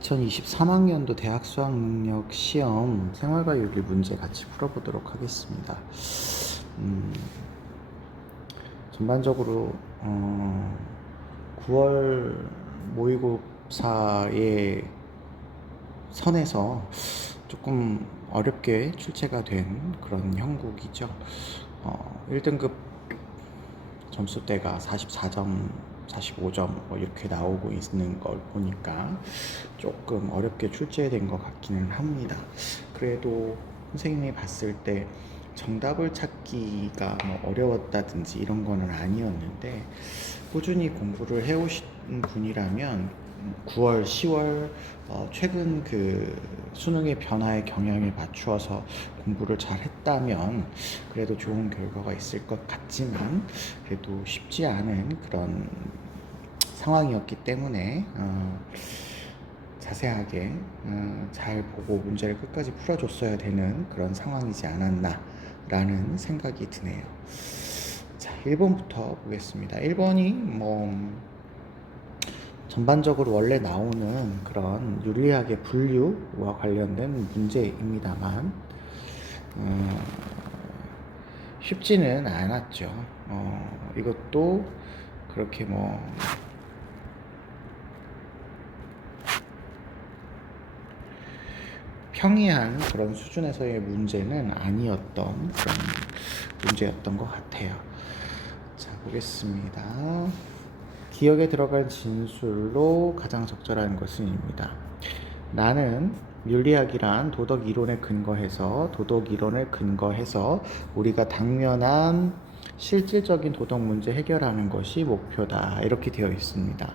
2023학년도 대학 수학능력 시험 생활과 윤리 문제 같이 풀어보도록 하겠습니다. 전반적으로 9월 모의고사의 선에서 조금 어렵게 출제가 된 그런 형국이죠. 1등급 점수대가 44점, 45점 뭐 이렇게 나오고 있는 걸 보니까 조금 어렵게 출제된 것 같기는 합니다. 그래도 선생님이 봤을 때 정답을 찾기가 뭐 어려웠다든지 이런 거는 아니었는데, 꾸준히 공부를 해오신 분이라면 9월, 10월 최근 그 수능의 변화의 경향에 맞추어서 공부를 잘 했다면 그래도 좋은 결과가 있을 것 같지만, 그래도 쉽지 않은 그런 상황이었기 때문에 자세하게 잘 보고 문제를 끝까지 풀어줬어야 되는 그런 상황이지 않았나 라는 생각이 드네요. 자, 1번부터 보겠습니다. 1번이 뭐 전반적으로 원래 나오는 그런 윤리학의 분류와 관련된 문제입니다만 쉽지는 않았죠. 이것도 그렇게 뭐 평이한 그런 수준에서의 문제는 아니었던 그런 문제였던 것 같아요. 자, 보겠습니다. 기억에 들어갈 진술로 가장 적절한 것은입니다. 나는 윤리학이란 도덕 이론을 근거해서 우리가 당면한 실질적인 도덕 문제 해결하는 것이 목표다, 이렇게 되어 있습니다.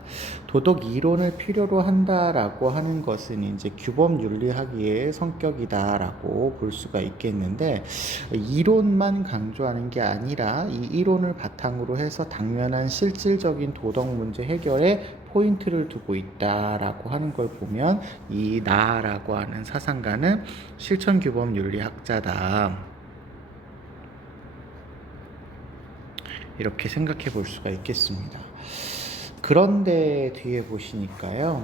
도덕 이론을 필요로 한다라고 하는 것은 이제 규범 윤리학의 성격이다라고 볼 수가 있겠는데, 이론만 강조하는 게 아니라 이 이론을 바탕으로 해서 당면한 실질적인 도덕 문제 해결에 포인트를 두고 있다라고 하는 걸 보면, 이 나라고 하는 사상가는 실천규범 윤리학자다, 이렇게 생각해 볼 수가 있겠습니다. 그런데 뒤에 보시니까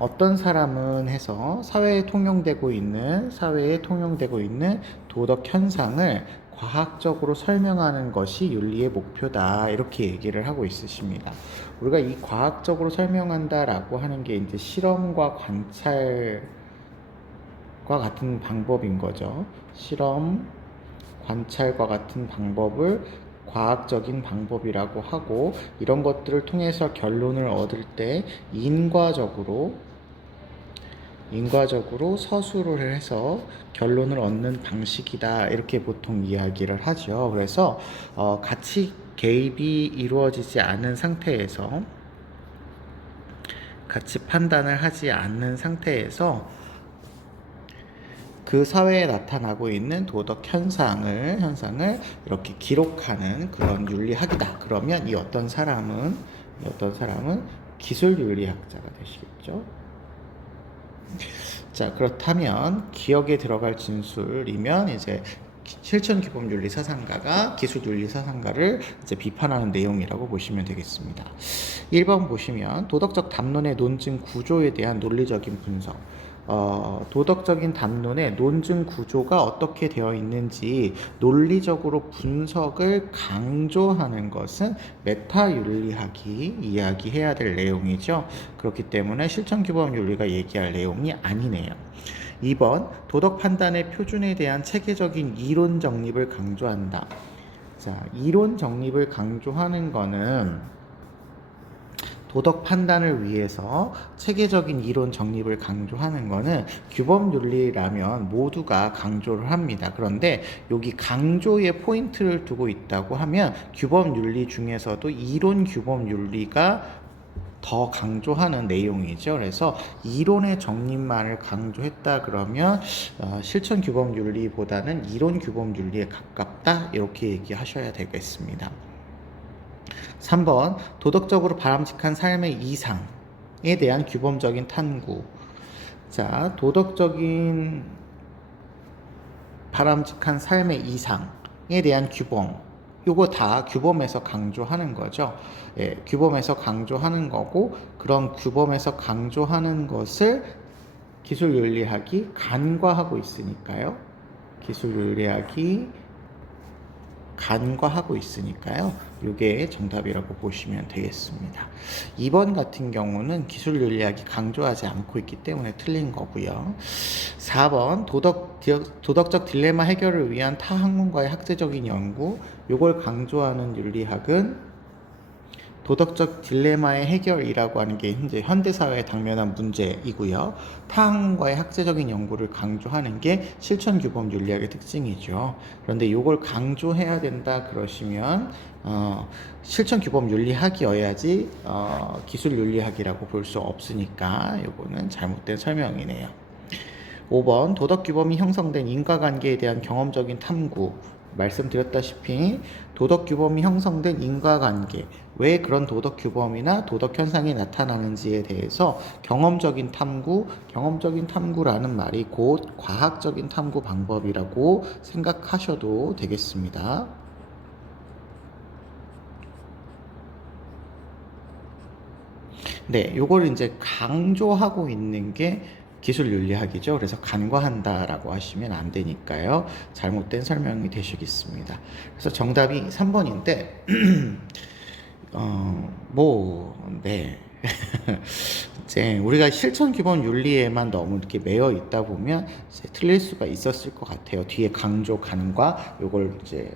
어떤 사람은 해서 사회에 통용되고 있는 도덕 현상을 과학적으로 설명하는 것이 윤리의 목표다, 이렇게 얘기를 하고 있으십니다. 우리가 이 과학적으로 설명한다라고 하는 게 이제 실험과 관찰과 같은 방법인 거죠. 실험, 관찰과 같은 방법을 과학적인 방법이라고 하고, 이런 것들을 통해서 결론을 얻을 때 인과적으로 서술을 해서 결론을 얻는 방식이다, 이렇게 보통 이야기를 하죠. 그래서 가치 개입이 이루어지지 않은 상태에서, 가치 판단을 하지 않는 상태에서 그 사회에 나타나고 있는 도덕 현상을 이렇게 기록하는 그런 윤리학이다. 그러면 이 어떤 사람은 기술 윤리학자가 되시겠죠. 자, 그렇다면 기억에 들어갈 진술이면 이제 실천규범 윤리 사상가가 기술 윤리 사상가를 이제 비판하는 내용이라고 보시면 되겠습니다. 1번 보시면 도덕적 담론의 논증 구조에 대한 논리적인 분석. 도덕적인 담론의 논증 구조가 어떻게 되어 있는지 논리적으로 분석을 강조하는 것은 메타윤리학이 이야기해야 될 내용이죠. 그렇기 때문에 실천규범 윤리가 얘기할 내용이 아니네요. 2번, 도덕 판단의 표준에 대한 체계적인 이론 정립을 강조한다. 자, 이론 정립을 강조하는 거는 도덕 판단을 위해서 체계적인 이론 정립을 강조하는 거는 규범 윤리라면 모두가 강조를 합니다. 그런데 여기 강조에 포인트를 두고 있다고 하면 규범 윤리 중에서도 이론 규범 윤리가 더 강조하는 내용이죠. 그래서 이론의 정립만을 강조했다 그러면 실천 규범 윤리보다는 이론 규범 윤리에 가깝다, 이렇게 얘기하셔야 되겠습니다. 3번, 도덕적으로 바람직한 삶의 이상에 대한 규범적인 탐구. 자, 도덕적인 바람직한 삶의 이상에 대한 규범, 요거 다 규범에서 강조하는 거죠. 예, 규범에서 강조하는 거고, 그런 규범에서 강조하는 것을 기술윤리학이 간과하고 있으니까요. 기술윤리학이 간과하고 있으니까요. 이게 정답이라고 보시면 되겠습니다. 2번 같은 경우는 기술윤리학이 강조하지 않고 있기 때문에 틀린 거고요. 4번 도덕적 딜레마 해결을 위한 타 학문과의 학제적인 연구, 이걸 강조하는 윤리학은 도덕적 딜레마의 해결이라고 하는 게 이제 현대사회에 당면한 문제이고요. 타학문과의 학제적인 연구를 강조하는 게 실천규범 윤리학의 특징이죠. 그런데 이걸 강조해야 된다 그러시면 실천규범 윤리학이어야지 기술윤리학이라고 볼 수 없으니까 이거는 잘못된 설명이네요. 5번 도덕규범이 형성된 인과관계에 대한 경험적인 탐구. 말씀드렸다시피 도덕규범이 형성된 인과관계, 왜 그런 도덕규범이나 도덕현상이 나타나는지에 대해서 경험적인 탐구라는 말이 곧 과학적인 탐구 방법이라고 생각하셔도 되겠습니다. 네, 요걸 이제 강조하고 있는 게 기술윤리학이죠. 그래서 간과한다라고 하시면 안 되니까요. 잘못된 설명이 되시겠습니다. 그래서 정답이 3번인데, 네. 이제 우리가 실천 기본 윤리에만 너무 이렇게 매여 있다 보면 이제 틀릴 수가 있었을 것 같아요. 뒤에 강조, 간과 요걸 이제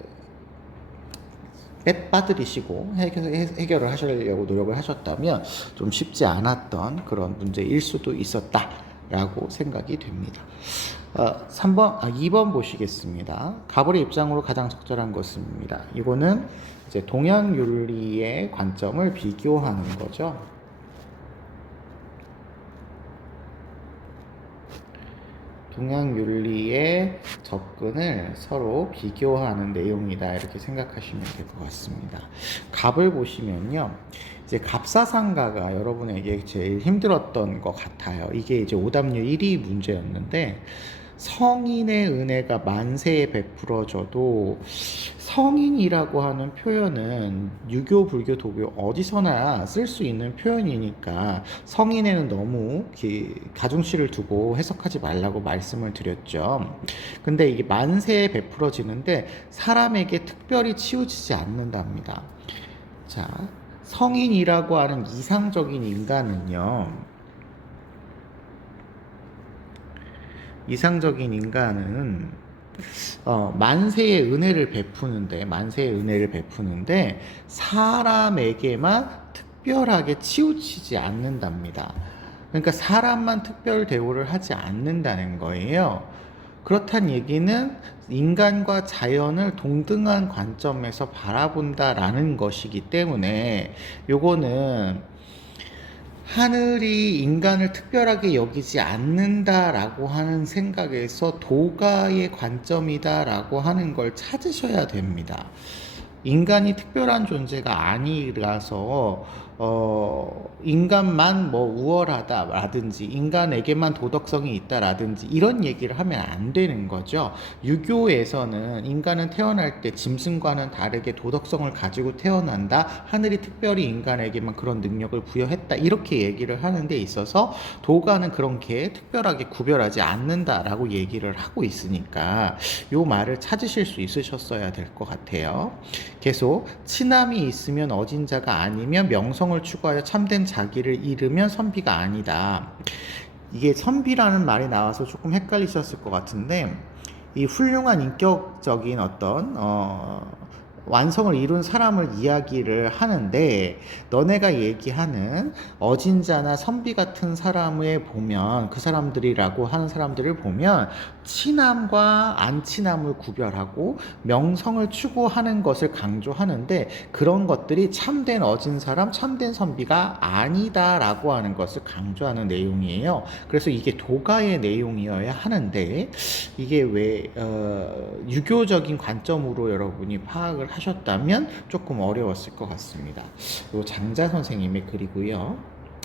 빠뜨리시고 해결을 하시려고 노력을 하셨다면 좀 쉽지 않았던 그런 문제일 수도 있었다라고 생각이 됩니다. 2번 보시겠습니다. 가벌의 입장으로 가장 적절한 것입니다. 이거는 이제 동양 윤리의 관점을 비교하는 거죠. 동양 윤리의 접근을 서로 비교하는 내용이다 이렇게 생각하시면 될 것 같습니다. 갑을 보시면요, 이제 갑사상가가 여러분에게 제일 힘들었던 것 같아요. 이게 이제 오답률 1위 문제였는데, 성인의 은혜가 만세에 베풀어져도 성인이라고 하는 표현은 유교, 불교, 도교 어디서나 쓸 수 있는 표현이니까 성인에는 너무 가중치를 두고 해석하지 말라고 말씀을 드렸죠. 근데 이게 만세에 베풀어지는데 사람에게 특별히 치우치지 않는답니다. 자, 성인이라고 하는 이상적인 인간은 만세의 은혜를 베푸는데 사람에게만 특별하게 치우치지 않는답니다. 그러니까 사람만 특별 대우를 하지 않는다는 거예요. 그렇단 얘기는 인간과 자연을 동등한 관점에서 바라본다라는 것이기 때문에 요거는 하늘이 인간을 특별하게 여기지 않는다라고 하는 생각에서 도가의 관점이다라고 하는 걸 찾으셔야 됩니다. 인간이 특별한 존재가 아니라서 인간만 뭐 우월하다라든지 인간에게만 도덕성이 있다라든지 이런 얘기를 하면 안 되는 거죠. 유교에서는 인간은 태어날 때 짐승과는 다르게 도덕성을 가지고 태어난다. 하늘이 특별히 인간에게만 그런 능력을 부여했다. 이렇게 얘기를 하는 데 있어서 도가는 그런 게 특별하게 구별하지 않는다라고 얘기를 하고 있으니까 요 말을 찾으실 수 있으셨어야 될 것 같아요. 계속 친함이 있으면 어진 자가 아니면 명성을 추구하여 참된 자기를 잃으면 선비가 아니다. 이게 선비라는 말이 나와서 조금 헷갈리셨을 것 같은데, 이 훌륭한 인격적인 어떤 완성을 이룬 사람을 이야기를 하는데, 너네가 얘기하는 어진자나 선비 같은 사람을 보면, 그 사람들이라고 하는 사람들을 보면 친함과 안 친함을 구별하고 명성을 추구하는 것을 강조하는데, 그런 것들이 참된 어진 사람, 참된 선비가 아니다라고 하는 것을 강조하는 내용이에요. 그래서 이게 도가의 내용이어야 하는데, 이게 왜 유교적인 관점으로 여러분이 파악을 하셨다면 조금 어려웠을 것 같습니다. 요 장자 선생님의 글이고요.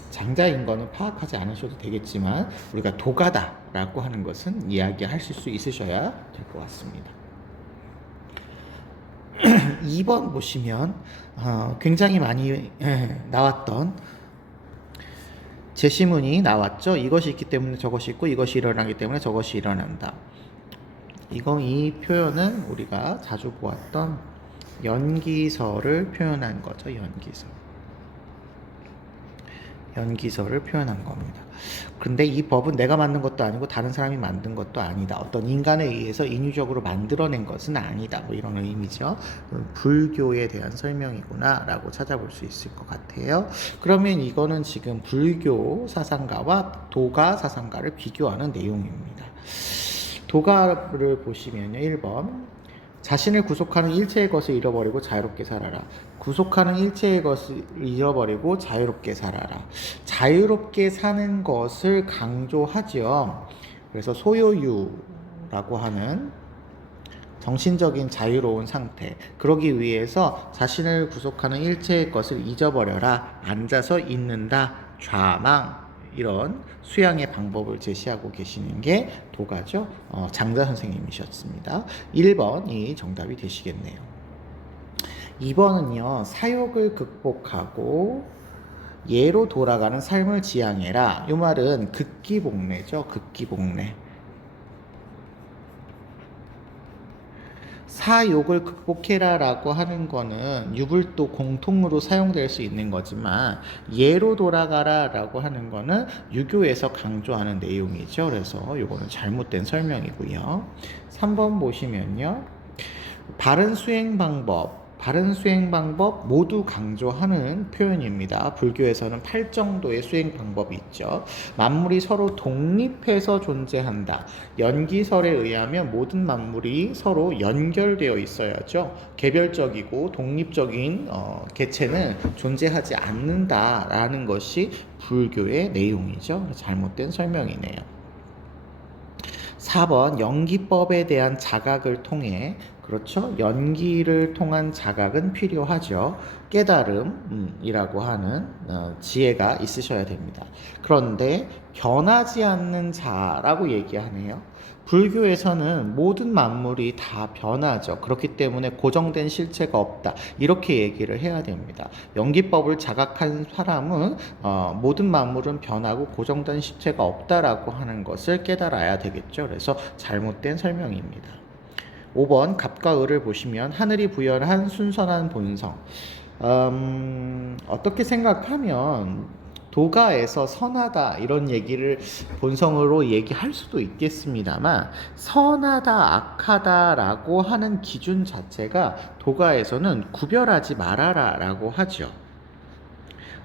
장자인 거는 파악하지 않으셔도 되겠지만 우리가 도가다라고 하는 것은 이야기하실 수 있으셔야 될 것 같습니다. 2번 보시면 굉장히 많이 나왔던 제시문이 나왔죠. 이것이 있기 때문에 저것이 있고 이것이 일어나기 때문에 저것이 일어난다. 이 표현은 우리가 자주 보았던 연기설을 표현한 거죠. 연기설을 표현한 겁니다. 그런데 이 법은 내가 만든 것도 아니고 다른 사람이 만든 것도 아니다. 어떤 인간에 의해서 인위적으로 만들어낸 것은 아니다. 뭐 이런 의미죠. 불교에 대한 설명이구나 라고 찾아볼 수 있을 것 같아요. 그러면 이거는 지금 불교 사상가와 도가 사상가를 비교하는 내용입니다. 도가를 보시면요. 1번 자신을 구속하는 일체의 것을 잃어버리고 자유롭게 살아라. 구속하는 일체의 것을 잃어버리고 자유롭게 살아라. 자유롭게 사는 것을 강조하죠. 그래서 소요유라고 하는 정신적인 자유로운 상태. 그러기 위해서 자신을 구속하는 일체의 것을 잊어버려라. 앉아서 있는다. 좌망. 이런 수양의 방법을 제시하고 계시는 게 도가죠. 장자 선생님이셨습니다. 1번이 정답이 되시겠네요. 2번은요. 사욕을 극복하고 예로 돌아가는 삶을 지향해라. 이 말은 극기복례죠. 극기복례. 사욕을 극복해라 라고 하는 거는 유불도 공통으로 사용될 수 있는 거지만 예로 돌아가라 라고 하는 거는 유교에서 강조하는 내용이죠. 그래서 이거는 잘못된 설명이고요. 3번 보시면요. 바른 수행 방법 모두 강조하는 표현입니다. 불교에서는 8정도의 수행 방법이 있죠. 만물이 서로 독립해서 존재한다. 연기설에 의하면 모든 만물이 서로 연결되어 있어야죠. 개별적이고 독립적인 개체는 존재하지 않는다라는 것이 불교의 내용이죠. 잘못된 설명이네요. 4번 연기법에 대한 자각을 통해 그렇죠. 연기를 통한 자각은 필요하죠. 깨달음이라고 하는 지혜가 있으셔야 됩니다. 그런데 변하지 않는 자라고 얘기하네요. 불교에서는 모든 만물이 다 변하죠. 그렇기 때문에 고정된 실체가 없다. 이렇게 얘기를 해야 됩니다. 연기법을 자각한 사람은 모든 만물은 변하고 고정된 실체가 없다라고 하는 것을 깨달아야 되겠죠. 그래서 잘못된 설명입니다. 5번 갑과 을을 보시면 하늘이 부여한 순선한 본성. 어떻게 생각하면 도가에서 선하다 이런 얘기를 본성으로 얘기할 수도 있겠습니다만 선하다 악하다라고 하는 기준 자체가 도가에서는 구별하지 말아라 라고 하죠.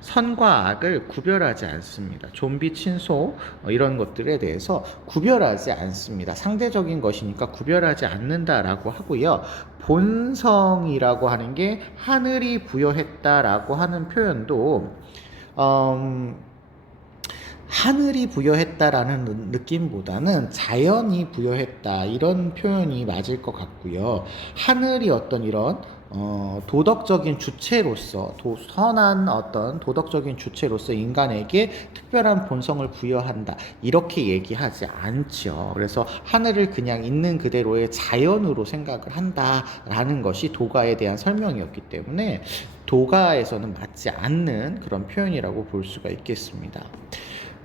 선과 악을 구별하지 않습니다. 좀비, 친소 이런 것들에 대해서 구별하지 않습니다. 상대적인 것이니까 구별하지 않는다라고 하고요. 본성이라고 하는 게 하늘이 부여했다라고 하는 표현도 하늘이 부여했다라는 느낌보다는 자연이 부여했다 이런 표현이 맞을 것 같고요. 하늘이 어떤 이런 도덕적인 주체로서 선한 어떤 도덕적인 주체로서 인간에게 특별한 본성을 부여한다 이렇게 얘기하지 않죠. 그래서 하늘을 그냥 있는 그대로의 자연으로 생각을 한다라는 것이 도가에 대한 설명이었기 때문에 도가에서는 맞지 않는 그런 표현이라고 볼 수가 있겠습니다.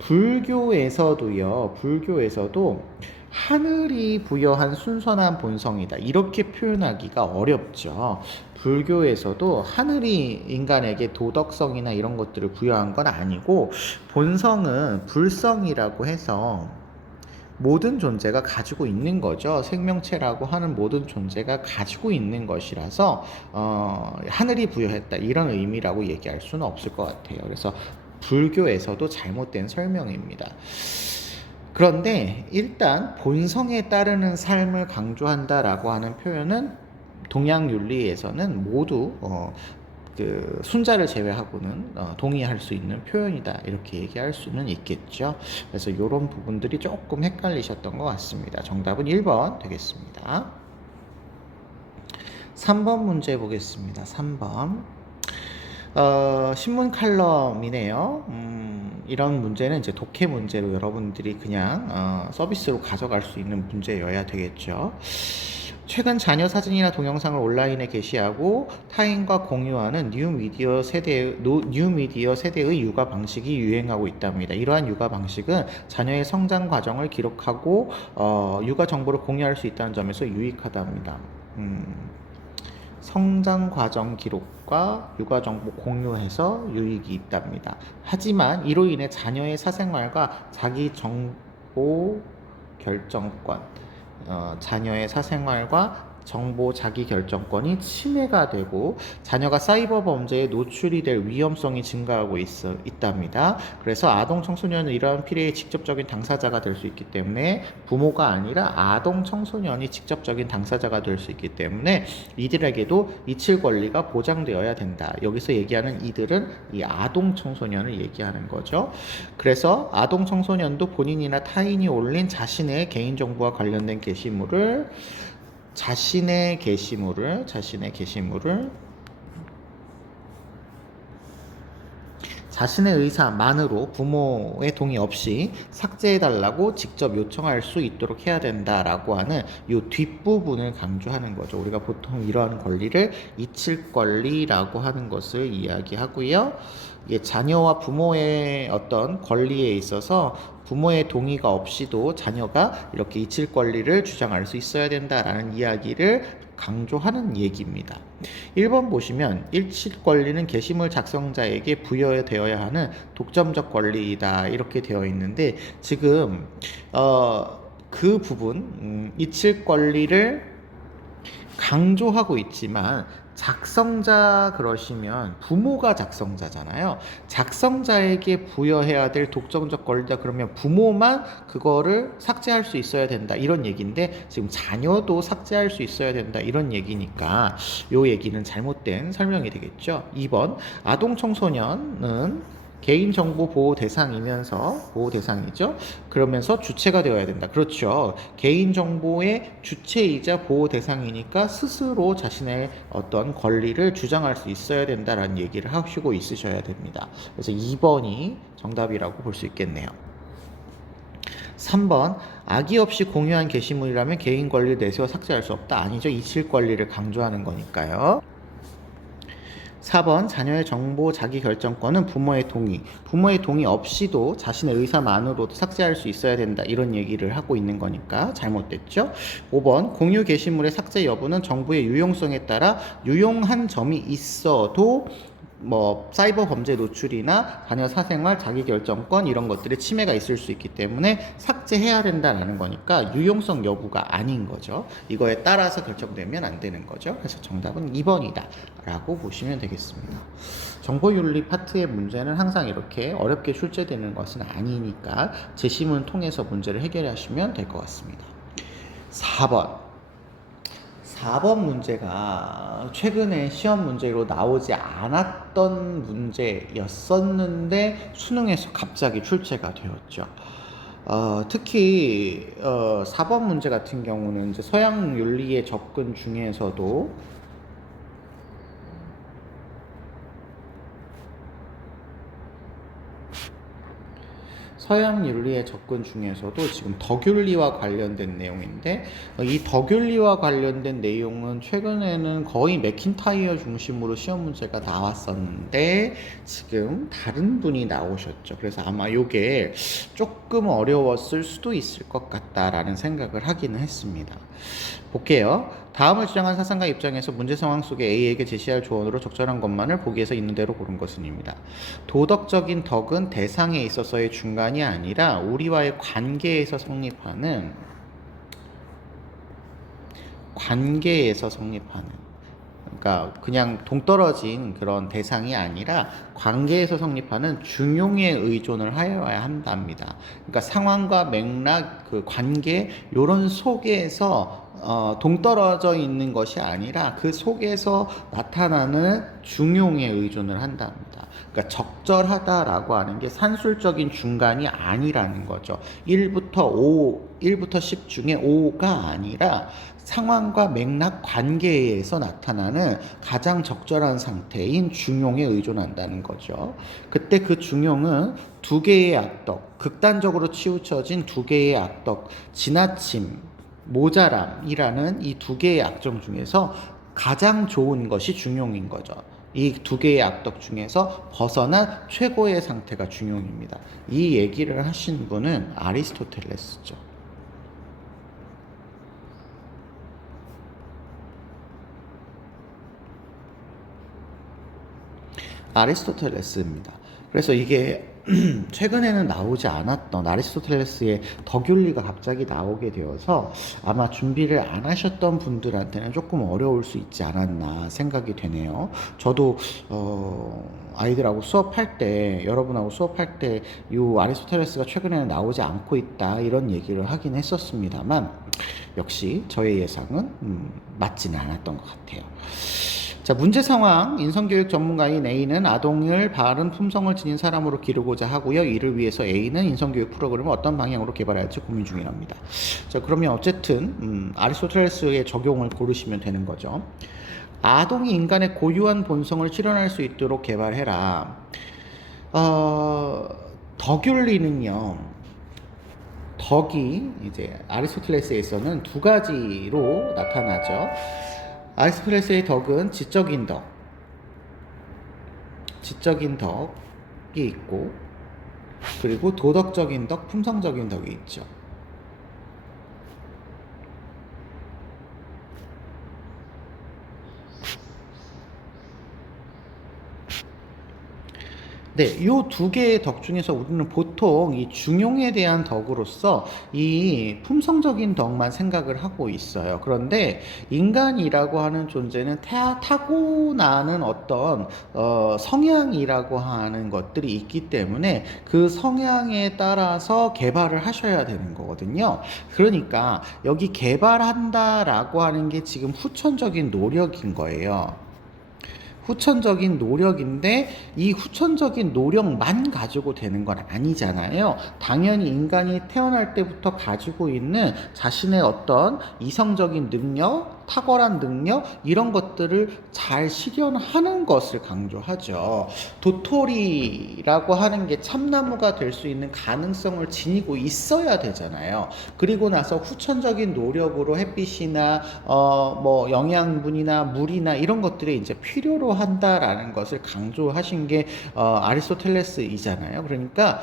불교에서도 하늘이 부여한 순선한 본성이다 이렇게 표현하기가 어렵죠. 불교에서도 하늘이 인간에게 도덕성이나 이런 것들을 부여한 건 아니고 본성은 불성이라고 해서 모든 존재가 가지고 있는 거죠. 생명체라고 하는 모든 존재가 가지고 있는 것이라서 하늘이 부여했다 이런 의미라고 얘기할 수는 없을 것 같아요. 그래서 불교에서도 잘못된 설명입니다. 그런데 일단 본성에 따르는 삶을 강조한다라고 하는 표현은 동양윤리에서는 모두 순자를 제외하고는 동의할 수 있는 표현이다 이렇게 얘기할 수는 있겠죠. 그래서 이런 부분들이 조금 헷갈리셨던 것 같습니다. 정답은 1번 되겠습니다. 3번 문제 보겠습니다. 3번 신문 칼럼이네요. 이런 문제는 이제 독해 문제로 여러분들이 그냥 서비스로 가져갈 수 있는 문제여야 되겠죠. 최근 자녀 사진이나 동영상을 온라인에 게시하고 타인과 공유하는 뉴미디어 세대의 육아 방식이 유행하고 있답니다. 이러한 육아 방식은 자녀의 성장 과정을 기록하고 육아 정보를 공유할 수 있다는 점에서 유익하답니다. 성장 과정 기록과 육아 정보 공유해서 유익이 있답니다. 하지만 이로 인해 자녀의 사생활과 자기 정보 결정권, 자녀의 사생활과 정보 자기 결정권이 침해가 되고 자녀가 사이버 범죄에 노출이 될 위험성이 증가하고 있답니다. 그래서 아동 청소년은 이러한 피해의 직접적인 당사자가 될 수 있기 때문에 부모가 아니라 아동 청소년이 직접적인 당사자가 될 수 있기 때문에 이들에게도 이칠 권리가 보장되어야 된다. 여기서 얘기하는 이들은 이 아동 청소년을 얘기하는 거죠. 그래서 아동 청소년도 본인이나 타인이 올린 자신의 개인정보와 관련된 게시물을 자신의 게시물을 자신의 의사만으로 부모의 동의 없이 삭제해달라고 직접 요청할 수 있도록 해야 된다라고 하는 이 뒷부분을 강조하는 거죠. 우리가 보통 이러한 권리를 이칠 권리라고 하는 것을 이야기하고요. 이게 자녀와 부모의 어떤 권리에 있어서 부모의 동의가 없이도 자녀가 이렇게 이칠 권리를 주장할 수 있어야 된다라는 이야기를 강조하는 얘기입니다. 1번 보시면 이칠 권리는 게시물 작성자에게 부여되어야 하는 독점적 권리이다 이렇게 되어 있는데 지금 그 부분 이칠 권리를 강조하고 있지만 작성자 그러시면 부모가 작성자잖아요. 작성자에게 부여해야 될 독점적 권리다 그러면 부모만 그거를 삭제할 수 있어야 된다 이런 얘기인데 지금 자녀도 삭제할 수 있어야 된다 이런 얘기니까 요 얘기는 잘못된 설명이 되겠죠. 2번 아동 청소년은 개인정보 보호 대상이면서 보호 대상이죠. 그러면서 주체가 되어야 된다. 그렇죠. 개인정보의 주체이자 보호 대상이니까 스스로 자신의 어떤 권리를 주장할 수 있어야 된다라는 얘기를 하시고 있으셔야 됩니다. 그래서 2번이 정답이라고 볼 수 있겠네요. 3번 악의 없이 공유한 게시물이라면 개인 권리를 내세워 삭제할 수 없다. 아니죠. 이칠 권리를 강조하는 거니까요. 4번 자녀의 정보 자기 결정권은 부모의 동의 없이도 자신의 의사만으로도 삭제할 수 있어야 된다 이런 얘기를 하고 있는 거니까 잘못됐죠. 5번 공유 게시물의 삭제 여부는 정보의 유용성에 따라 유용한 점이 있어도 사이버 범죄 노출이나 자녀 사생활 자기 결정권 이런 것들의 침해가 있을 수 있기 때문에 삭제해야 된다라는 거니까 유용성 여부가 아닌 거죠. 이거에 따라서 결정되면 안 되는 거죠. 그래서 정답은 2번이다 라고 보시면 되겠습니다. 정보윤리 파트의 문제는 항상 이렇게 어렵게 출제되는 것은 아니니까 재심을 통해서 문제를 해결하시면 될 것 같습니다. 4번 문제가 최근에 시험 문제로 나오지 않았던 문제였었는데 수능에서 갑자기 출제가 되었죠. 특히 4번 문제 같은 경우는 이제 서양 윤리의 접근 중에서도 서양 윤리의 접근 중에서도 지금 덕윤리와 관련된 내용인데 이 덕윤리와 관련된 내용은 최근에는 거의 맥킨타이어 중심으로 시험 문제가 나왔었는데 지금 다른 분이 나오셨죠. 그래서 아마 이게 조금 어려웠을 수도 있을 것 같다라는 생각을 하기는 했습니다. 볼게요. 다음을 주장한 사상가 입장에서 문제 상황 속에 A에게 제시할 조언으로 적절한 것만을 보기에서 있는 대로 고른 것은입니다. 도덕적인 덕은 대상에 있어서의 중간이 아니라 우리와의 관계에서 성립하는 그러니까 그냥 동떨어진 그런 대상이 아니라 관계에서 성립하는 중용에 의존을 하여야 한답니다. 그러니까 상황과 맥락, 그 관계 이런 속에서 동떨어져 있는 것이 아니라 그 속에서 나타나는 중용에 의존을 한답니다. 그러니까 적절하다라고 하는 게 산술적인 중간이 아니라는 거죠. 1부터 10 중에 5가 아니라 상황과 맥락 관계에서 나타나는 가장 적절한 상태인 중용에 의존한다는 거죠. 그때 그 중용은 두 개의 악덕, 극단적으로 치우쳐진 두 개의 악덕, 지나침, 모자람이라는 이 두 개의 약정 중에서 가장 좋은 것이 중용인 거죠. 이 두 개의 약덕 중에서 벗어난 최고의 상태가 중용입니다. 이 얘기를 하신 분은 아리스토텔레스죠. 아리스토텔레스입니다. 그래서 이게 최근에는 나오지 않았던 아리스토텔레스의 덕윤리가 갑자기 나오게 되어서 아마 준비를 안 하셨던 분들한테는 조금 어려울 수 있지 않았나 생각이 되네요. 저도 아이들하고 수업할 때, 여러분하고 수업할 때 이 아리스토텔레스가 최근에는 나오지 않고 있다 이런 얘기를 하긴 했었습니다만 역시 저의 예상은 맞지는 않았던 것 같아요. 자, 문제 상황. 인성교육 전문가인 A는 아동을 바른 품성을 지닌 사람으로 기르고자 하고요. 이를 위해서 A는 인성교육 프로그램을 어떤 방향으로 개발할지 고민 중이랍니다. 자, 그러면 어쨌든 아리스토텔레스의 적용을 고르시면 되는 거죠. 아동이 인간의 고유한 본성을 실현할 수 있도록 개발해라. 덕윤리는요. 덕이 이제 아리스토텔레스에서는 두 가지로 나타나죠. 아리스토텔레스의 덕은 지적인 덕이 있고, 그리고 도덕적인 덕, 품성적인 덕이 있죠. 네, 이 두 개의 덕 중에서 우리는 보통 이 중용에 대한 덕으로서 이 품성적인 덕만 생각을 하고 있어요. 그런데 인간이라고 하는 존재는 타고나는 어떤 성향이라고 하는 것들이 있기 때문에 그 성향에 따라서 개발을 하셔야 되는 거거든요. 그러니까 여기 개발한다라고 하는 게 지금 후천적인 노력인 거예요. 후천적인 노력인데 이 후천적인 노력만 가지고 되는 건 아니잖아요. 당연히 인간이 태어날 때부터 가지고 있는 자신의 어떤 이성적인 능력, 탁월한 능력 이런 것들을 잘 실현하는 것을 강조하죠. 도토리라고 하는 게 참나무가 될 수 있는 가능성을 지니고 있어야 되잖아요. 그리고 나서 후천적인 노력으로 햇빛이나 뭐 영양분이나 물이나 이런 것들이 이제 필요로 한다라는 것을 강조하신 게 아리스토텔레스이잖아요. 그러니까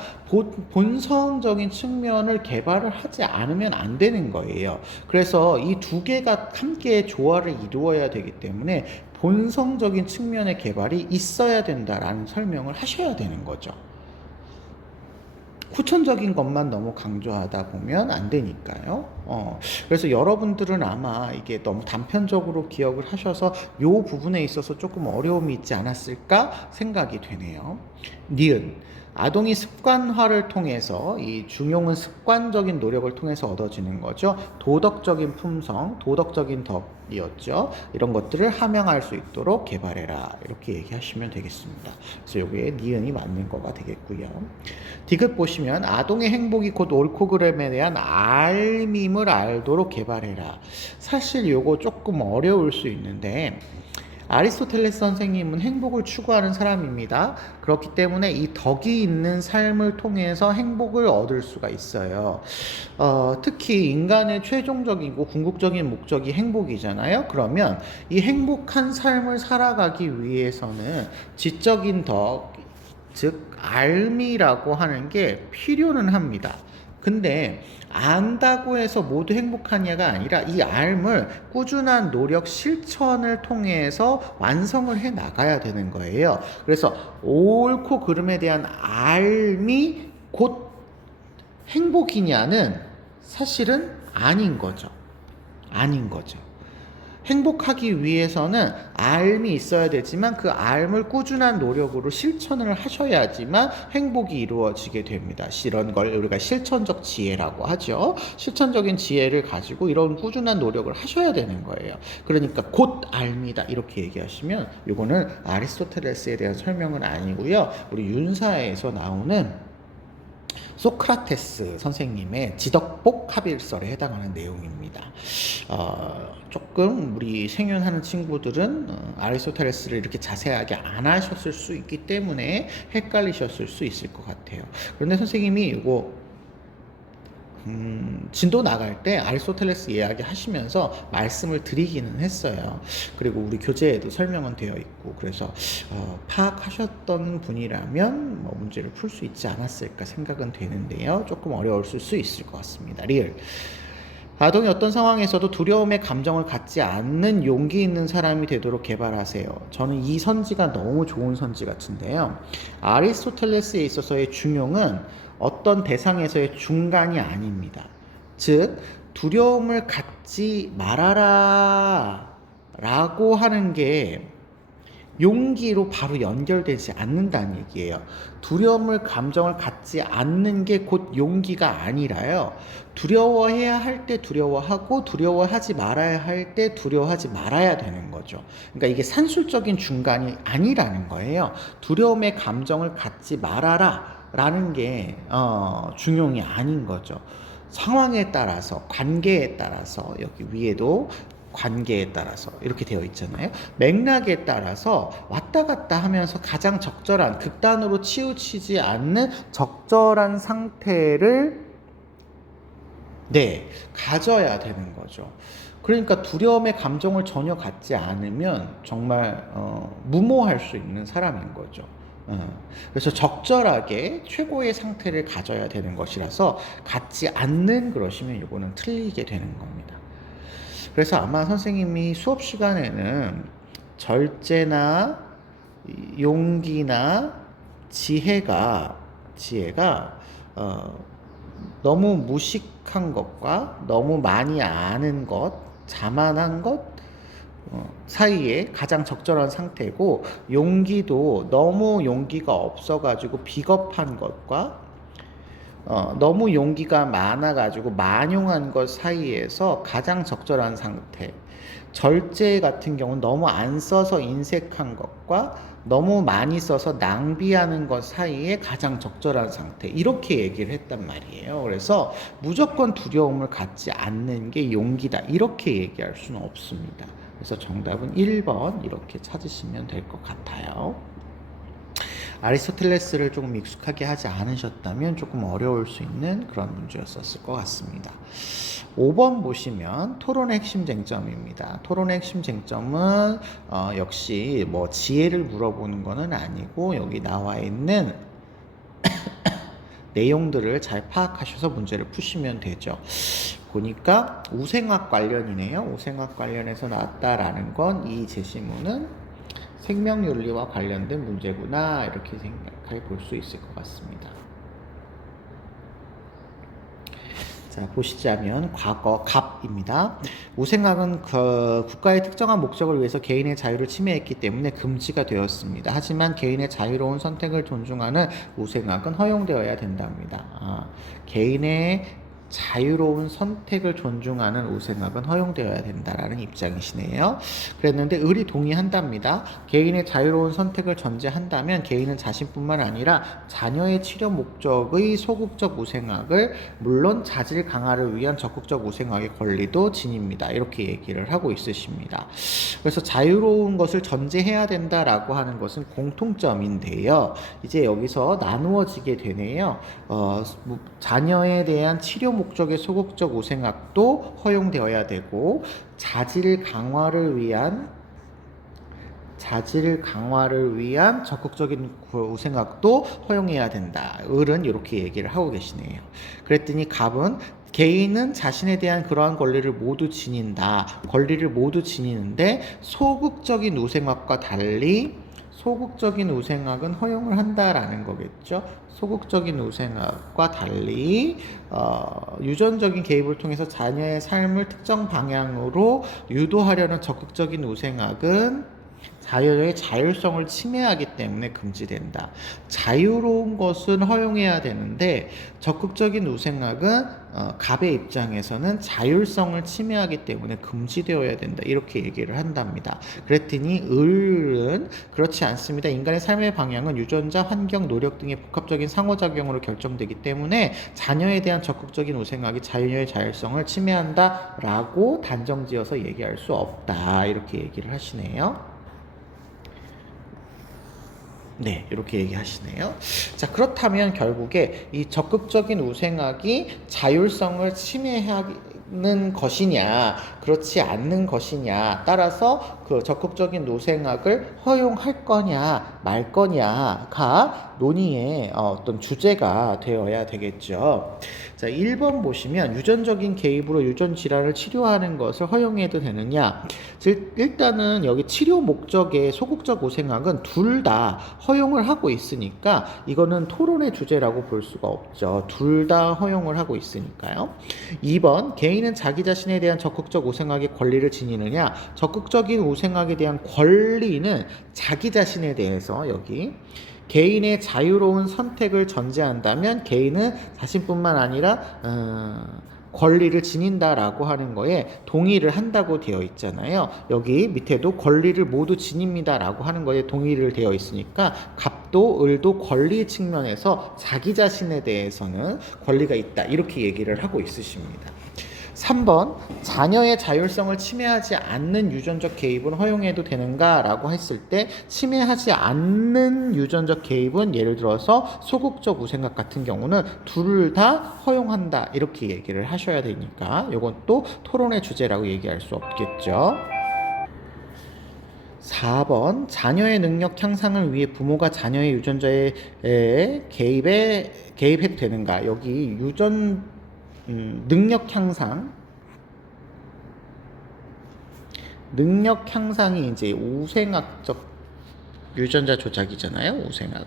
본성적인 측면을 개발을 하지 않으면 안 되는 거예요. 그래서 이 두 개가 함께 조화를 이루어야 되기 때문에 본성적인 측면의 개발이 있어야 된다라는 설명을 하셔야 되는 거죠. 후천적인 것만 너무 강조하다 보면 안 되니까요. 그래서 여러분들은 아마 이게 너무 단편적으로 기억을 하셔서 이 부분에 있어서 조금 어려움이 있지 않았을까 생각이 되네요. 니은. 아동이 습관화를 통해서 이 중용은 습관적인 노력을 통해서 얻어지는 거죠. 도덕적인 품성, 도덕적인 덕이었죠. 이런 것들을 함양할 수 있도록 개발해라. 이렇게 얘기하시면 되겠습니다. 그래서 여기에 니은이 맞는 거가 되겠고요. 디귿 보시면 아동의 행복이 곧 옳고그름에 대한 알밈을 알도록 개발해라. 사실 요거 조금 어려울 수 있는데 아리스토텔레스 선생님은 행복을 추구하는 사람입니다. 그렇기 때문에 이 덕이 있는 삶을 통해서 행복을 얻을 수가 있어요. 특히 인간의 최종적이고 궁극적인 목적이 행복이잖아요. 그러면 이 행복한 삶을 살아가기 위해서는 지적인 덕, 즉 알미라고 하는 게 필요는 합니다. 근데 안다고 해서 모두 행복하냐가 아니라 이 알을 꾸준한 노력 실천을 통해서 완성을 해 나가야 되는 거예요. 그래서 옳고 그름에 대한 알미 곧 행복이냐는 사실은 아닌 거죠. 아닌 거죠. 행복하기 위해서는 알미 있어야 되지만 그 알을 꾸준한 노력으로 실천을 하셔야지만 행복이 이루어지게 됩니다. 이런 걸 우리가 실천적 지혜라고 하죠. 실천적인 지혜를 가지고 이런 꾸준한 노력을 하셔야 되는 거예요. 그러니까 곧 알미다 이렇게 얘기하시면 이거는 아리스토텔레스에 대한 설명은 아니고요. 우리 윤사에서 나오는 소크라테스 선생님의 지덕복 합일설에 해당하는 내용입니다. 조금 우리 생윤하는 친구들은 아리스토텔레스를 이렇게 자세하게 안 하셨을 수 있기 때문에 헷갈리셨을 수 있을 것 같아요. 그런데 선생님이 이거 진도 나갈 때 아리스토텔레스 이야기 하시면서 말씀을 드리기는 했어요. 그리고 우리 교재에도 설명은 되어 있고, 그래서 파악하셨던 분이라면 뭐 문제를 풀 수 있지 않았을까 생각은 되는데요. 조금 어려웠을 수 있을 것 같습니다. 리을. 아동이 어떤 상황에서도 두려움의 감정을 갖지 않는 용기 있는 사람이 되도록 개발하세요. 저는 이 선지가 너무 좋은 선지 같은데요. 아리스토텔레스에 있어서의 중용은 어떤 대상에서의 중간이 아닙니다. 즉, 두려움을 갖지 말아라 라고 하는 게 용기로 바로 연결되지 않는다는 얘기예요. 두려움을 감정을 갖지 않는 게 곧 용기가 아니라요. 두려워해야 할 때 두려워하고 두려워하지 말아야 할 때 두려워하지 말아야 되는 거죠. 그러니까 이게 산술적인 중간이 아니라는 거예요. 두려움의 감정을 갖지 말아라 라는 게 중용이 아닌 거죠. 상황에 따라서, 관계에 따라서, 여기 위에도 관계에 따라서 이렇게 되어 있잖아요. 맥락에 따라서 왔다 갔다 하면서 가장 적절한, 극단으로 치우치지 않는 적절한 상태를 가져야 되는 거죠. 그러니까 두려움의 감정을 전혀 갖지 않으면 정말 무모할 수 있는 사람인 거죠. 그래서 적절하게 최고의 상태를 가져야 되는 것이라서 갖지 않는 그러시면 이거는 틀리게 되는 겁니다. 그래서 아마 선생님이 수업 시간에는 절제나 용기나 지혜가 너무 무식한 것과 너무 많이 아는 것, 자만한 것 사이에 가장 적절한 상태고, 용기도 너무 용기가 없어가지고 비겁한 것과 너무 용기가 많아가지고 만용한 것 사이에서 가장 적절한 상태. 절제 같은 경우는 너무 안 써서 인색한 것과 너무 많이 써서 낭비하는 것 사이에 가장 적절한 상태. 이렇게 얘기를 했단 말이에요. 그래서 무조건 두려움을 갖지 않는 게 용기다, 이렇게 얘기할 수는 없습니다. 그래서 정답은 1번 이렇게 찾으시면 될 것 같아요. 아리스토텔레스를 조금 익숙하게 하지 않으셨다면 조금 어려울 수 있는 그런 문제였었을 것 같습니다. 5번 보시면 토론의 핵심 쟁점입니다. 토론의 핵심 쟁점은 역시 뭐 지혜를 물어보는 것은 아니고, 여기 나와 있는 내용들을 잘 파악하셔서 문제를 푸시면 되죠. 보니까 우생학 관련이네요. 우생학 관련해서 나왔다라는 건 이 제시문은 생명윤리와 관련된 문제구나, 이렇게 생각해 볼 수 있을 것 같습니다. 자, 보시자면 과거 갑입니다. 우생학은 국가의 특정한 목적을 위해서 개인의 자유를 침해했기 때문에 금지가 되었습니다. 하지만 개인의 자유로운 선택을 존중하는 우생학은 허용되어야 된답니다. 개인의 자유로운 선택을 존중하는 우생학은 허용되어야 된다라는 입장이시네요. 그랬는데 을이 동의한답니다. 개인의 자유로운 선택을 전제한다면 개인은 자신뿐만 아니라 자녀의 치료 목적의 소극적 우생학을, 물론 자질 강화를 위한 적극적 우생학의 권리도 지닙니다. 이렇게 얘기를 하고 있으십니다. 그래서 자유로운 것을 전제해야 된다라고 하는 것은 공통점인데요. 이제 여기서 나누어지게 되네요. 자녀에 대한 치료 목적의 소극적 우생학도 허용되어야 되고, 자질 강화를 위한 적극적인 우생학도 허용해야 된다. 을은 이렇게 얘기를 하고 계시네요. 그랬더니 갑은 개인은 자신에 대한 그러한 권리를 모두 지니는데 소극적인 우생학과 달리 소극적인 우생학은 허용을 한다라는 거겠죠. 소극적인 우생학과 달리 유전적인 개입을 통해서 자녀의 삶을 특정 방향으로 유도하려는 적극적인 우생학은 자녀의 자율성을 침해하기 때문에 금지된다. 자유로운 것은 허용해야 되는데 적극적인 우생학은 갑의 입장에서는 자율성을 침해하기 때문에 금지되어야 된다, 이렇게 얘기를 한답니다. 그랬더니 을은 그렇지 않습니다. 인간의 삶의 방향은 유전자, 환경, 노력 등의 복합적인 상호작용으로 결정되기 때문에 자녀에 대한 적극적인 우생학이 자녀의 자율성을 침해한다라고 단정지어서 얘기할 수 없다, 이렇게 얘기를 하시네요. 네, 이렇게 얘기하시네요. 자, 그렇다면 결국에 이 적극적인 우생학이 자율성을 침해하는 것이냐, 그렇지 않는 것이냐 따라서 그 적극적인 우생학을 허용할 거냐, 말 거냐가 논의의 어떤 주제가 되어야 되겠죠. 자, 1번 보시면 유전적인 개입으로 유전 질환을 치료하는 것을 허용해도 되느냐? 즉 일단은 여기 치료 목적의 소극적 우생학은 둘 다 허용을 하고 있으니까 이거는 토론의 주제라고 볼 수가 없죠. 둘 다 허용을 하고 있으니까요. 2번 개인은 자기 자신에 대한 적극적 우생학의 권리를 지니느냐? 적극적인 우생학에 대한 권리는 자기 자신에 대해서 여기 개인의 자유로운 선택을 전제한다면 개인은 자신뿐만 아니라 권리를 지닌다라고 하는 거에 동의를 한다고 되어 있잖아요. 여기 밑에도 권리를 모두 지닙니다라고 하는 거에 동의를 되어 있으니까 갑도 을도 권리 측면에서 자기 자신에 대해서는 권리가 있다 이렇게 얘기를 하고 있으십니다. 3번 자녀의 자율성을 침해하지 않는 유전적 개입은 허용해도 되는가 라고 했을 때 침해하지 않는 유전적 개입은 예를 들어서 소극적 우생학 같은 경우는 둘 다 허용한다 이렇게 얘기를 하셔야 되니까 이것도 토론의 주제라고 얘기할 수 없겠죠. 4번 자녀의 능력 향상을 위해 부모가 자녀의 유전자에 개입해도 되는가. 여기 능력 향상이 이제 우생학적 유전자 조작이잖아요. 우생학.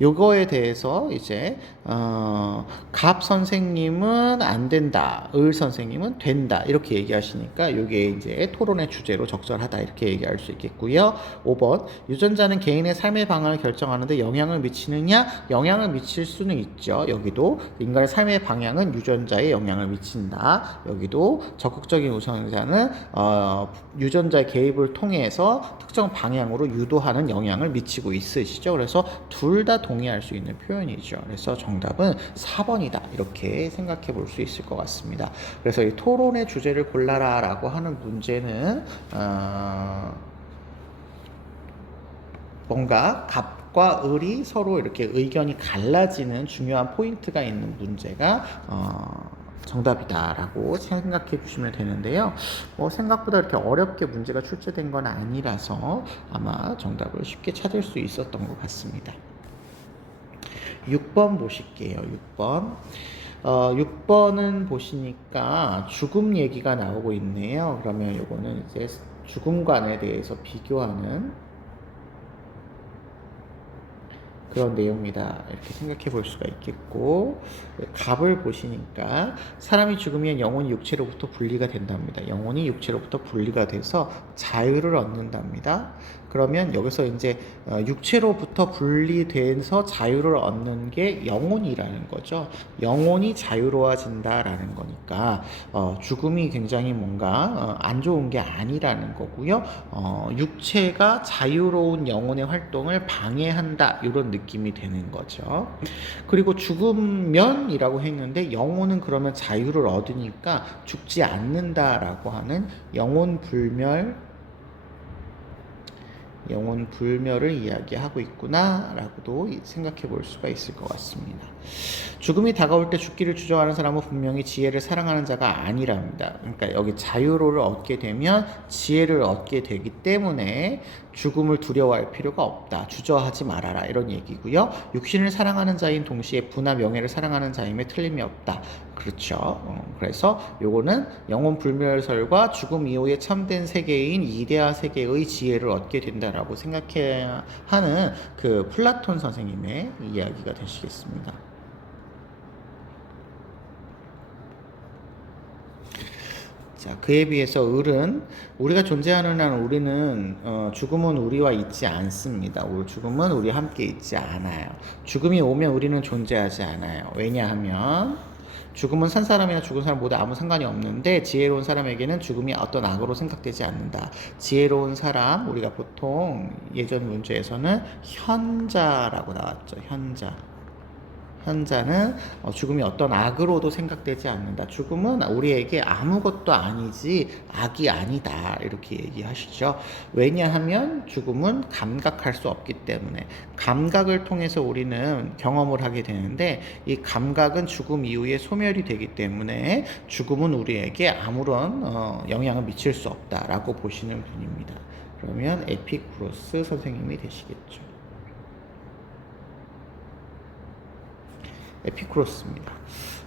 요거에 대해서 이제 갑 선생님은 안 된다, 을 선생님은 된다 이렇게 얘기하시니까 요게 이제 토론의 주제로 적절하다 이렇게 얘기할 수 있겠고요. 5번 유전자는 개인의 삶의 방향을 결정하는데 영향을 미치느냐? 영향을 미칠 수는 있죠. 여기도 인간의 삶의 방향은 유전자에 영향을 미친다. 여기도 적극적인 우선자는 유전자 개입을 통해서 특정 방향으로 유도하는 영향을 미치고 있으시죠. 그래서 둘 다 동의할 수 있는 표현이죠. 그래서 정답은 4번이다 이렇게 생각해 볼 수 있을 것 같습니다. 그래서 이 토론의 주제를 골라라 라고 하는 문제는 뭔가 갑과 을이 서로 이렇게 의견이 갈라지는 중요한 포인트가 있는 문제가 정답이다라고 생각해 주시면 되는데요. 생각보다 이렇게 어렵게 문제가 출제된 건 아니라서 아마 정답을 쉽게 찾을 수 있었던 것 같습니다. 6번 보실게요. 6번. 6번은 보시니까 죽음 얘기가 나오고 있네요. 그러면 요거는 이제 죽음관에 대해서 비교하는 그런 내용이다 이렇게 생각해 볼 수가 있겠고, 갑을 보시니까 사람이 죽으면 영혼이 육체로부터 분리가 된답니다. 영혼이 육체로부터 분리가 돼서 자유를 얻는답니다. 그러면 여기서 이제 육체로부터 분리돼서 자유를 얻는 게 영혼이라는 거죠. 영혼이 자유로워진다라는 거니까 죽음이 굉장히 뭔가 안 좋은 게 아니라는 거고요. 육체가 자유로운 영혼의 활동을 방해한다 이런 느낌이 되는 거죠. 그리고 죽으면이라고 했는데 영혼은 그러면 자유를 얻으니까 죽지 않는다라고 하는 영혼 불멸을 이야기하고 있구나 라고도 생각해 볼 수가 있을 것 같습니다. 죽음이 다가올 때 죽기를 주저하는 사람은 분명히 지혜를 사랑하는 자가 아니랍니다. 그러니까 여기 자유를 얻게 되면 지혜를 얻게 되기 때문에 죽음을 두려워할 필요가 없다. 주저하지 말아라 이런 얘기고요. 육신을 사랑하는 자인 동시에 부나 명예를 사랑하는 자임에 틀림이 없다. 그렇죠. 그래서 요거는 영혼 불멸설과 죽음 이후에 참된 세계인 이데아 세계의 지혜를 얻게 된다라고 생각해야 하는 그 플라톤 선생님의 이야기가 되시겠습니다. 자, 그에 비해서 을은 우리가 존재하는 한 우리는 죽음은 우리와 있지 않습니다. 죽음은 우리와 함께 있지 않아요. 죽음이 오면 우리는 존재하지 않아요. 왜냐하면 죽음은 산 사람이나 죽은 사람 모두 아무 상관이 없는데 지혜로운 사람에게는 죽음이 어떤 악으로 생각되지 않는다. 지혜로운 사람, 우리가 보통 예전 문제에서는 현자라고 나왔죠. 현자. 현자는 죽음이 어떤 악으로도 생각되지 않는다. 죽음은 우리에게 아무것도 아니지 악이 아니다. 이렇게 얘기하시죠. 왜냐하면 죽음은 감각할 수 없기 때문에 감각을 통해서 우리는 경험을 하게 되는데 이 감각은 죽음 이후에 소멸이 되기 때문에 죽음은 우리에게 아무런 영향을 미칠 수 없다라고 보시는 분입니다. 그러면 에피쿠로스 선생님이 되시겠죠. 에피쿠로스입니다.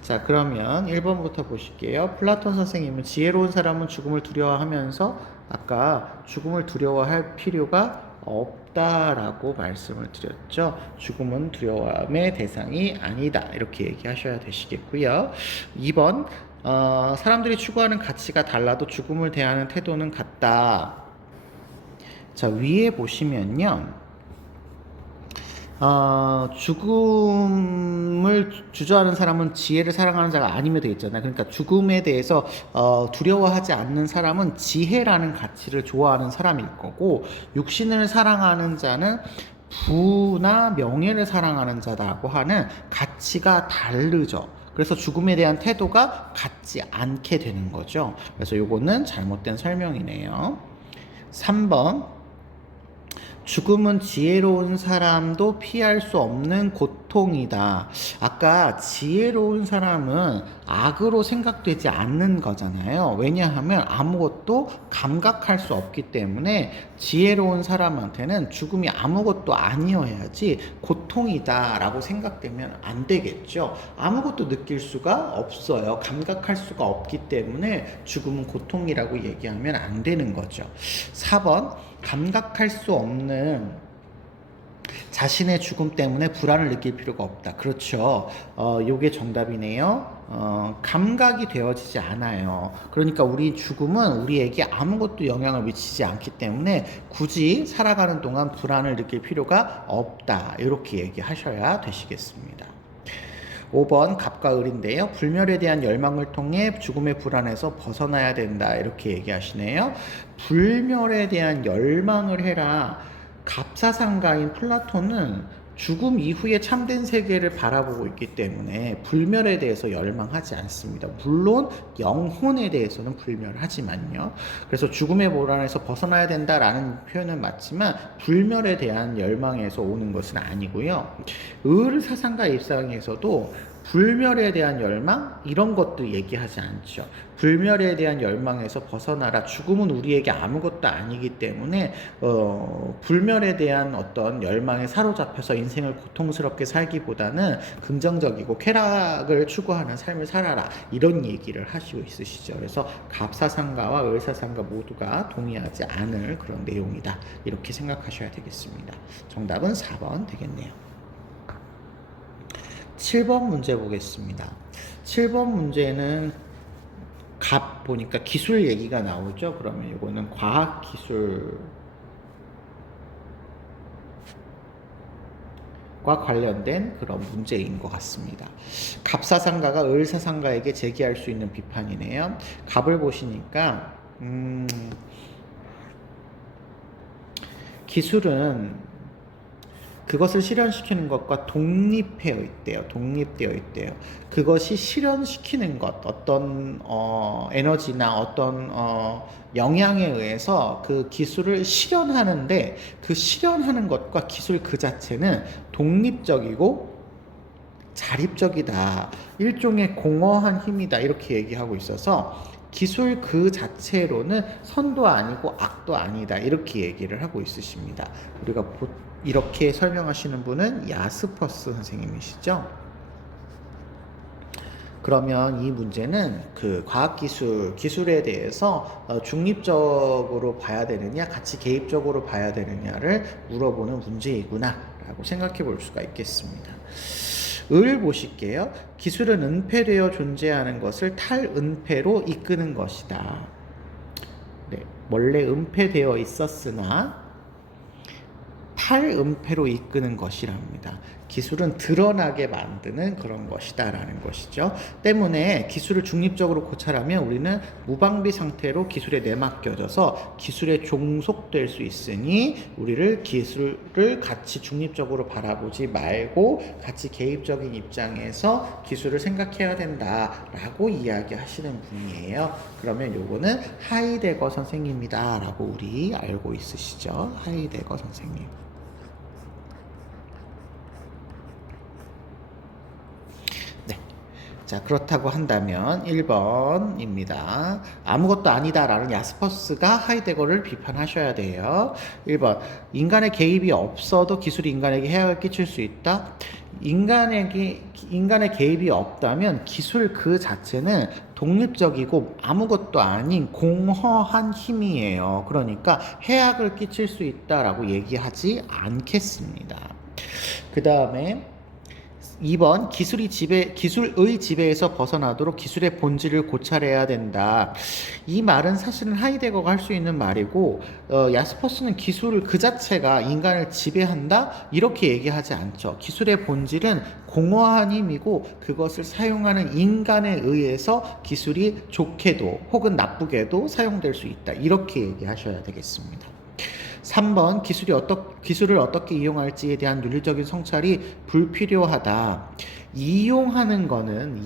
자, 그러면 1번부터 보실게요. 플라톤 선생님은 지혜로운 사람은 죽음을 두려워하면서 아까 죽음을 두려워할 필요가 없다라고 말씀을 드렸죠. 죽음은 두려움의 대상이 아니다. 이렇게 얘기하셔야 되시겠고요. 2번 사람들이 추구하는 가치가 달라도 죽음을 대하는 태도는 같다. 자, 위에 보시면요. 죽음을 주저하는 사람은 지혜를 사랑하는 자가 아니면 되겠잖아요. 그러니까 죽음에 대해서 두려워하지 않는 사람은 지혜라는 가치를 좋아하는 사람일 거고, 육신을 사랑하는 자는 부나 명예를 사랑하는 자라고 하는 가치가 다르죠. 그래서 죽음에 대한 태도가 같지 않게 되는 거죠. 그래서 요거는 잘못된 설명이네요. 3번 죽음은 지혜로운 사람도 피할 수 없는 고통이다. 아까 지혜로운 사람은 악으로 생각되지 않는 거잖아요. 왜냐하면 아무것도 감각할 수 없기 때문에 지혜로운 사람한테는 죽음이 아무것도 아니어야지 고통이다 라고 생각되면 안 되겠죠. 아무것도 느낄 수가 없어요. 감각할 수가 없기 때문에 죽음은 고통이라고 얘기하면 안 되는 거죠. 4번 감각할 수 없는 자신의 죽음 때문에 불안을 느낄 필요가 없다. 그렇죠. 요게 정답이네요. 감각이 되어지지 않아요. 그러니까 우리 죽음은 우리에게 아무것도 영향을 미치지 않기 때문에 굳이 살아가는 동안 불안을 느낄 필요가 없다. 이렇게 얘기하셔야 되시겠습니다. 5번 갑과 을인데요. 불멸에 대한 열망을 통해 죽음의 불안에서 벗어나야 된다. 이렇게 얘기하시네요. 불멸에 대한 열망을 해라. 갑사상가인 플라톤은 죽음 이후에 참된 세계를 바라보고 있기 때문에 불멸에 대해서 열망하지 않습니다. 물론 영혼에 대해서는 불멸하지만요. 그래서 죽음의 불안에서 벗어나야 된다라는 표현은 맞지만 불멸에 대한 열망에서 오는 것은 아니고요. 의사상가 입장에서도 불멸에 대한 열망 이런 것도 얘기하지 않죠. 불멸에 대한 열망에서 벗어나라. 죽음은 우리에게 아무것도 아니기 때문에 불멸에 대한 어떤 열망에 사로잡혀서 인생을 고통스럽게 살기보다는 긍정적이고 쾌락을 추구하는 삶을 살아라. 이런 얘기를 하시고 있으시죠. 그래서 갑사상가와 을사상가 모두가 동의하지 않을 그런 내용이다. 이렇게 생각하셔야 되겠습니다. 정답은 4번 되겠네요. 7번 문제 보겠습니다. 7번 문제는 갑 보니까 기술 얘기가 나오죠. 그러면 이거는 과학기술과 관련된 그런 문제인 것 같습니다. 갑사상가가 을사상가에게 제기할 수 있는 비판이네요. 갑을 보시니까 기술은 그것을 실현시키는 것과 독립되어 있대요. 그것이 실현시키는 것, 어떤 에너지나 어떤 영향에 의해서 그 기술을 실현하는데 그 실현하는 것과 기술 그 자체는 독립적이고 자립적이다. 일종의 공허한 힘이다. 이렇게 얘기하고 있어서 기술 그 자체로는 선도 아니고 악도 아니다. 이렇게 얘기를 하고 있으십니다. 우리가 이렇게 설명하시는 분은 야스퍼스 선생님이시죠. 그러면 이 문제는 그 기술에 대해서 중립적으로 봐야 되느냐, 같이 개입적으로 봐야 되느냐를 물어보는 문제이구나 라고 생각해 볼 수가 있겠습니다. 을 보실게요. 기술은 은폐되어 존재하는 것을 탈은폐로 이끄는 것이다. 네, 원래 은폐되어 있었으나 탈은폐로 이끄는 것이랍니다. 기술은 드러나게 만드는 그런 것이다라는 것이죠. 때문에 기술을 중립적으로 고찰하면 우리는 무방비 상태로 기술에 내맡겨져서 기술에 종속될 수 있으니 우리를 기술을 같이 중립적으로 바라보지 말고 같이 개입적인 입장에서 기술을 생각해야 된다라고 이야기하시는 분이에요. 그러면 요거는 하이데거 선생님이다라고 우리 알고 있으시죠? 하이데거 선생님. 네. 자, 그렇다고 한다면 1번입니다. 아무것도 아니다라는 야스퍼스가 하이데거를 비판하셔야 돼요. 1번. 인간의 개입이 없어도 기술이 인간에게 해악을 끼칠 수 있다. 인간의 개입이 없다면 기술 그 자체는 독립적이고 아무것도 아닌 공허한 힘이에요. 그러니까 해악을 끼칠 수 있다라고 얘기하지 않겠습니다. 그 다음에 2번 기술의 지배에서 벗어나도록 기술의 본질을 고찰해야 된다. 이 말은 사실은 하이데거가 할 수 있는 말이고 야스퍼스는 기술 그 자체가 인간을 지배한다 이렇게 얘기하지 않죠. 기술의 본질은 공허한 힘이고 그것을 사용하는 인간에 의해서 기술이 좋게도 혹은 나쁘게도 사용될 수 있다 이렇게 얘기하셔야 되겠습니다. 3번 기술을 어떻게 이용할지에 대한 윤리적인 성찰이 불필요하다. 이용하는 거는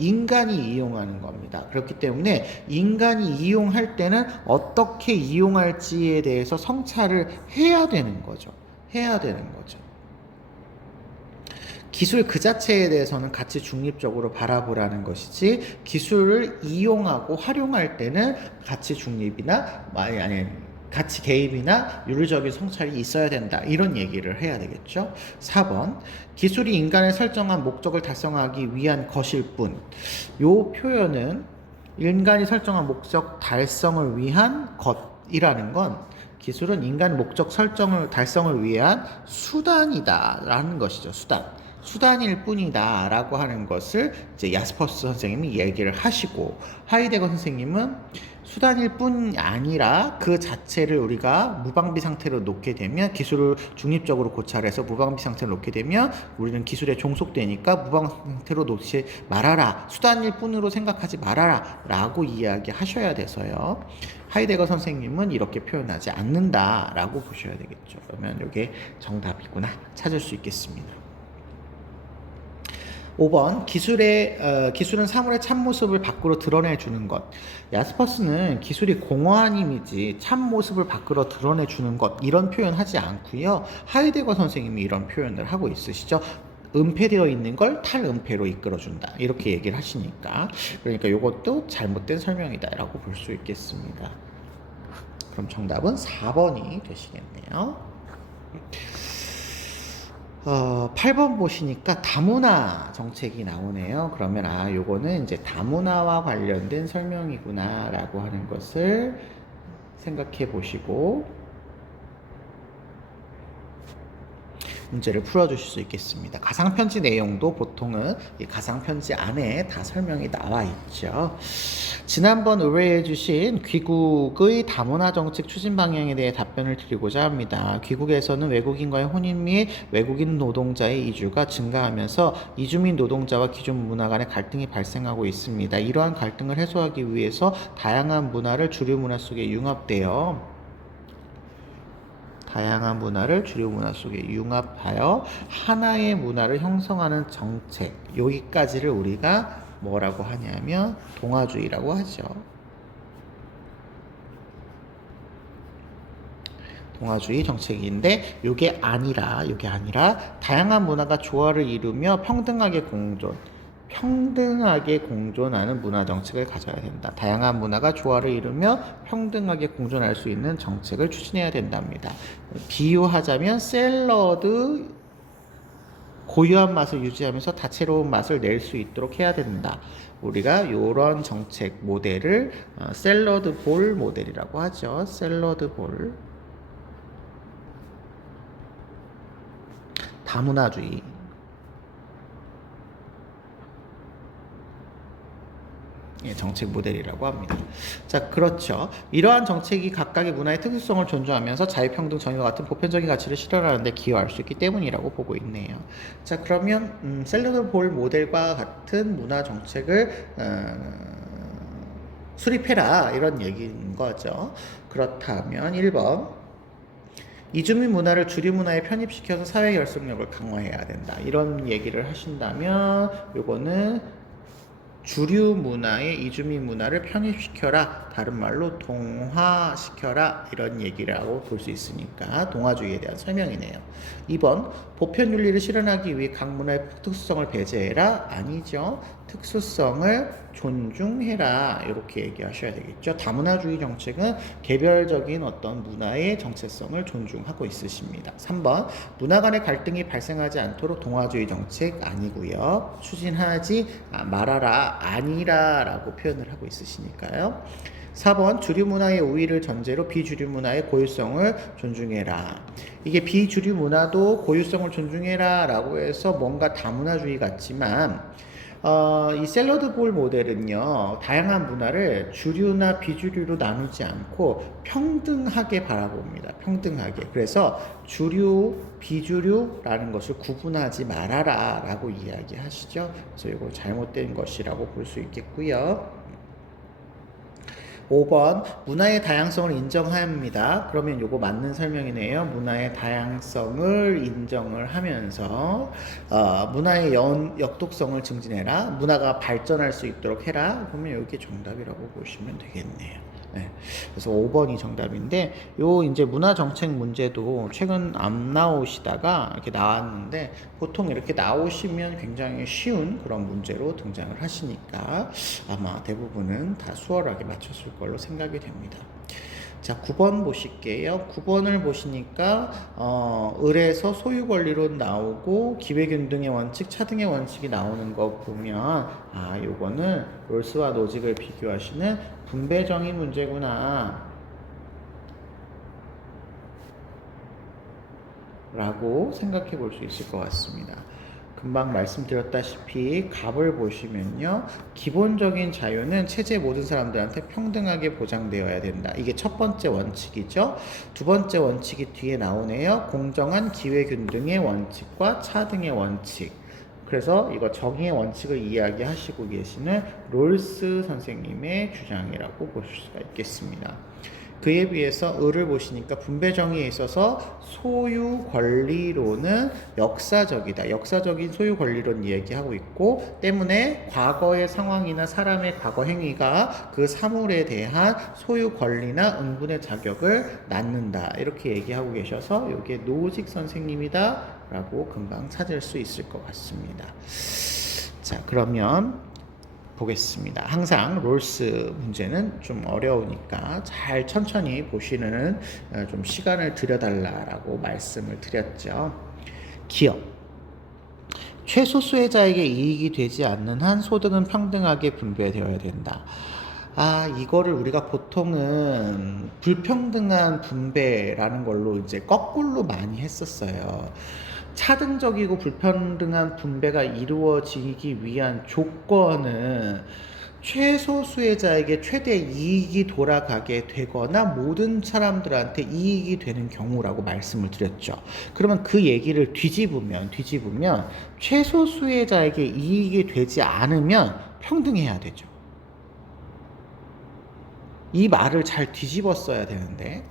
인간이 이용하는 겁니다. 그렇기 때문에 인간이 이용할 때는 어떻게 이용할지에 대해서 성찰을 해야 되는 거죠. 기술 그 자체에 대해서는 같이 중립적으로 바라보라는 것이지 기술을 이용하고 활용할 때는 같이 중립이나 같이 개입이나 윤리적인 성찰이 있어야 된다. 이런 얘기를 해야 되겠죠. 4번 기술이 인간의 설정한 목적을 달성하기 위한 것일 뿐. 요 표현은 인간이 설정한 목적 달성을 위한 것이라는 건 기술은 인간 목적 달성을 위한 수단이다라는 것이죠. 수단일 뿐이다 라고 하는 것을 이제 야스퍼스 선생님이 얘기를 하시고 하이데거 선생님은 수단일 뿐 아니라 그 자체를 우리가 무방비 상태로 놓게 되면 기술을 중립적으로 고찰해서 무방비 상태로 놓게 되면 우리는 기술에 종속되니까 무방비 상태로 놓지 말아라. 수단일 뿐으로 생각하지 말아라 라고 이야기하셔야 돼서요. 하이데거 선생님은 이렇게 표현하지 않는다 라고 보셔야 되겠죠. 그러면 이게 정답이구나 찾을 수 있겠습니다. 5번 기술은 사물의 참모습을 밖으로 드러내주는 것. 야스퍼스는 기술이 공허한 힘이지 참모습을 밖으로 드러내주는 것 이런 표현 하지 않고요. 하이데거 선생님이 이런 표현을 하고 있으시죠. 은폐되어 있는 걸 탈은폐로 이끌어준다 이렇게 얘기를 하시니까 그러니까 이것도 잘못된 설명이다 라고 볼 수 있겠습니다. 그럼 정답은 4번이 되시겠네요. 8번 보시니까 다문화 정책이 나오네요. 그러면 요거는 이제 다문화와 관련된 설명이구나 라고 하는 것을 생각해 보시고 문제를 풀어주실 수 있겠습니다. 가상편지 내용도 보통은 이 가상편지 안에 다 설명이 나와 있죠. 지난번 의뢰해 주신 귀국의 다문화 정책 추진 방향에 대해 답변을 드리고자 합니다. 귀국에서는 외국인과의 혼인 및 외국인 노동자의 이주가 증가하면서 이주민 노동자와 기존 문화 간의 갈등이 발생하고 있습니다. 이러한 갈등을 해소하기 위해서 다양한 문화를 주류 문화 속에 주류 문화 속에 융합하여 하나의 문화를 형성하는 정책 여기까지를 우리가 뭐라고 하냐면 동아주의라고 하죠. 동아주의 정책인데 요게 아니라 다양한 문화가 조화를 이루며 평등하게 공존하는 문화 정책을 가져야 된다. 다양한 문화가 조화를 이루며 평등하게 공존할 수 있는 정책을 추진해야 된답니다. 비유하자면 샐러드 고유한 맛을 유지하면서 다채로운 맛을 낼 수 있도록 해야 된다. 우리가 이런 정책 모델을 샐러드 볼 모델이라고 하죠. 샐러드 볼. 다문화주의. 정책 모델이라고 합니다. 자, 그렇죠. 이러한 정책이 각각의 문화의 특수성을 존중하면서 자유평등 정의와 같은 보편적인 가치를 실현하는 데 기여할 수 있기 때문이라고 보고 있네요. 자, 그러면 샐러드 볼 모델과 같은 문화 정책을 수립해라 이런 얘기인 거죠. 그렇다면 1번 이주민 문화를 주류 문화에 편입시켜서 사회 결속력을 강화해야 된다. 이런 얘기를 하신다면 요거는 주류 문화에 이주민 문화를 편입시켜라. 다른 말로 동화시켜라. 이런 얘기라고 볼 수 있으니까 동화주의에 대한 설명이네요. 2번 보편윤리를 실현하기 위해 각 문화의 특수성을 배제해라. 아니죠. 특수성을 존중해라. 이렇게 얘기하셔야 되겠죠. 다문화주의 정책은 개별적인 어떤 문화의 정체성을 존중하고 있으십니다. 3번 문화 간의 갈등이 발생하지 않도록 동화주의 정책 아니고요. 추진하지 말아라. 아니라 라고 표현을 하고 있으시니까요. 4번 주류 문화의 우위를 전제로 비주류 문화의 고유성을 존중해라. 이게 비주류 문화도 고유성을 존중해라 라고 해서 뭔가 다문화주의 같지만 이 샐러드 볼 모델은요, 다양한 문화를 주류나 비주류로 나누지 않고 평등하게 바라봅니다. 평등하게. 그래서 주류, 비주류라는 것을 구분하지 말아라 라고 이야기하시죠. 그래서 이거 잘못된 것이라고 볼 수 있겠고요. 5번 문화의 다양성을 인정합니다. 그러면 요거 맞는 설명이네요. 문화의 다양성을 인정을 하면서 문화의 역독성을 증진해라. 문화가 발전할 수 있도록 해라. 그러면 이게 정답이라고 보시면 되겠네요. 네. 그래서 5번이 정답인데 요 이제 문화 정책 문제도 최근 안 나오시다가 이렇게 나왔는데 보통 이렇게 나오시면 굉장히 쉬운 그런 문제로 등장을 하시니까 아마 대부분은 다 수월하게 맞췄을 걸로 생각이 됩니다. 자, 9번 보실게요. 9번을 보시니까 을에서 소유 권리론 나오고 기회균등의 원칙, 차등의 원칙이 나오는 거 보면 요거는 롤스와 노직을 비교하시는 분배정의 문제구나 라고 생각해 볼 수 있을 것 같습니다. 금방 말씀드렸다시피 갑을 보시면요, 기본적인 자유는 체제 모든 사람들한테 평등하게 보장되어야 된다. 이게 첫 번째 원칙이죠. 두 번째 원칙이 뒤에 나오네요. 공정한 기회균등의 원칙과 차등의 원칙. 그래서 이거 정의의 원칙을 이야기하시고 계시는 롤스 선생님의 주장이라고 볼 수가 있겠습니다. 그에 비해서 을을 보시니까 분배 정의에 있어서 소유 권리론은 역사적이다. 역사적인 소유 권리론 이야기하고 있고 때문에 과거의 상황이나 사람의 과거 행위가 그 사물에 대한 소유 권리나 응분의 자격을 낳는다. 이렇게 얘기하고 계셔서 이게 노직 선생님이다 라고 금방 찾을 수 있을 것 같습니다. 자, 그러면 보겠습니다. 항상 롤스 문제는 좀 어려우니까 잘 천천히 보시는 좀 시간을 들여달라고 말씀을 드렸죠. 기업. 최소수혜자에게 이익이 되지 않는 한 소득은 평등하게 분배되어야 된다. 이거를 우리가 보통은 불평등한 분배라는 걸로 이제 거꾸로 많이 했었어요. 차등적이고 불평등한 분배가 이루어지기 위한 조건은 최소 수혜자에게 최대 이익이 돌아가게 되거나 모든 사람들한테 이익이 되는 경우라고 말씀을 드렸죠. 그러면 그 얘기를 뒤집으면 최소 수혜자에게 이익이 되지 않으면 평등해야 되죠. 이 말을 잘 뒤집었어야 되는데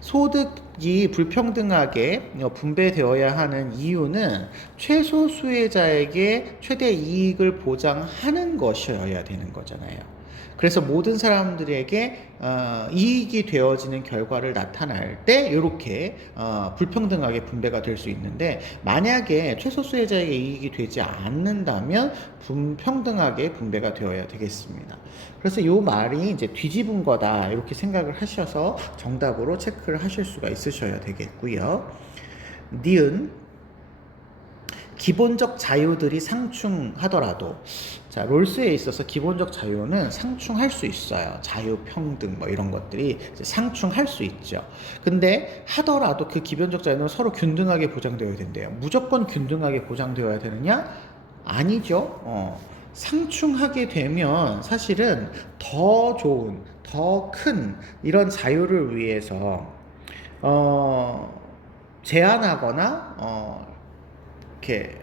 소득이 불평등하게 분배되어야 하는 이유는 최소 수혜자에게 최대 이익을 보장하는 것이어야 되는 거잖아요. 그래서 모든 사람들에게 이익이 되어지는 결과를 나타날 때 이렇게 불평등하게 분배가 될 수 있는데 만약에 최소 수혜자에게 이익이 되지 않는다면 불평등하게 분배가 되어야 되겠습니다. 그래서 이 말이 이제 뒤집은 거다 이렇게 생각을 하셔서 정답으로 체크를 하실 수가 있으셔야 되겠고요. 니은 기본적 자유들이 상충하더라도 자 롤스에 있어서 기본적 자유는 상충할 수 있어요. 자유, 평등 뭐 이런 것들이 이제 상충할 수 있죠. 근데 하더라도 그 기본적 자유는 서로 균등하게 보장되어야 된대요. 무조건 균등하게 보장되어야 되느냐? 아니죠. 상충하게 되면 사실은 더 좋은, 더 큰 이런 자유를 위해서 제한하거나 이렇게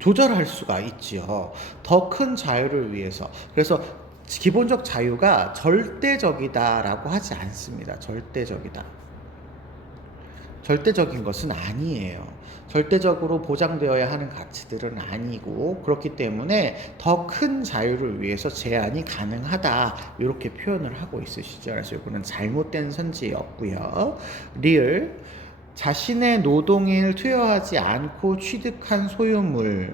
조절할 수가 있지요. 더 큰 자유를 위해서. 그래서 기본적 자유가 절대적이다라고 하지 않습니다. 절대적이다. 절대적인 것은 아니에요. 절대적으로 보장되어야 하는 가치들은 아니고, 그렇기 때문에 더 큰 자유를 위해서 제한이 가능하다, 이렇게 표현을 하고 있으시죠. 그래서 이거는 잘못된 선지였고요. 리을, 자신의 노동을 투여하지 않고 취득한 소유물에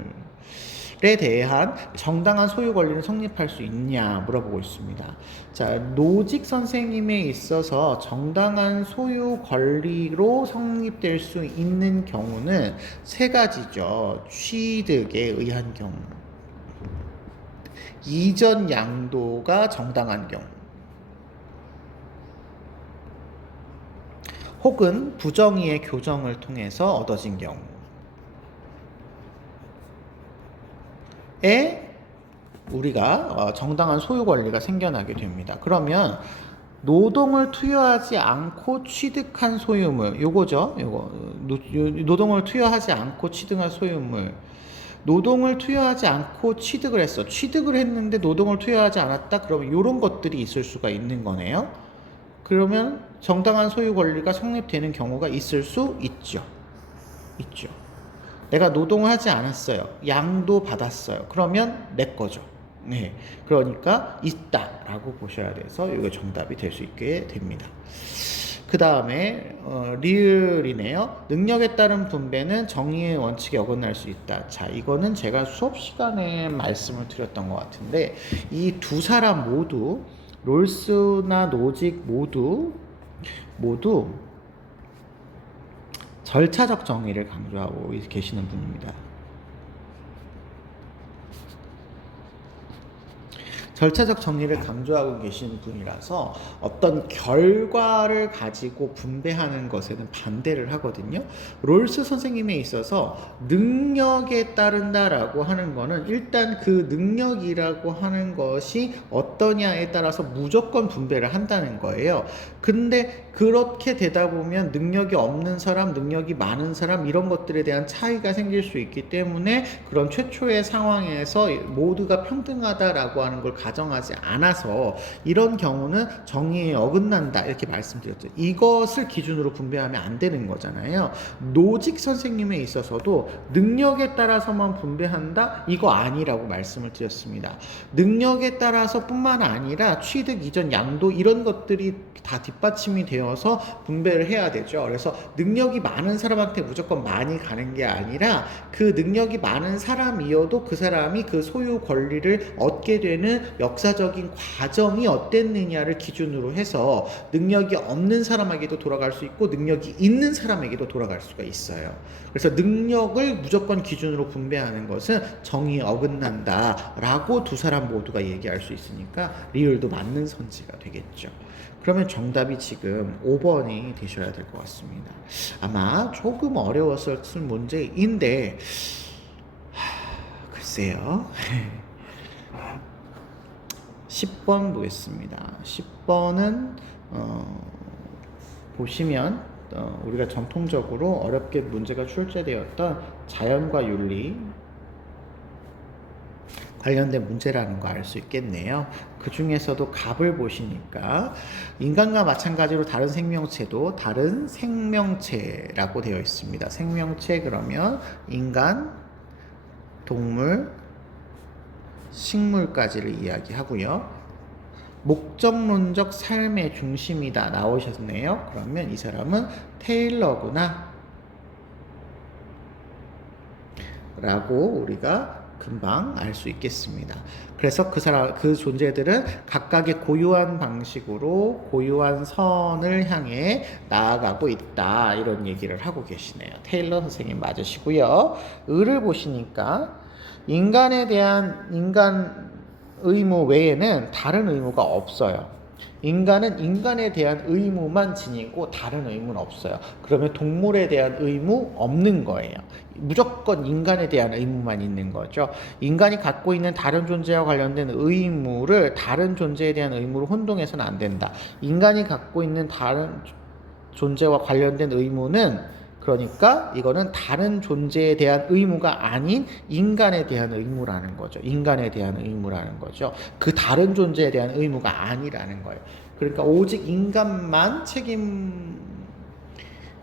대한 정당한 소유 권리는 성립할 수 있냐 물어보고 있습니다. 자, 노직 선생님에 있어서 정당한 소유 권리로 성립될 수 있는 경우는 세 가지죠. 취득에 의한 경우, 이전 양도가 정당한 경우, 혹은 부정의의 교정을 통해서 얻어진 경우에 우리가 정당한 소유 권리가 생겨나게 됩니다. 그러면 노동을 투여하지 않고 취득한 소유물, 요거죠. 요거 노동을 투여하지 않고 취득한 소유물. 노동을 투여하지 않고 취득을 했어. 취득을 했는데 노동을 투여하지 않았다. 그러면 이런 것들이 있을 수가 있는 거네요. 그러면 정당한 소유 권리가 성립되는 경우가 있을 수 있죠. 있죠. 내가 노동을 하지 않았어요. 양도 받았어요. 그러면 내 거죠. 네. 그러니까 있다라고 보셔야 돼서 이게 정답이 될 수 있게 됩니다. 그 다음에 리을이네요. 능력에 따른 분배는 정의의 원칙에 어긋날 수 있다. 자, 이거는 제가 수업 시간에 말씀을 드렸던 것 같은데, 이 두 사람 모두, 롤스나 노직 모두 절차적 정의를 강조하고 계시는 분입니다. 절차적 정의를 강조하고 계신 분이라서 어떤 결과를 가지고 분배하는 것에는 반대를 하거든요. 롤스 선생님에 있어서 능력에 따른다라고 하는 거는 일단 그 능력이라고 하는 것이 어떠냐에 따라서 무조건 분배를 한다는 거예요. 근데 그렇게 되다 보면 능력이 없는 사람, 능력이 많은 사람, 이런 것들에 대한 차이가 생길 수 있기 때문에 그런 최초의 상황에서 모두가 평등하다라고 하는 걸 가정하지 않아서 이런 경우는 정의에 어긋난다, 이렇게 말씀드렸죠. 이것을 기준으로 분배하면 안 되는 거잖아요. 노직 선생님에 있어서도 능력에 따라서만 분배한다? 이거 아니라고 말씀을 드렸습니다. 능력에 따라서 뿐만 아니라 취득, 이전, 양도, 이런 것들이 다 뒷받침이 되어서 분배를 해야 되죠. 그래서 능력이 많은 사람한테 무조건 많이 가는 게 아니라 그 능력이 많은 사람이어도 그 사람이 그 소유 권리를 얻게 되는 역사적인 과정이 어땠느냐를 기준으로 해서 능력이 없는 사람에게도 돌아갈 수 있고 능력이 있는 사람에게도 돌아갈 수가 있어요. 그래서 능력을 무조건 기준으로 분배하는 것은 정의에 어긋난다라고 두 사람 모두가 얘기할 수 있으니까 리을도 맞는 선지가 되겠죠. 그러면 정답이 지금 5번이 되셔야 될 것 같습니다. 아마 조금 어려웠을 문제인데 글쎄요. 10번 보겠습니다. 10번은 보시면 우리가 전통적으로 어렵게 문제가 출제되었던 자연과 윤리 관련된 문제라는 거 알 수 있겠네요. 그 중에서도 갑을 보시니까 인간과 마찬가지로 다른 생명체도 다른 생명체라고 되어 있습니다. 생명체 그러면 인간, 동물, 식물까지를 이야기하고요. 목적론적 삶의 중심이다 나오셨네요. 그러면 이 사람은 테일러구나 라고 우리가 금방 알 수 있겠습니다. 그래서 그 존재들은 각각의 고유한 방식으로 고유한 선을 향해 나아가고 있다, 이런 얘기를 하고 계시네요. 테일러 선생님 맞으시고요. 을을 보시니까 인간에 대한 인간 의무 외에는 다른 의무가 없어요. 인간은 인간에 대한 의무만 지니고 다른 의무는 없어요. 그러면 동물에 대한 의무 없는 거예요. 무조건 인간에 대한 의무만 있는 거죠. 인간이 갖고 있는 다른 존재와 관련된 의무를 다른 존재에 대한 의무로 혼동해서는 안 된다. 인간이 갖고 있는 다른 존재와 관련된 의무는 그러니까 이거는 다른 존재에 대한 의무가 아닌 인간에 대한 의무라는 거죠. 인간에 대한 의무라는 거죠. 그 다른 존재에 대한 의무가 아니라는 거예요. 그러니까 오직 인간만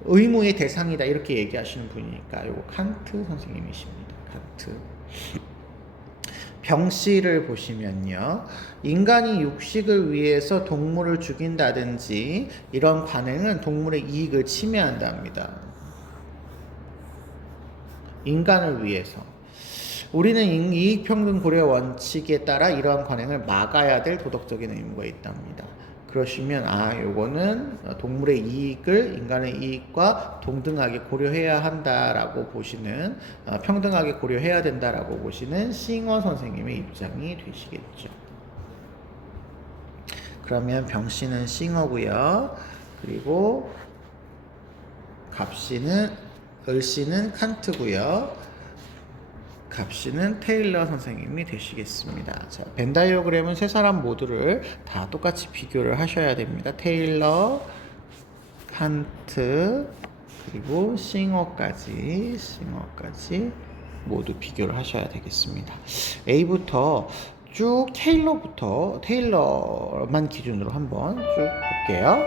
의무의 대상이다 이렇게 얘기하시는 분이니까 요거 칸트 선생님이십니다. 칸트. 병씨를 보시면요. 인간이 육식을 위해서 동물을 죽인다든지 이런 관행은 동물의 이익을 침해한답니다. 인간을 위해서. 우리는 이익평등 고려 원칙에 따라 이러한 관행을 막아야 될 도덕적인 의무가 있답니다. 그러시면 요거는 동물의 이익을 인간의 이익과 동등하게 고려해야 한다라고 보시는 평등하게 고려해야 된다라고 보시는 싱어 선생님의 입장이 되시겠죠. 그러면 병씨는 싱어고요. 그리고 을씨는 칸트고요. 갑씨는 테일러 선생님이 되시겠습니다. 자, 벤 다이어그램은 세 사람 모두를 다 똑같이 비교를 하셔야 됩니다. 테일러, 칸트, 그리고 싱어까지 모두 비교를 하셔야 되겠습니다. A부터 쭉 테일러만 기준으로 한번 쭉 볼게요.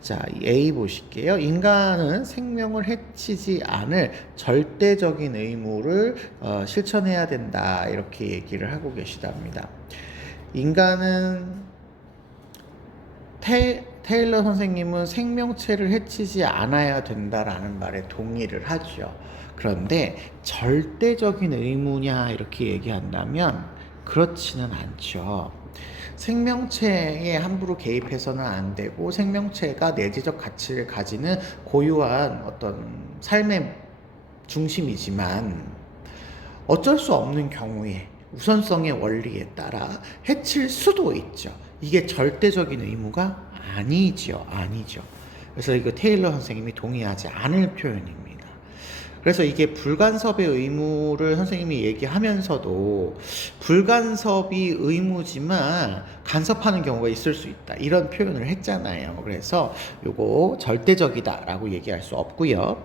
자, A 보실게요. 인간은 생명을 해치지 않을 절대적인 의무를 실천해야 된다. 이렇게 얘기를 하고 계시답니다. 인간은 테일러 선생님은 생명체를 해치지 않아야 된다라는 말에 동의를 하죠. 그런데 절대적인 의무냐 이렇게 얘기한다면 그렇지는 않죠. 생명체에 함부로 개입해서는 안 되고 생명체가 내재적 가치를 가지는 고유한 어떤 삶의 중심이지만 어쩔 수 없는 경우에 우선성의 원리에 따라 해칠 수도 있죠. 이게 절대적인 의무가 아니죠. 그래서 이거 테일러 선생님이 동의하지 않을 표현입니다. 그래서 이게 불간섭의 의무를 선생님이 얘기하면서도 불간섭이 의무지만 간섭하는 경우가 있을 수 있다 이런 표현을 했잖아요. 그래서 요거 절대적이다 라고 얘기할 수 없고요.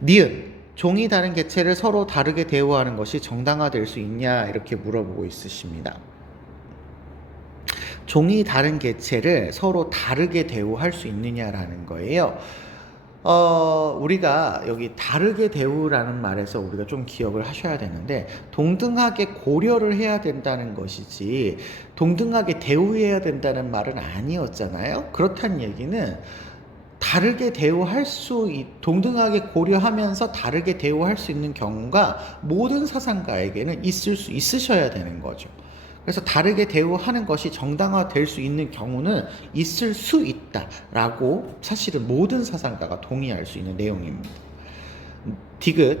니은 종이 다른 개체를 서로 다르게 대우하는 것이 정당화될 수 있냐 이렇게 물어보고 있으십니다. 종이 다른 개체를 서로 다르게 대우할 수 있느냐라는 거예요. 우리가 여기 다르게 대우라는 말에서 우리가 좀 기억을 하셔야 되는데 동등하게 고려를 해야 된다는 것이지 동등하게 대우해야 된다는 말은 아니었잖아요. 그렇다는 얘기는 동등하게 고려하면서 다르게 대우할 수 있는 경우가 모든 사상가에게는 있으셔야 되는 거죠. 그래서 다르게 대우하는 것이 정당화될 수 있는 경우는 있을 수 있다라고 사실은 모든 사상가가 동의할 수 있는 내용입니다. 디귿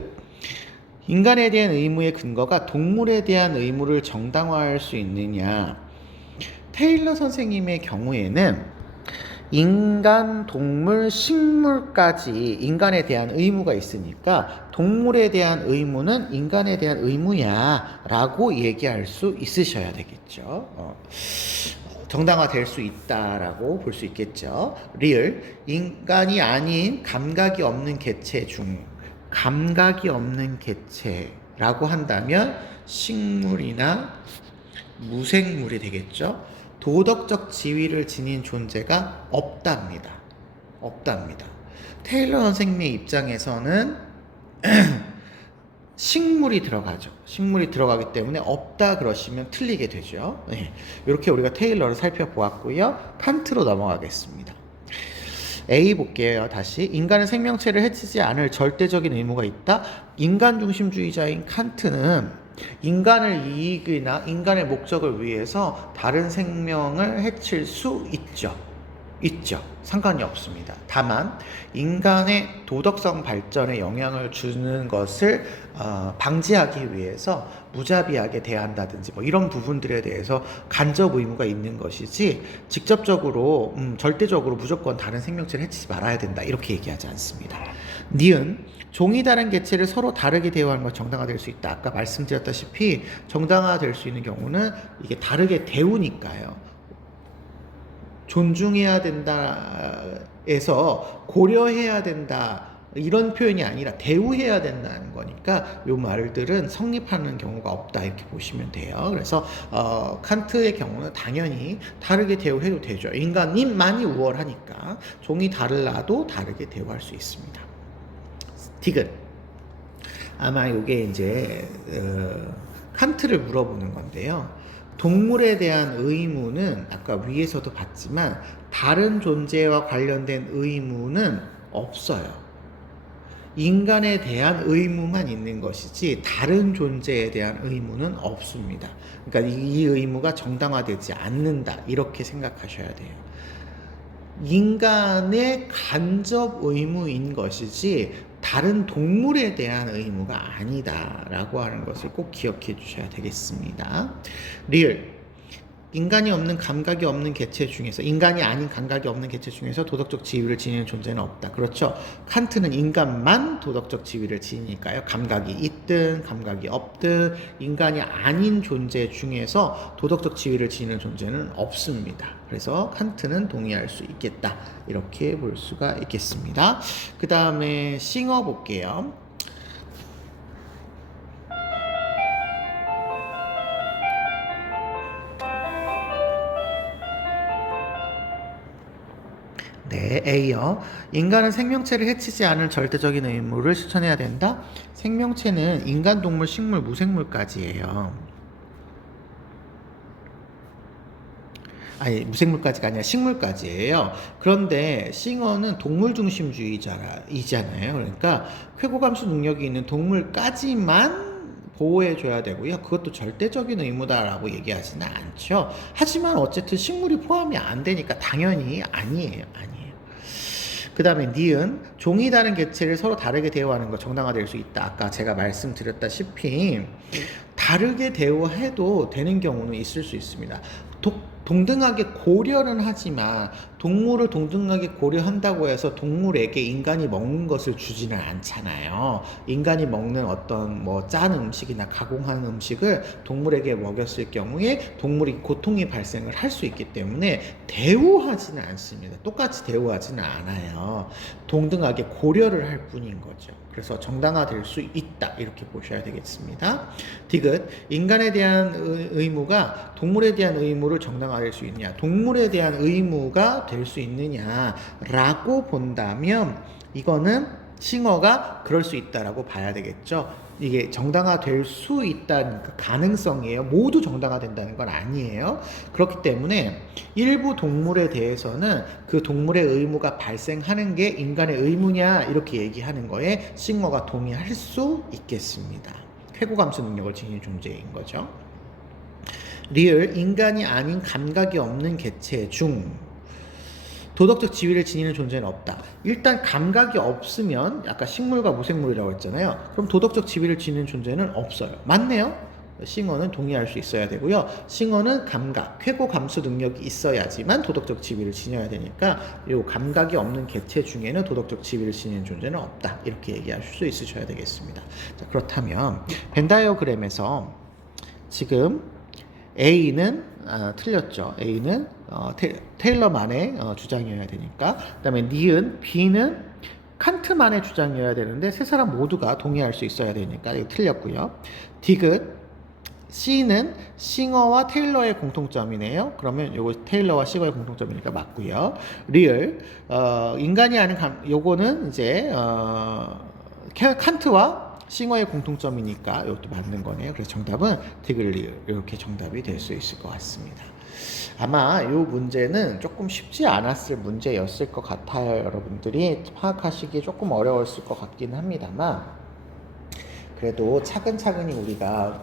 인간에 대한 의무의 근거가 동물에 대한 의무를 정당화할 수 있느냐. 테일러 선생님의 경우에는 인간, 동물, 식물까지 인간에 대한 의무가 있으니까 동물에 대한 의무는 인간에 대한 의무야 라고 얘기할 수 있으셔야 되겠죠. 정당화될 수 있다라고 볼 수 있겠죠. 리을 인간이 아닌 감각이 없는 개체라고 한다면 식물이나 무생물이 되겠죠. 도덕적 지위를 지닌 존재가 없답니다. 테일러 선생님의 입장에서는 식물이 들어가죠. 식물이 들어가기 때문에 없다 그러시면 틀리게 되죠. 네. 이렇게 우리가 테일러를 살펴보았고요. 칸트로 넘어가겠습니다. A 볼게요. 다시 인간은 생명체를 해치지 않을 절대적인 의무가 있다. 인간 중심주의자인 칸트는 인간의 이익이나 인간의 목적을 위해서 다른 생명을 해칠 수 있죠. 있죠. 상관이 없습니다. 다만 인간의 도덕성 발전에 영향을 주는 것을 방지하기 위해서 무자비하게 대한다든지 뭐 이런 부분들에 대해서 간접 의무가 있는 것이지 직접적으로 절대적으로 무조건 다른 생명체를 해치지 말아야 된다 이렇게 얘기하지 않습니다. 니은 종이 다른 개체를 서로 다르게 대우하는 것 정당화될 수 있다. 아까 말씀드렸다시피 정당화될 수 있는 경우는 이게 다르게 대우니까요. 존중해야 된다에서 고려해야 된다 이런 표현이 아니라 대우해야 된다는 거니까 이 말들은 성립하는 경우가 없다 이렇게 보시면 돼요. 그래서 칸트의 경우는 당연히 다르게 대우해도 되죠. 인간님만이 우월하니까 종이 달라도 다르게 대우할 수 있습니다. 디귿 아마 이게 이제 칸트를 물어보는 건데요. 동물에 대한 의무는 아까 위에서도 봤지만 다른 존재와 관련된 의무는 없어요. 인간에 대한 의무만 있는 것이지 다른 존재에 대한 의무는 없습니다. 그러니까 이 의무가 정당화되지 않는다 이렇게 생각하셔야 돼요. 인간의 간접 의무인 것이지 다른 동물에 대한 의무가 아니다라고 하는 것을 꼭 기억해 주셔야 되겠습니다. 리을 인간이 없는 감각이 없는 개체 중에서 인간이 아닌 감각이 없는 개체 중에서 도덕적 지위를 지니는 존재는 없다. 그렇죠. 칸트는 인간만 도덕적 지위를 지니니까요. 감각이 있든 감각이 없든 인간이 아닌 존재 중에서 도덕적 지위를 지니는 존재는 없습니다. 그래서 칸트는 동의할 수 있겠다. 이렇게 볼 수가 있겠습니다. 그 다음에 싱어 볼게요. 네, A요. 인간은 생명체를 해치지 않을 절대적인 의무를 실천해야 된다. 생명체는 인간, 동물, 식물, 무생물까지예요. 아니, 무생물까지가 아니라 식물까지예요. 그런데 싱어는 동물 중심주의자이잖아요. 그러니까 쾌고감수 능력이 있는 동물까지만 보호해줘야 되고요. 그것도 절대적인 의무다라고 얘기하지는 않죠. 하지만 어쨌든 식물이 포함이 안 되니까 당연히 아니에요. 그 다음에 니은 종이 다른 개체를 서로 다르게 대우하는 것 정당화될 수 있다. 아까 제가 말씀드렸다시피 다르게 대우해도 되는 경우는 있을 수 있습니다. 동등하게 고려는 하지만 동물을 동등하게 고려한다고 해서 동물에게 인간이 먹는 것을 주지는 않잖아요. 인간이 먹는 어떤 뭐 짠 음식이나 가공한 음식을 동물에게 먹였을 경우에 동물이 고통이 발생을 할 수 있기 때문에 대우하지는 않습니다. 똑같이 대우하지는 않아요. 동등하게 고려를 할 뿐인 거죠. 그래서 정당화될 수 있다 이렇게 보셔야 되겠습니다. 디귿 인간에 대한 의무가 동물에 대한 의무를 정당화될 수 있느냐, 동물에 대한 의무가 될 수 있느냐라고 본다면 이거는 싱어가 그럴 수 있다라고 봐야 되겠죠. 이게 정당화될 수 있다는 그 가능성이에요. 모두 정당화된다는 건 아니에요. 그렇기 때문에 일부 동물에 대해서는 그 동물의 의무가 발생하는 게 인간의 의무냐 이렇게 얘기하는 거에 싱어가 동의할 수 있겠습니다. 쾌고감수 능력을 지닌 존재인 거죠. 리을 인간이 아닌 감각이 없는 개체 중 도덕적 지위를 지니는 존재는 없다. 일단 감각이 없으면 아까 식물과 무생물이라고 했잖아요. 그럼 도덕적 지위를 지니는 존재는 없어요. 맞네요. 싱어는 동의할 수 있어야 되고요. 싱어는 감각, 쾌고 감수 능력이 있어야지만 도덕적 지위를 지녀야 되니까 이 감각이 없는 개체 중에는 도덕적 지위를 지니는 존재는 없다. 이렇게 얘기하실 수 있으셔야 되겠습니다. 자, 그렇다면 벤다이어그램에서 지금 A는 틀렸죠. A는 테일러만의 주장이어야 되니까. 그 다음에 니은 B는 칸트만의 주장이어야 되는데 세 사람 모두가 동의할 수 있어야 되니까 이거 틀렸고요. 디귿 C는 싱어와 테일러의 공통점이네요. 그러면 요거 테일러와 싱어의 공통점이니까 맞고요. 리을 인간이 아는 요거는 이제 칸트와 싱어의 공통점이니까 이것도 맞는 거네요. 그래서 정답은 디귿 이렇게 정답이 될 수 있을 것 같습니다. 아마 이 문제는 조금 쉽지 않았을 문제였을 것 같아요. 여러분들이 파악하시기 조금 어려웠을 것 같긴 합니다만 그래도 차근차근히 우리가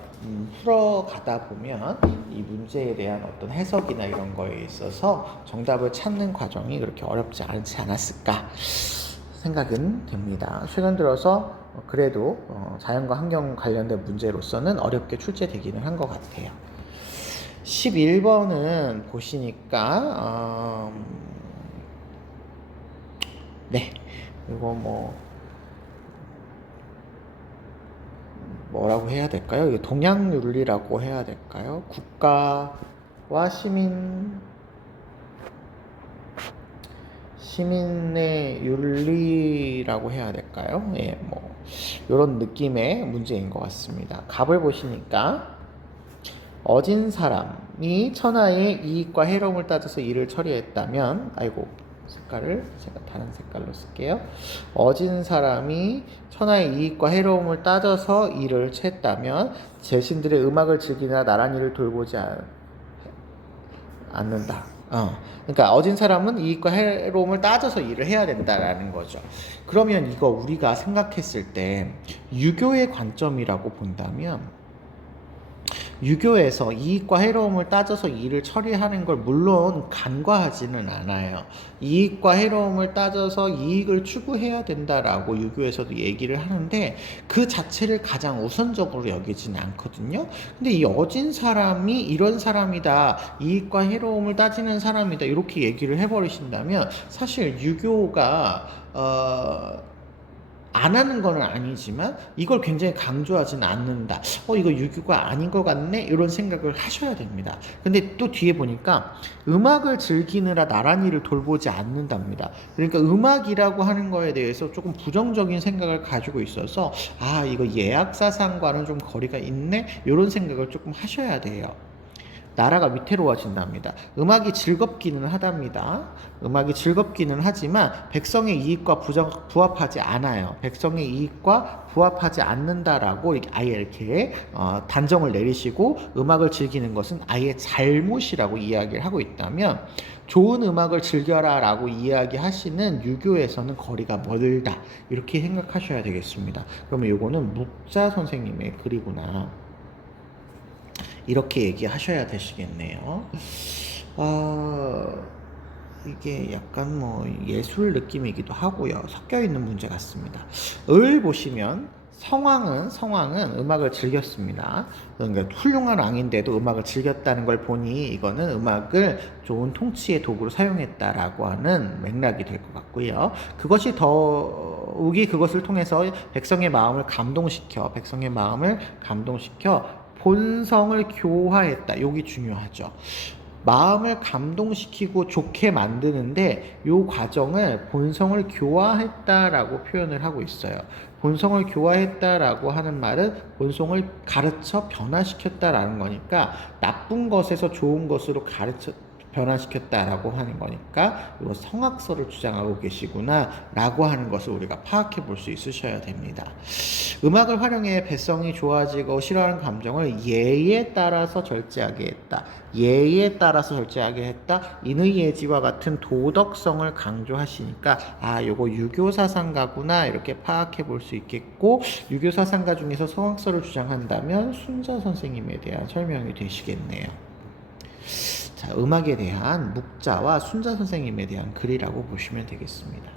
풀어가다 보면 이 문제에 대한 어떤 해석이나 이런 거에 있어서 정답을 찾는 과정이 그렇게 어렵지 않지 않았을까 생각은 됩니다. 최근 들어서 그래도 자연과 환경 관련된 문제로서는 어렵게 출제되기는 한 것 같아요. 11번은 보시니까 네, 이거 뭐라고 해야 될까요? 이게 동양윤리라고 해야 될까요? 국가와 시민의 윤리라고 해야 될까요? 예, 이런 느낌의 문제인 것 같습니다. 답을 보시니까 어진 사람이 천하의 이익과 해로움을 따져서 일을 처리했다면, 색깔을 제가 다른 색깔로 쓸게요. 어진 사람이 천하의 이익과 해로움을 따져서 일을 했다면 자신들의 음악을 즐기나 나란 일을 돌보지 않는다. 그러니까 어진 사람은 이익과 해로움을 따져서 일을 해야 된다라는 거죠. 그러면 이거 우리가 생각했을 때 유교의 관점이라고 본다면 유교에서 이익과 해로움을 따져서 일을 처리하는 걸 물론 간과하지는 않아요. 이익과 해로움을 따져서 이익을 추구해야 된다라고 유교에서도 얘기를 하는데 그 자체를 가장 우선적으로 여기지는 않거든요. 근데 이 어진 사람이 이런 사람이다, 이익과 해로움을 따지는 사람이다 이렇게 얘기를 해버리신다면 사실 유교가 안 하는 건 아니지만 이걸 굉장히 강조하지는 않는다. 이거 유교가 아닌 것 같네? 이런 생각을 하셔야 됩니다. 근데 또 뒤에 보니까 음악을 즐기느라 나란 일을 돌보지 않는답니다. 그러니까 음악이라고 하는 거에 대해서 조금 부정적인 생각을 가지고 있어서 이거 예약사상과는 좀 거리가 있네? 이런 생각을 조금 하셔야 돼요. 나라가 위태로워진답니다. 음악이 즐겁기는 하답니다. 음악이 즐겁기는 하지만 백성의 이익과 부합하지 않아요. 백성의 이익과 부합하지 않는다라고 아예 이렇게 단정을 내리시고 음악을 즐기는 것은 아예 잘못이라고 이야기를 하고 있다면 좋은 음악을 즐겨라 라고 이야기하시는 유교에서는 거리가 멀다 이렇게 생각하셔야 되겠습니다. 그러면 이거는 묵자 선생님의 글이구나 이렇게 얘기하셔야 되시겠네요. 이게 약간 예술 느낌이기도 하고요. 섞여 있는 문제 같습니다. 을 보시면 성왕은 음악을 즐겼습니다. 그러니까 훌륭한 왕인데도 음악을 즐겼다는 걸 보니 이거는 음악을 좋은 통치의 도구로 사용했다라고 하는 맥락이 될 것 같고요. 그것이 더욱이 그것을 통해서 백성의 마음을 감동시켜 본성을 교화했다. 여기 중요하죠. 마음을 감동시키고 좋게 만드는데 이 과정을 본성을 교화했다라고 표현을 하고 있어요. 본성을 교화했다라고 하는 말은 본성을 가르쳐 변화시켰다라는 거니까 나쁜 것에서 좋은 것으로 변화시켰다라고 하는 거니까 이거 성악설을 주장하고 계시구나 라고 하는 것을 우리가 파악해 볼 수 있으셔야 됩니다. 음악을 활용해 백성이 좋아지고 싫어하는 감정을 예에 따라서 절제하게 했다. 예에 따라서 절제하게 했다. 인의예지와 같은 도덕성을 강조하시니까 요거 유교사상가구나 이렇게 파악해 볼 수 있겠고 유교사상가 중에서 성악설을 주장한다면 순자 선생님에 대한 설명이 되시겠네요. 자, 음악에 대한 묵자와 순자 선생님에 대한 글이라고 보시면 되겠습니다.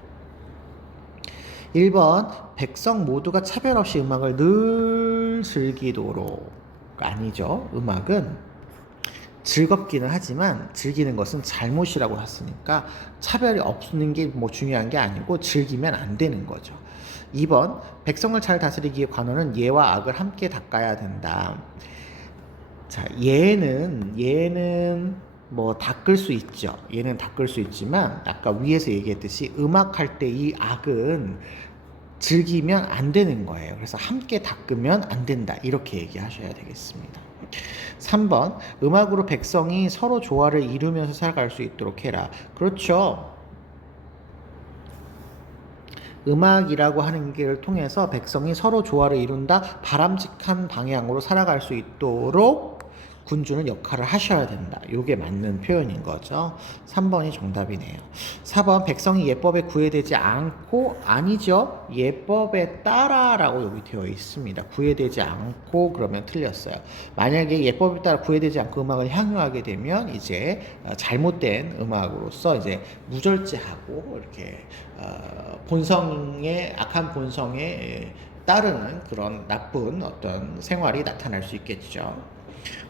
1번 백성 모두가 차별 없이 음악을 늘 즐기도록 아니죠. 음악은 즐겁기는 하지만 즐기는 것은 잘못이라고 했으니까 차별이 없는 게 중요한 게 아니고 즐기면 안 되는 거죠. 2번 백성을 잘 다스리기 위해 관원은 예와 악을 함께 닦아야 된다. 자, 예는 닦을 수 있죠. 얘는 닦을 수 있지만 아까 위에서 얘기했듯이 음악할 때 이 악은 즐기면 안 되는 거예요. 그래서 함께 닦으면 안 된다. 이렇게 얘기하셔야 되겠습니다. 3번 음악으로 백성이 서로 조화를 이루면서 살아갈 수 있도록 해라. 그렇죠. 음악이라고 하는 걸 통해서 백성이 서로 조화를 이룬다. 바람직한 방향으로 살아갈 수 있도록 군주는 역할을 하셔야 된다. 이게 맞는 표현인 거죠. 3번이 정답이네요. 4번 백성이 예법에 구애되지 않고 아니죠. 예법에 따라라고 여기 되어 있습니다. 구애되지 않고 그러면 틀렸어요. 만약에 예법에 따라 구애되지 않고 음악을 향유하게 되면 이제 잘못된 음악으로서 이제 무절제하고 이렇게 본성의 악한 본성에 따르는 그런 나쁜 어떤 생활이 나타날 수 있겠죠.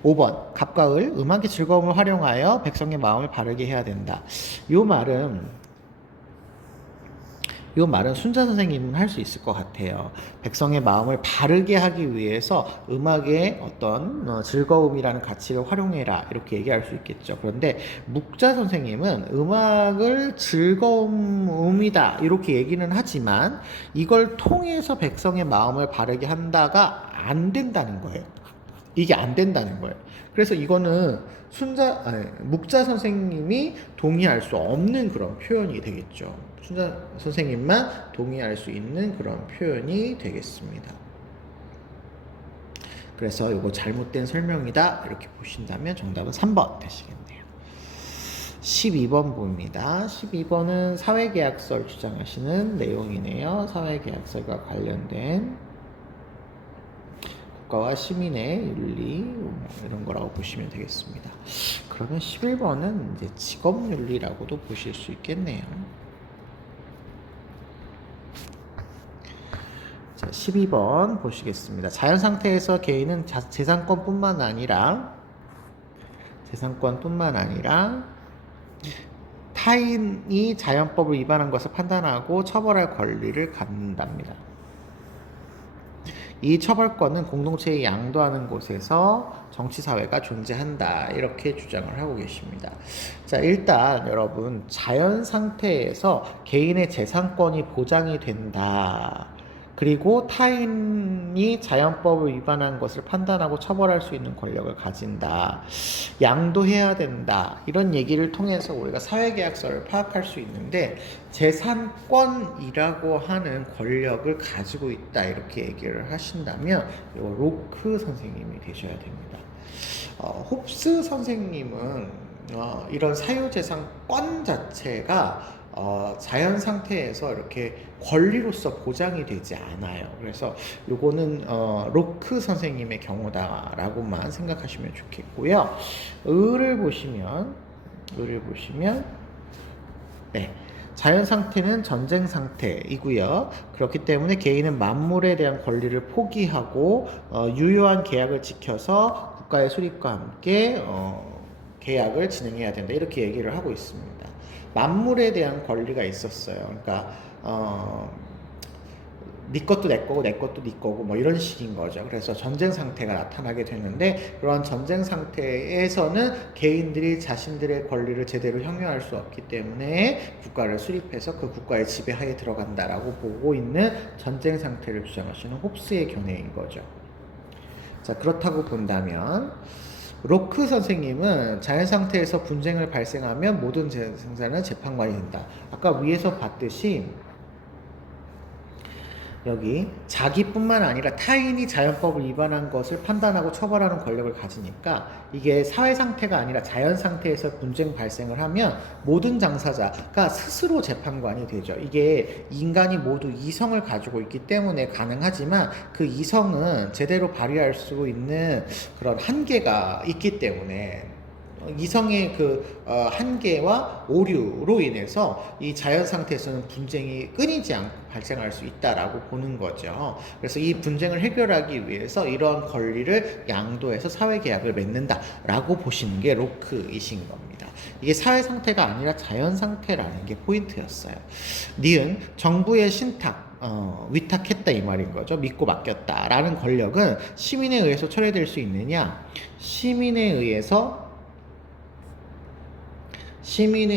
5번 갑가을 음악의 즐거움을 활용하여 백성의 마음을 바르게 해야 된다. 요 말은 순자 선생님은 할 수 있을 것 같아요. 백성의 마음을 바르게 하기 위해서 음악의 어떤 즐거움이라는 가치를 활용해라 이렇게 얘기할 수 있겠죠. 그런데 묵자 선생님은 음악을 즐거움이다 이렇게 얘기는 하지만 이걸 통해서 백성의 마음을 바르게 한다가 안 된다는 거예요. 이게 안 된다는 거예요. 그래서 이거는 묵자 선생님이 동의할 수 없는 그런 표현이 되겠죠. 순자 선생님만 동의할 수 있는 그런 표현이 되겠습니다. 그래서 이거 잘못된 설명이다 이렇게 보신다면 정답은 3번 되시겠네요. 12번 봅니다. 12번은 사회계약서를 주장하시는 내용이네요. 사회계약서가 관련된 국가와 시민의 윤리 이런 거라고 보시면 되겠습니다. 그러면 11번은 이제 직업윤리라고도 보실 수 있겠네요. 자, 12번 보시겠습니다. 자연 상태에서 개인은 재산권뿐만 아니라 타인이 자연법을 위반한 것을 판단하고 처벌할 권리를 갖는답니다. 이 처벌권은 공동체에 양도하는 곳에서 정치사회가 존재한다 이렇게 주장을 하고 계십니다. 자, 일단 여러분 자연 상태에서 개인의 재산권이 보장이 된다. 그리고 타인이 자연법을 위반한 것을 판단하고 처벌할 수 있는 권력을 가진다. 양도해야 된다. 이런 얘기를 통해서 우리가 사회계약서를 파악할 수 있는데 재산권이라고 하는 권력을 가지고 있다. 이렇게 얘기를 하신다면 이거 로크 선생님이 되셔야 됩니다. 홉스 선생님은 이런 사유재산권 자체가 자연 상태에서 이렇게 권리로서 보장이 되지 않아요. 그래서 요거는 로크 선생님의 경우다라고만 생각하시면 좋겠고요. 을을 보시면 네. 자연 상태는 전쟁 상태이고요. 그렇기 때문에 개인은 만물에 대한 권리를 포기하고 유효한 계약을 지켜서 국가의 수립과 함께 계약을 진행해야 된다. 이렇게 얘기를 하고 있습니다. 만물에 대한 권리가 있었어요. 그러니까 네 것도 내 거고 내 것도 네 거고 뭐 이런 식인 거죠. 그래서 전쟁 상태가 나타나게 되는데 그러한 전쟁 상태에서는 개인들이 자신들의 권리를 제대로 향유할 수 없기 때문에 국가를 수립해서 그 국가의 지배하에 들어간다라고 보고 있는 전쟁 상태를 주장하시는 홉스의 견해인 거죠. 자, 그렇다고 본다면 로크 선생님은 자연 상태에서 분쟁을 발생하면 모든 생사는 재판관이 된다. 아까 위에서 봤듯이 여기 자기뿐만 아니라 타인이 자연법을 위반한 것을 판단하고 처벌하는 권력을 가지니까 이게 사회 상태가 아니라 자연 상태에서 분쟁 발생을 하면 모든 당사자가 스스로 재판관이 되죠. 이게 인간이 모두 이성을 가지고 있기 때문에 가능하지만 그 이성은 제대로 발휘할 수 있는 그런 한계가 있기 때문에 이성의 그 한계와 오류로 인해서 이 자연 상태에서는 분쟁이 끊이지 않고 발생할 수 있다라고 보는 거죠. 그래서 이 분쟁을 해결하기 위해서 이러한 권리를 양도해서 사회계약을 맺는다라고 보시는 게 로크이신 겁니다. 이게 사회 상태가 아니라 자연 상태라는 게 포인트였어요. 니은 정부의 신탁 위탁했다 이 말인 거죠. 믿고 맡겼다라는 권력은 시민에 의해서 철회될 수 있느냐? 시민에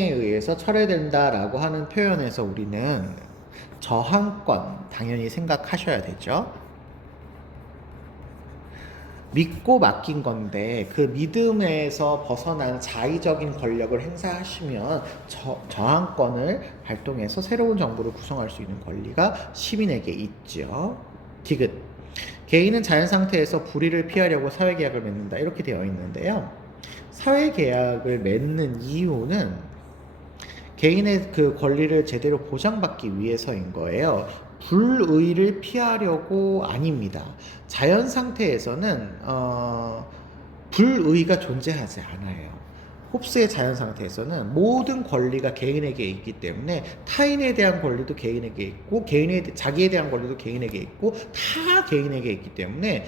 의해서 철회된다라고 하는 표현에서 우리는 저항권 당연히 생각하셔야 되죠. 믿고 맡긴 건데 그 믿음에서 벗어난 자의적인 권력을 행사하시면 저항권을 발동해서 새로운 정부를 구성할 수 있는 권리가 시민에게 있죠. 디귿 개인은 자연 상태에서 불의를 피하려고 사회계약을 맺는다. 이렇게 되어 있는데요. 사회계약을 맺는 이유는 개인의 그 권리를 제대로 보장받기 위해서인 거예요. 불의를 피하려고 아닙니다. 자연 상태에서는 불의가 존재하지 않아요. 홉스의 자연 상태에서는 모든 권리가 개인에게 있기 때문에 타인에 대한 권리도 개인에게 있고 자기에 대한 권리도 개인에게 있고 다 개인에게 있기 때문에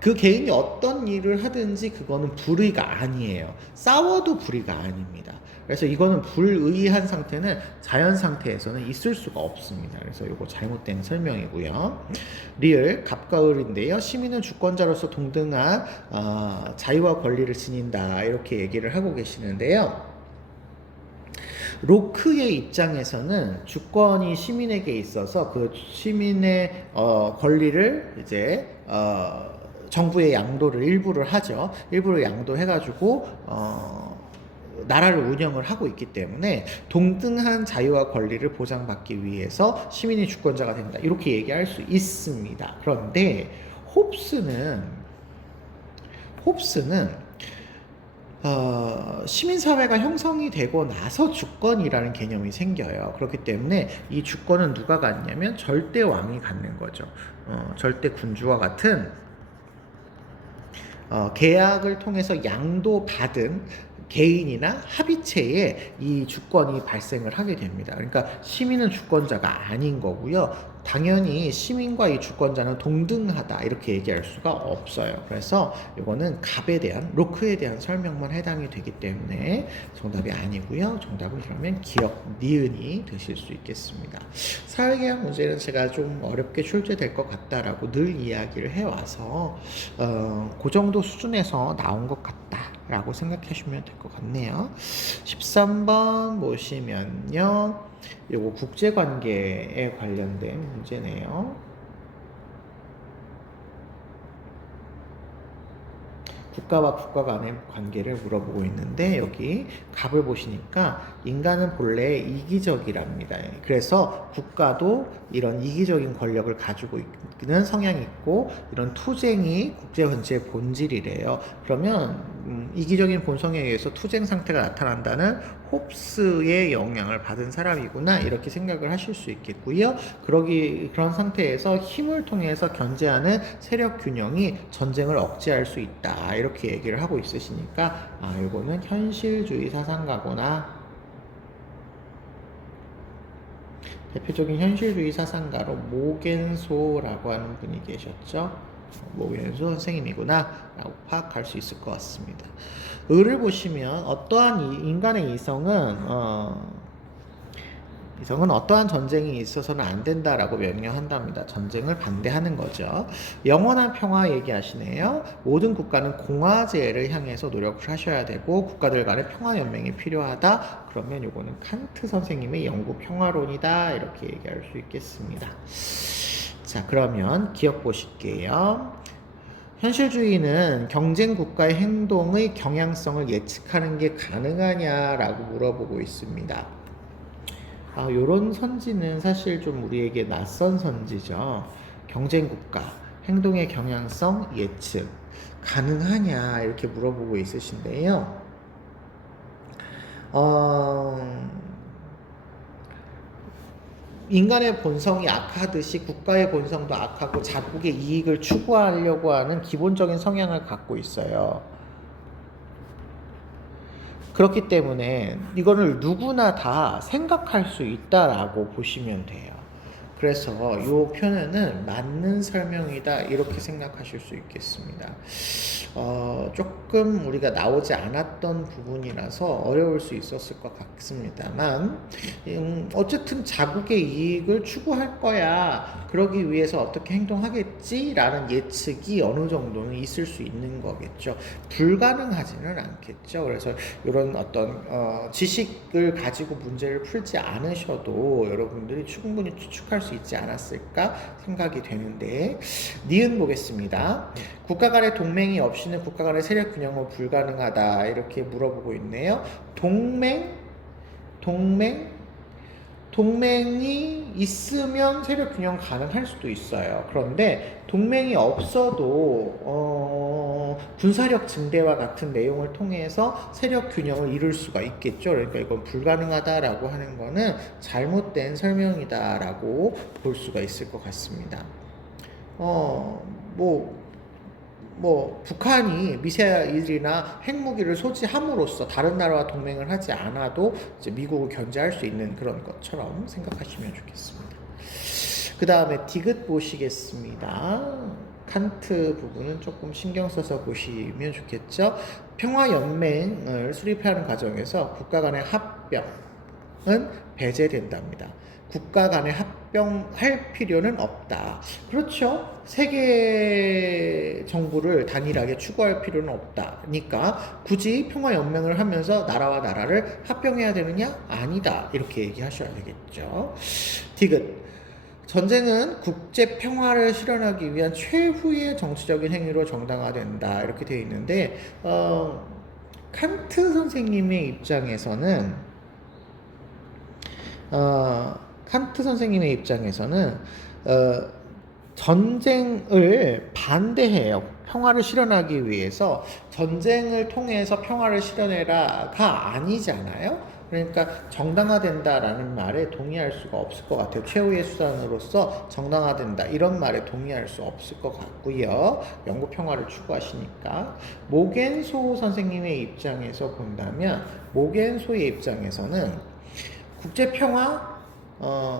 그 개인이 어떤 일을 하든지 그거는 불의가 아니에요. 싸워도 불의가 아닙니다. 그래서 이거는 불의한 상태는 자연 상태에서는 있을 수가 없습니다. 그래서 이거 잘못된 설명이고요. 리을 갑과 을인데요. 시민은 주권자로서 동등한 자유와 권리를 지닌다. 이렇게 얘기를 하고 계시는데요. 로크의 입장에서는 주권이 시민에게 있어서 그 시민의 권리를 이제 정부의 양도를 일부를 하죠. 일부를 양도해가지고 나라를 운영을 하고 있기 때문에 동등한 자유와 권리를 보장받기 위해서 시민이 주권자가 된다. 이렇게 얘기할 수 있습니다. 그런데 홉스는 시민사회가 형성이 되고 나서 주권이라는 개념이 생겨요. 그렇기 때문에 이 주권은 누가 갖냐면 절대왕이 갖는 거죠. 절대 군주와 같은 계약을 통해서 양도받은 개인이나 합의체에 이 주권이 발생을 하게 됩니다. 그러니까 시민은 주권자가 아닌 거고요. 당연히 시민과 이 주권자는 동등하다 이렇게 얘기할 수가 없어요. 그래서 이거는 갑에 대한 로크에 대한 설명만 해당이 되기 때문에 정답이 아니고요. 정답은 그러면 기억 니은이 되실 수 있겠습니다. 사회계약 문제는 제가 좀 어렵게 출제될 것 같다라고 늘 이야기를 해와서 그 정도 수준에서 나온 것 같다라고 생각하시면 될 것 같네요. 13번 보시면요. 요거 국제관계에 관련된 문제네요. 국가와 국가 간의 관계를 물어보고 있는데 여기 갑을 보시니까 인간은 본래 이기적이랍니다. 그래서 국가도 이런 이기적인 권력을 가지고 있는 성향이 있고 이런 투쟁이 국제관계의 본질이래요. 그러면 이기적인 본성에 의해서 투쟁 상태가 나타난다는 홉스의 영향을 받은 사람이구나 이렇게 생각을 하실 수 있겠고요. 그런 상태에서 힘을 통해서 견제하는 세력 균형이 전쟁을 억제할 수 있다 이렇게 얘기를 하고 있으시니까 이거는 현실주의 사상가구나. 대표적인 현실주의 사상가로 모겐소라고 하는 분이 계셨죠. 모겐소 선생님이구나 라고 파악할 수 있을 것 같습니다. 을을 보시면 어떠한 인간의 이성은 어떠한 전쟁이 있어서는 안 된다라고 명령한답니다. 전쟁을 반대하는 거죠. 영원한 평화 얘기하시네요. 모든 국가는 공화제를 향해서 노력을 하셔야 되고 국가들 간의 평화 연맹이 필요하다. 그러면 요거는 칸트 선생님의 영구 평화론이다. 이렇게 얘기할 수 있겠습니다. 자, 그러면 기억 보실게요. 현실주의는 경쟁 국가의 행동의 경향성을 예측하는 게 가능하냐라고 물어보고 있습니다. 요런 선지는 사실 좀 우리에게 낯선 선지죠. 경쟁 국가, 행동의 경향성 예측 가능하냐 이렇게 물어보고 있으신데요. 인간의 본성이 악하듯이 국가의 본성도 악하고 자국의 이익을 추구하려고 하는 기본적인 성향을 갖고 있어요. 그렇기 때문에 이거를 누구나 다 생각할 수 있다라고 보시면 돼요. 그래서 이 표현은 맞는 설명이다 이렇게 생각하실 수 있겠습니다. 조금 우리가 나오지 않았던 부분이라서 어려울 수 있었을 것 같습니다만 어쨌든 자국의 이익을 추구할 거야. 그러기 위해서 어떻게 행동하겠지라는 예측이 어느 정도는 있을 수 있는 거겠죠. 불가능하지는 않겠죠. 그래서 이런 어떤 지식을 가지고 문제를 풀지 않으셔도 여러분들이 충분히 추측할 수 있지 않았을까 생각이 되는데 니은 보겠습니다. 국가 간의 동맹이 없이는 국가 간의 세력 균형은 불가능하다 이렇게 물어보고 있네요. 동맹 동맹이 있으면 세력 균형 가능할 수도 있어요. 그런데 동맹이 없어도 군사력 증대와 같은 내용을 통해서 세력 균형을 이룰 수가 있겠죠. 그러니까 이건 불가능하다라고 하는 거는 잘못된 설명이다라고 볼 수가 있을 것 같습니다. 북한이 미사일이나 핵무기를 소지함으로써 다른 나라와 동맹을 하지 않아도 이제 미국을 견제할 수 있는 그런 것처럼 생각하시면 좋겠습니다. 그 다음에 디귿 보시겠습니다. 칸트 부분은 조금 신경 써서 보시면 좋겠죠. 평화연맹을 수립하는 과정에서 국가 간의 합병은 배제된답니다. 국가 간의 합병할 필요는 없다. 그렇죠. 세계 정부를 단일하게 추구할 필요는 없다니까 굳이 평화연맹을 하면서 나라와 나라를 합병해야 되느냐? 아니다. 이렇게 얘기하셔야 되겠죠. 디귿. 전쟁은 국제 평화를 실현하기 위한 최후의 정치적인 행위로 정당화된다. 이렇게 되어 있는데 칸트 선생님의 입장에서는 전쟁을 반대해요. 평화를 실현하기 위해서 전쟁을 통해서 평화를 실현해라가 아니잖아요. 그러니까 정당화된다라는 말에 동의할 수가 없을 것 같아요. 최후의 수단으로서 정당화된다 이런 말에 동의할 수 없을 것 같고요. 영구 평화를 추구하시니까 모겐소 선생님의 입장에서 본다면 모겐소의 입장에서는 국제 평화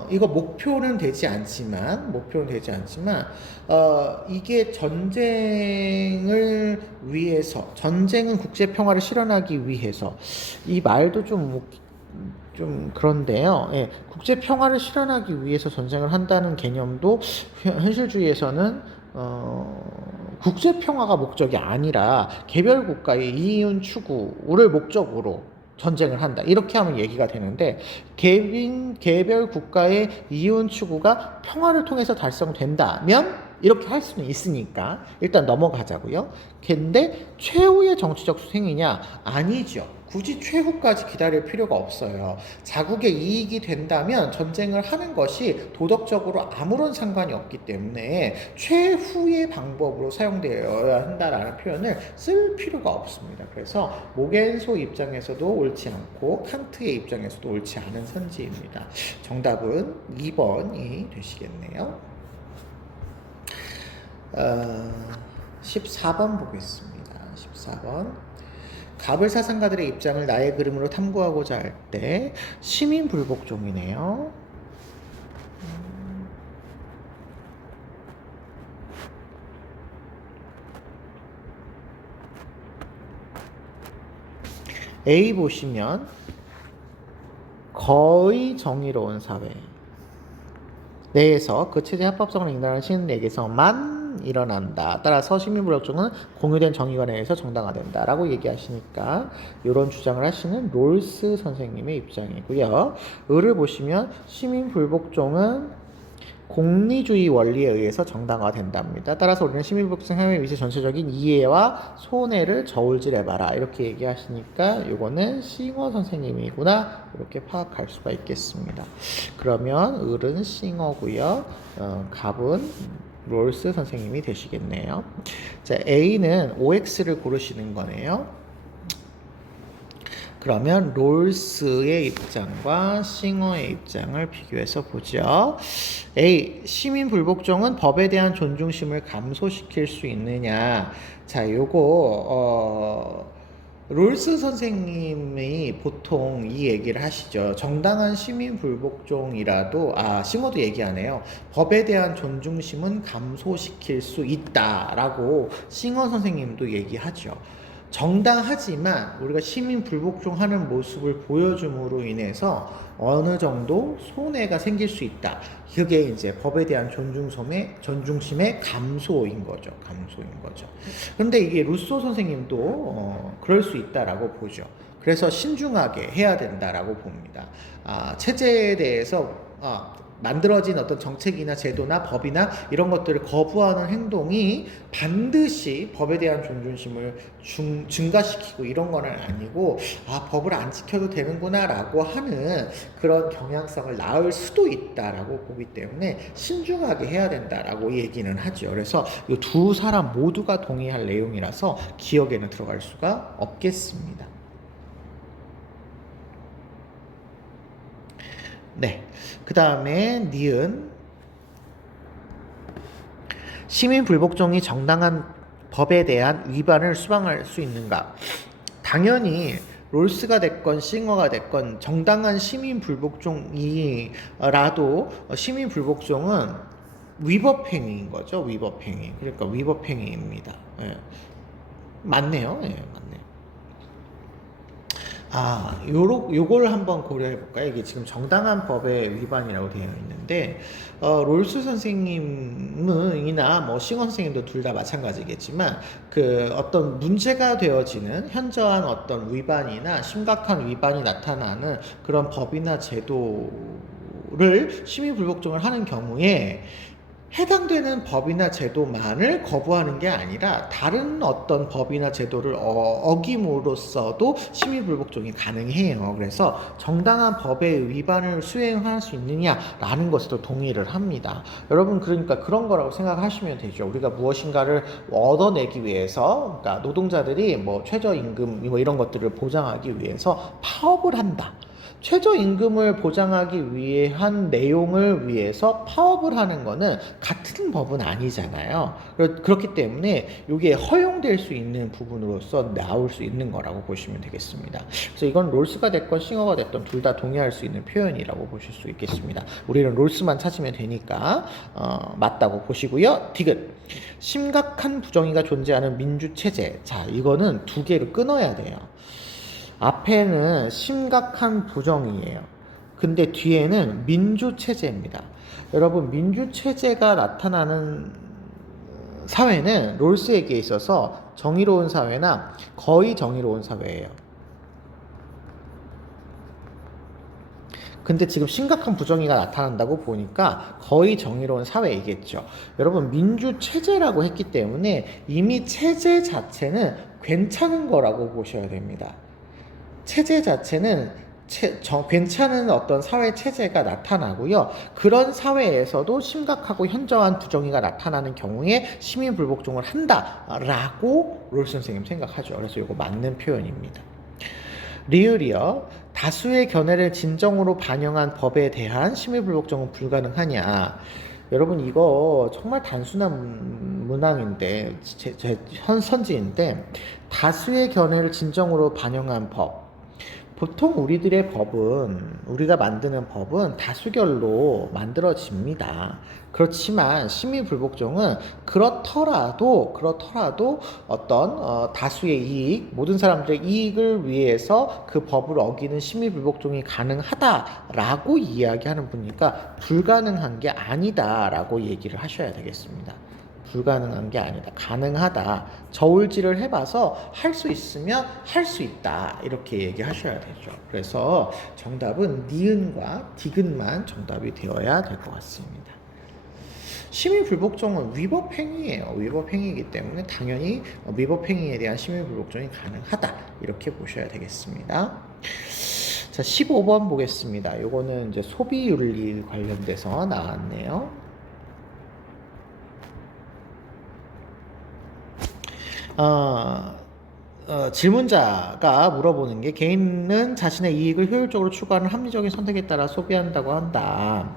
이거 목표는 되지 않지만 이게 전쟁을 위해서 전쟁은 국제 평화를 실현하기 위해서 이 말도 좀 그런데요. 예, 국제 평화를 실현하기 위해서 전쟁을 한다는 개념도 현실주의에서는 국제 평화가 목적이 아니라 개별 국가의 이윤 추구를 목적으로 전쟁을 한다. 이렇게 하면 얘기가 되는데 개별 국가의 이윤 추구가 평화를 통해서 달성된다면 이렇게 할 수는 있으니까 일단 넘어가자고요. 근데 최후의 정치적 수행이냐? 아니죠. 굳이 최후까지 기다릴 필요가 없어요. 자국의 이익이 된다면 전쟁을 하는 것이 도덕적으로 아무런 상관이 없기 때문에 최후의 방법으로 사용되어야 한다라는 표현을 쓸 필요가 없습니다. 그래서 모겐소 입장에서도 옳지 않고 칸트의 입장에서도 옳지 않은 선지입니다. 정답은 2번이 되시겠네요. 14번 보겠습니다. 14번. 가불 사상가들의 입장을 나의 그림으로 탐구하고자 할 때 시민 불복종이네요. A 보시면 거의 정의로운 사회 내에서 그 체제의 합법성을 인정하는 시민에게서만 일어난다. 따라서 시민불복종은 공유된 정의관에 의해서 정당화된다 라고 얘기하시니까 이런 주장을 하시는 롤스 선생님의 입장이고요. 을을 보시면 시민불복종은 공리주의 원리에 의해서 정당화된답니다. 따라서 우리는 시민불복종 행위에 위해 전체적인 이해와 손해를 저울질해봐라 이렇게 얘기하시니까 이거는 싱어 선생님이구나 이렇게 파악할 수가 있겠습니다. 그러면 을은 싱어고요. 갑은 롤스 선생님이 되시겠네요. 자, A는 OX를 고르시는 거네요. 그러면 롤스의 입장과 싱어의 입장을 비교해서 보죠. A. 시민 불복종은 법에 대한 존중심을 감소시킬 수 있느냐. 자, 요거 롤스 선생님이 보통 이 얘기를 하시죠. 정당한 시민 불복종이라도 싱어도 얘기하네요. 법에 대한 존중심은 감소시킬 수 있다라고 싱어 선생님도 얘기하죠. 정당하지만 우리가 시민 불복종하는 모습을 보여줌으로 인해서 어느 정도 손해가 생길 수 있다. 그게 이제 법에 대한 존중심의 감소인 거죠. 그런데 이게 루소 선생님도 그럴 수 있다라고 보죠. 그래서 신중하게 해야 된다라고 봅니다. 체제에 대해서 만들어진 어떤 정책이나 제도나 법이나 이런 것들을 거부하는 행동이 반드시 법에 대한 존중심을 증가시키고 이런 건 아니고 법을 안 지켜도 되는구나 라고 하는 그런 경향성을 낳을 수도 있다라고 보기 때문에 신중하게 해야 된다라고 얘기는 하죠. 그래서 이 두 사람 모두가 동의할 내용이라서 기억에는 들어갈 수가 없겠습니다. 네, 그 다음에 니은 시민 불복종이 정당한 법에 대한 위반을 수반할 수 있는가? 당연히 롤스가 됐건 싱어가 됐건 정당한 시민 불복종이라도 시민 불복종은 위법행위인 거죠. 위법행위. 그러니까 위법행위입니다. 예. 맞네요. 예, 맞네요. 요걸 한번 고려해 볼까요? 이게 지금 정당한 법의 위반이라고 되어 있는데, 롤스 선생님이나 뭐 싱어 선생님도 둘 다 마찬가지겠지만, 그 어떤 문제가 되어지는 현저한 어떤 위반이나 심각한 위반이 나타나는 그런 법이나 제도를 시민 불복종을 하는 경우에 해당되는 법이나 제도만을 거부하는 게 아니라 다른 어떤 법이나 제도를 어김으로써도 시민불복종이 가능해요. 그래서 정당한 법의 위반을 수행할 수 있느냐라는 것에도 동의를 합니다. 여러분 그러니까 그런 거라고 생각하시면 되죠. 우리가 무엇인가를 얻어내기 위해서, 그러니까 노동자들이 뭐 최저임금 뭐 이런 것들을 보장하기 위해서 파업을 한다. 최저임금을 보장하기 위한 내용을 위해서 파업을 하는 거는 같은 법은 아니잖아요. 그렇기 때문에 이게 허용될 수 있는 부분으로서 나올 수 있는 거라고 보시면 되겠습니다. 그래서 이건 롤스가 됐건 싱어가 됐든 둘 다 동의할 수 있는 표현이라고 보실 수 있겠습니다. 우리는 롤스만 찾으면 되니까 맞다고 보시고요. 디귿. 심각한 부정의가 존재하는 민주체제. 자, 이거는 두 개를 끊어야 돼요. 앞에는 심각한 부정이에요. 근데 뒤에는 민주체제입니다. 여러분 민주체제가 나타나는 사회는 롤스에게 있어서 정의로운 사회나 거의 정의로운 사회예요. 근데 지금 심각한 부정의가 나타난다고 보니까 거의 정의로운 사회이겠죠. 여러분 민주체제라고 했기 때문에 이미 체제 자체는 괜찮은 거라고 보셔야 됩니다. 체제 자체는 괜찮은 어떤 사회 체제가 나타나고요. 그런 사회에서도 심각하고 현저한 부정의가 나타나는 경우에 시민 불복종을 한다라고 롤스 선생님 생각하죠. 그래서 이거 맞는 표현입니다. 리을이요. 다수의 견해를 진정으로 반영한 법에 대한 시민 불복종은 불가능하냐. 여러분 이거 정말 단순한 문항인데 선지인데 다수의 견해를 진정으로 반영한 법. 보통 우리들의 법은 우리가 만드는 법은 다수결로 만들어집니다. 그렇지만 시민불복종은 그렇더라도 어떤 다수의 이익, 모든 사람들의 이익을 위해서 그 법을 어기는 시민불복종이 가능하다라고 이야기하는 분이니까 불가능한 게 아니다라고 얘기를 하셔야 되겠습니다. 불가능한 게 아니다. 가능하다. 저울질을 해봐서 할 수 있으면 할 수 있다. 이렇게 얘기하셔야 되죠. 그래서 정답은 니은과 디귿만 정답이 되어야 될 것 같습니다. 시민불복종은 위법행위예요. 위법행위이기 때문에 당연히 위법행위에 대한 시민불복종이 가능하다. 이렇게 보셔야 되겠습니다. 자, 15번 보겠습니다. 요거는 이제 소비윤리 관련돼서 나왔네요. 질문자가 물어보는 게 개인은 자신의 이익을 효율적으로 추구하는 합리적인 선택에 따라 소비한다고 한다.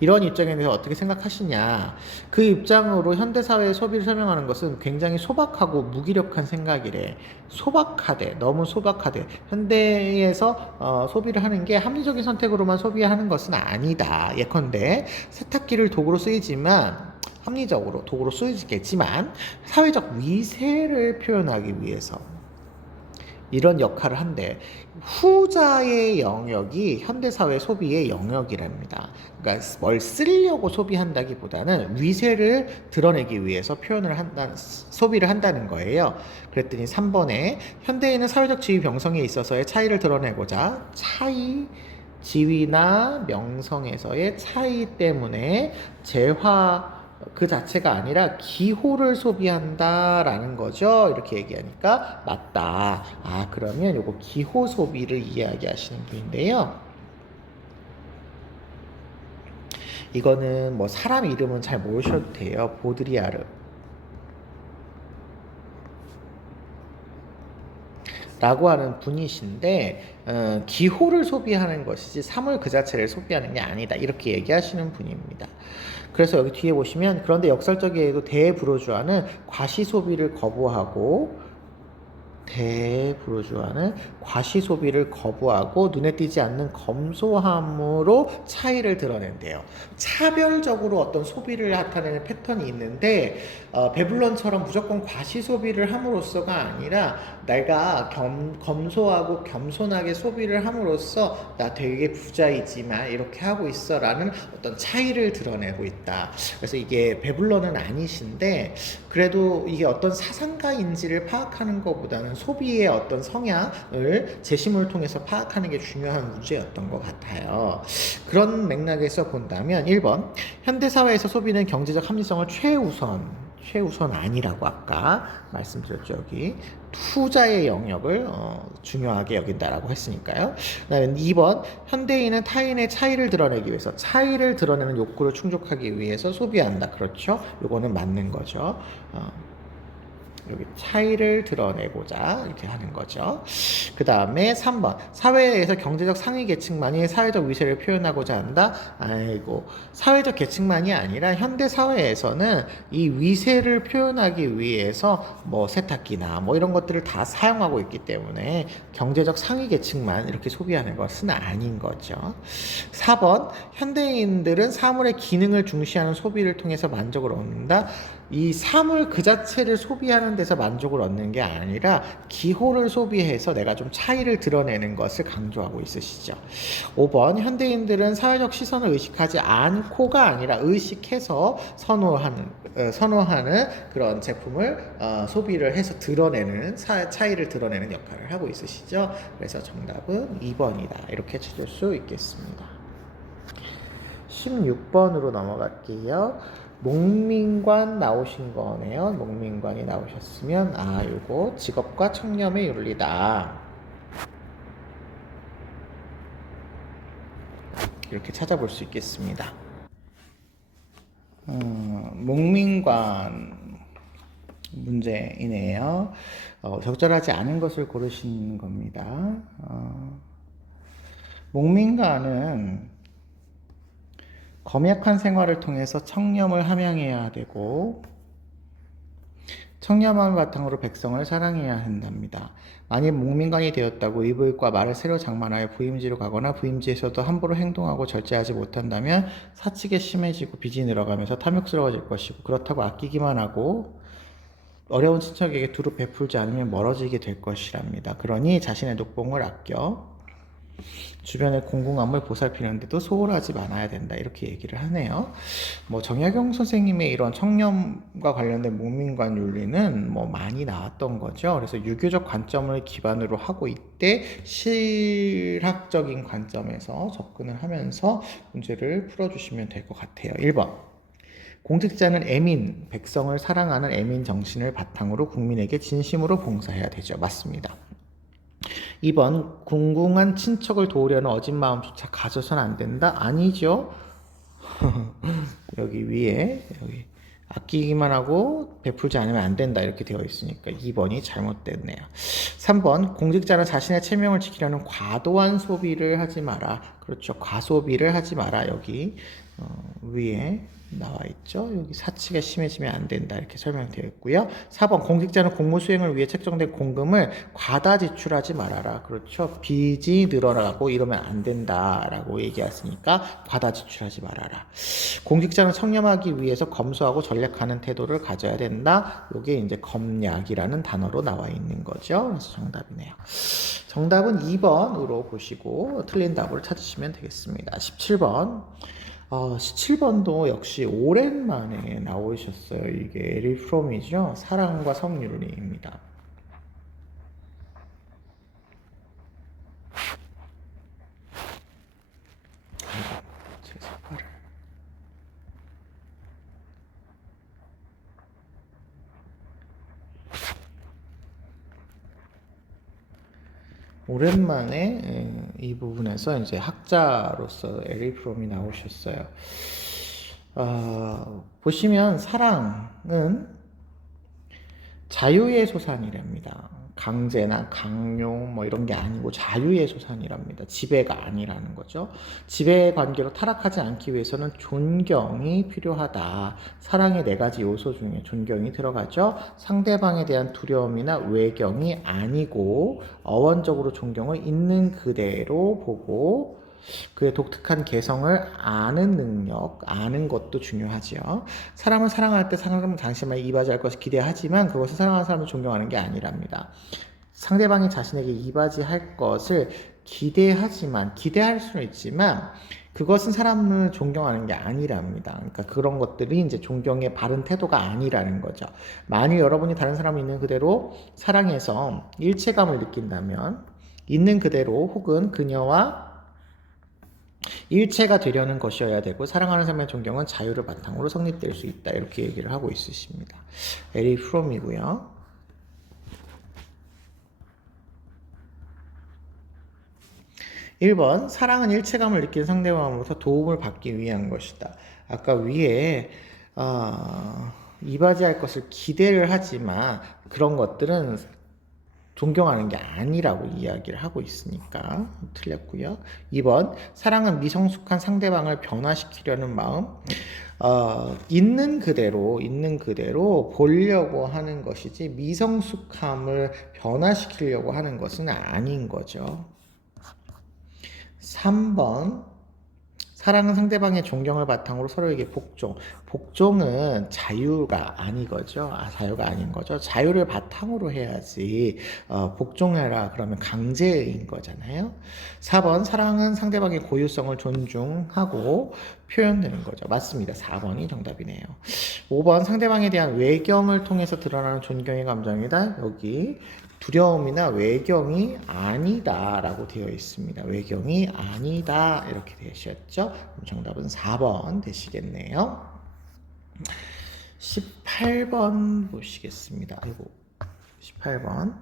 이런 입장에 대해서 어떻게 생각하시냐. 그 입장으로 현대사회의 소비를 설명하는 것은 굉장히 소박하고 무기력한 생각이래. 소박하대. 너무 소박하대. 현대에서 소비를 하는 게 합리적인 선택으로만 소비하는 것은 아니다. 예컨대 세탁기를 도구로 쓰이지만 합리적으로 도구로 쓰이겠지만 사회적 위세를 표현하기 위해서 이런 역할을 한대. 후자의 영역이 현대사회 소비의 영역이랍니다. 그러니까 뭘 쓰려고 소비한다기보다는 위세를 드러내기 위해서 소비를 한다는 거예요. 그랬더니 3번에 현대인은 사회적 지위 명성에 있어서의 차이를 드러내고자 지위나 명성에서의 차이 때문에 재화 그 자체가 아니라 기호를 소비한다라는 거죠. 이렇게 얘기하니까 맞다. 아, 그러면 요거 기호 소비를 이야기하시는 분인데요. 이거는 뭐 사람 이름은 잘 모르셔도 돼요. 보드리아르 라고 하는 분이신데 기호를 소비하는 것이지 사물 그 자체를 소비하는 게 아니다, 이렇게 얘기하시는 분입니다. 그래서 여기 뒤에 보시면 그런데 역설적이게도 대부르주아는 과시소비를 거부하고 눈에 띄지 않는 검소함으로 차이를 드러낸대요. 차별적으로 어떤 소비를 나타내는 패턴이 있는데 베블론처럼 무조건 과시소비를 함으로써가 아니라 내가 검소하고 겸손하게 소비를 함으로써 나 되게 부자이지만 이렇게 하고 있어 라는 어떤 차이를 드러내고 있다. 그래서 이게 베블론은 아니신데 그래도 이게 어떤 사상가인지를 파악하는 것보다는 소비의 어떤 성향을 제시문을 통해서 파악하는 게 중요한 문제였던 것 같아요. 그런 맥락에서 본다면 1번 현대사회에서 소비는 경제적 합리성을 최우선 아니라고 아까 말씀드렸죠. 여기 투자의 영역을 중요하게 여긴다라고 했으니까요. 그다음에 2번 현대인은 타인의 차이를 드러내기 위해서 차이를 드러내는 욕구를 충족하기 위해서 소비한다. 그렇죠? 요거는 맞는 거죠. 여기 차이를 드러내고자 이렇게 하는 거죠. 그 다음에 3번 사회에서 경제적 상위 계층만이 사회적 위세를 표현하고자 한다. 아이고, 사회적 계층만이 아니라 현대 사회에서는 이 위세를 표현하기 위해서 뭐 세탁기나 뭐 이런 것들을 다 사용하고 있기 때문에 경제적 상위 계층만 이렇게 소비하는 것은 아닌 거죠. 4번 현대인들은 사물의 기능을 중시하는 소비를 통해서 만족을 얻는다. 이 사물 그 자체를 소비하는 데서 만족을 얻는 게 아니라 기호를 소비해서 내가 좀 차이를 드러내는 것을 강조하고 있으시죠. 5번 현대인들은 사회적 시선을 의식하지 않고가 아니라 의식해서 선호하는 그런 제품을 소비를 해서 드러내는 차이를 드러내는 역할을 하고 있으시죠. 그래서 정답은 2번이다. 이렇게 찾을 수 있겠습니다. 16번으로 넘어갈게요. 농민관 나오신 거네요. 농민관이 나오셨으면 요거 직업과 청렴의 윤리다. 이렇게 찾아볼 수 있겠습니다. 농민관 문제이네요. 적절하지 않은 것을 고르시는 겁니다. 농민관은 검약한 생활을 통해서 청렴을 함양해야 되고 청렴함을 바탕으로 백성을 사랑해야 한답니다. 만일 목민관이 되었다고 의복과 말을 새로 장만하여 부임지로 가거나 부임지에서도 함부로 행동하고 절제하지 못한다면 사측이 심해지고 빚이 늘어가면서 탐욕스러워질 것이고 그렇다고 아끼기만 하고 어려운 친척에게 두루 베풀지 않으면 멀어지게 될 것이랍니다. 그러니 자신의 녹봉을 아껴 주변의 공공함을 보살피는데도 소홀하지 말아야 된다. 이렇게 얘기를 하네요. 뭐 정약용 선생님의 이런 청렴과 관련된 목민관 윤리는 뭐 많이 나왔던 거죠. 그래서 유교적 관점을 기반으로 하고 이때 실학적인 관점에서 접근을 하면서 문제를 풀어주시면 될 것 같아요. 1번 공직자는 백성을 사랑하는 애민 정신을 바탕으로 국민에게 진심으로 봉사해야 되죠. 맞습니다. 2번 궁궁한 친척을 도우려는 어진 마음조차 가져선 안 된다? 아니죠. 여기 위에 여기 아끼기만 하고 베풀지 않으면 안 된다 이렇게 되어 있으니까 2번이 잘못됐네요. 3번 공직자는 자신의 체면을 지키려는 과도한 소비를 하지 마라. 그렇죠. 과소비를 하지 마라. 여기 위에 나와 있죠. 여기 사치가 심해지면 안 된다. 이렇게 설명되어 있고요. 4번 공직자는 공무 수행을 위해 책정된 공금을 과다 지출하지 말아라. 그렇죠. 빚이 늘어나고 이러면 안 된다라고 얘기했으니까 과다 지출하지 말아라. 공직자는 청렴하기 위해서 검소하고 전략하는 태도를 가져야 된다. 이게 이제 검약이라는 단어로 나와 있는 거죠. 그래서 정답이네요. 정답은 2번으로 보시고 틀린 답을 찾으시면 되겠습니다. 17번. 17번도 역시 오랜만에 나오셨어요. 이게 에리 프롬이죠. 사랑과 성윤리입니다. 제 색깔을. 오랜만에 이 부분에서 이제 학자로서 에리 프롬이 나오셨어요. 보시면 사랑은 자유의 소산이랍니다. 강제나 강요 뭐 이런 게 아니고 자유의 소산이랍니다. 지배가 아니라는 거죠. 지배의 관계로 타락하지 않기 위해서는 존경이 필요하다. 사랑의 4가지 요소 중에 존경이 들어가죠. 상대방에 대한 두려움이나 외경이 아니고 어원적으로 존경을 있는 그대로 보고 그의 독특한 개성을 아는 능력, 아는 것도 중요하죠. 사람을 사랑할 때 사람은 당신만에 이바지할 것을 기대하지만 그것을 사랑하는 사람을 존경하는 게 아니랍니다. 상대방이 자신에게 이바지할 것을 기대하지만, 기대할 수는 있지만 그것은 사람을 존경하는 게 아니랍니다. 그러니까 그런 것들이 이제 존경의 바른 태도가 아니라는 거죠. 만일 여러분이 다른 사람을 있는 그대로 사랑해서 일체감을 느낀다면 있는 그대로 혹은 그녀와 일체가 되려는 것이어야 되고 사랑하는 사람의 존경은 자유를 바탕으로 성립될 수 있다. 이렇게 얘기를 하고 있으십니다. 에리 프롬이고요. 1번 사랑은 일체감을 느끼는 상대방으로부터 도움을 받기 위한 것이다. 아까 위에 이바지할 것을 기대를 하지만 그런 것들은 존경하는 게 아니라고 이야기를 하고 있으니까 틀렸고요. 2번 사랑은 미성숙한 상대방을 변화시키려는 마음, 있는 그대로 보려고 하는 것이지 미성숙함을 변화시키려고 하는 것은 아닌 거죠. 3번 사랑은 상대방의 존경을 바탕으로 서로에게 복종. 복종은 자유가 아니거죠. 자유가 아닌 거죠. 자유를 바탕으로 해야지 복종해라 그러면 강제인 거잖아요. 4번 사랑은 상대방의 고유성을 존중하고 표현되는 거죠. 맞습니다. 4번이 정답이네요. 5번 상대방에 대한 외경을 통해서 드러나는 존경의 감정이다. 여기 두려움이나 외경이 아니다 라고 되어 있습니다. 외경이 아니다 이렇게 되셨죠? 그럼 정답은 4번 되시겠네요. 18번 보시겠습니다. 아이고 18번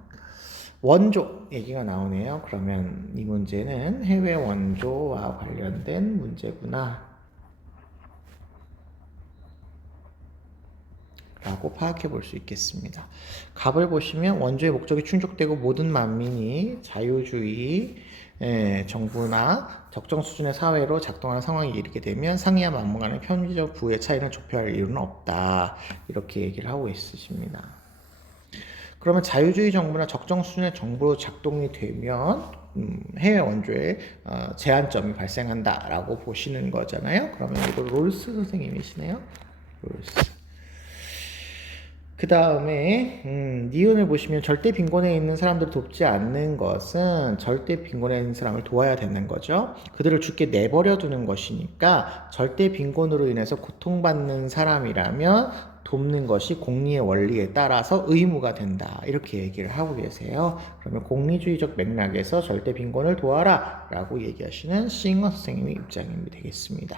원조 얘기가 나오네요. 그러면 이 문제는 해외 원조와 관련된 문제구나 라고 파악해 볼 수 있겠습니다. 갑을 보시면 원조의 목적이 충족되고 모든 만민이 자유주의 정부나 적정 수준의 사회로 작동하는 상황에 이르게 되면 상이와 만물 간의 편의적 부의 차이는 좁혀할 이유는 없다. 이렇게 얘기를 하고 있으십니다. 그러면 자유주의 정부나 적정 수준의 정부로 작동이 되면 해외 원조에 제한점이 발생한다라고 보시는 거잖아요. 그러면 이거 롤스 선생님이시네요. 롤스. 그 다음에 니은을 보시면 절대 빈곤에 있는 사람들을 돕지 않는 것은 절대 빈곤에 있는 사람을 도와야 되는 거죠. 그들을 죽게 내버려 두는 것이니까 절대 빈곤으로 인해서 고통받는 사람이라면 돕는 것이 공리의 원리에 따라서 의무가 된다. 이렇게 얘기를 하고 계세요. 그러면 공리주의적 맥락에서 절대 빈곤을 도와라 라고 얘기하시는 싱어 선생님의 입장이 되겠습니다.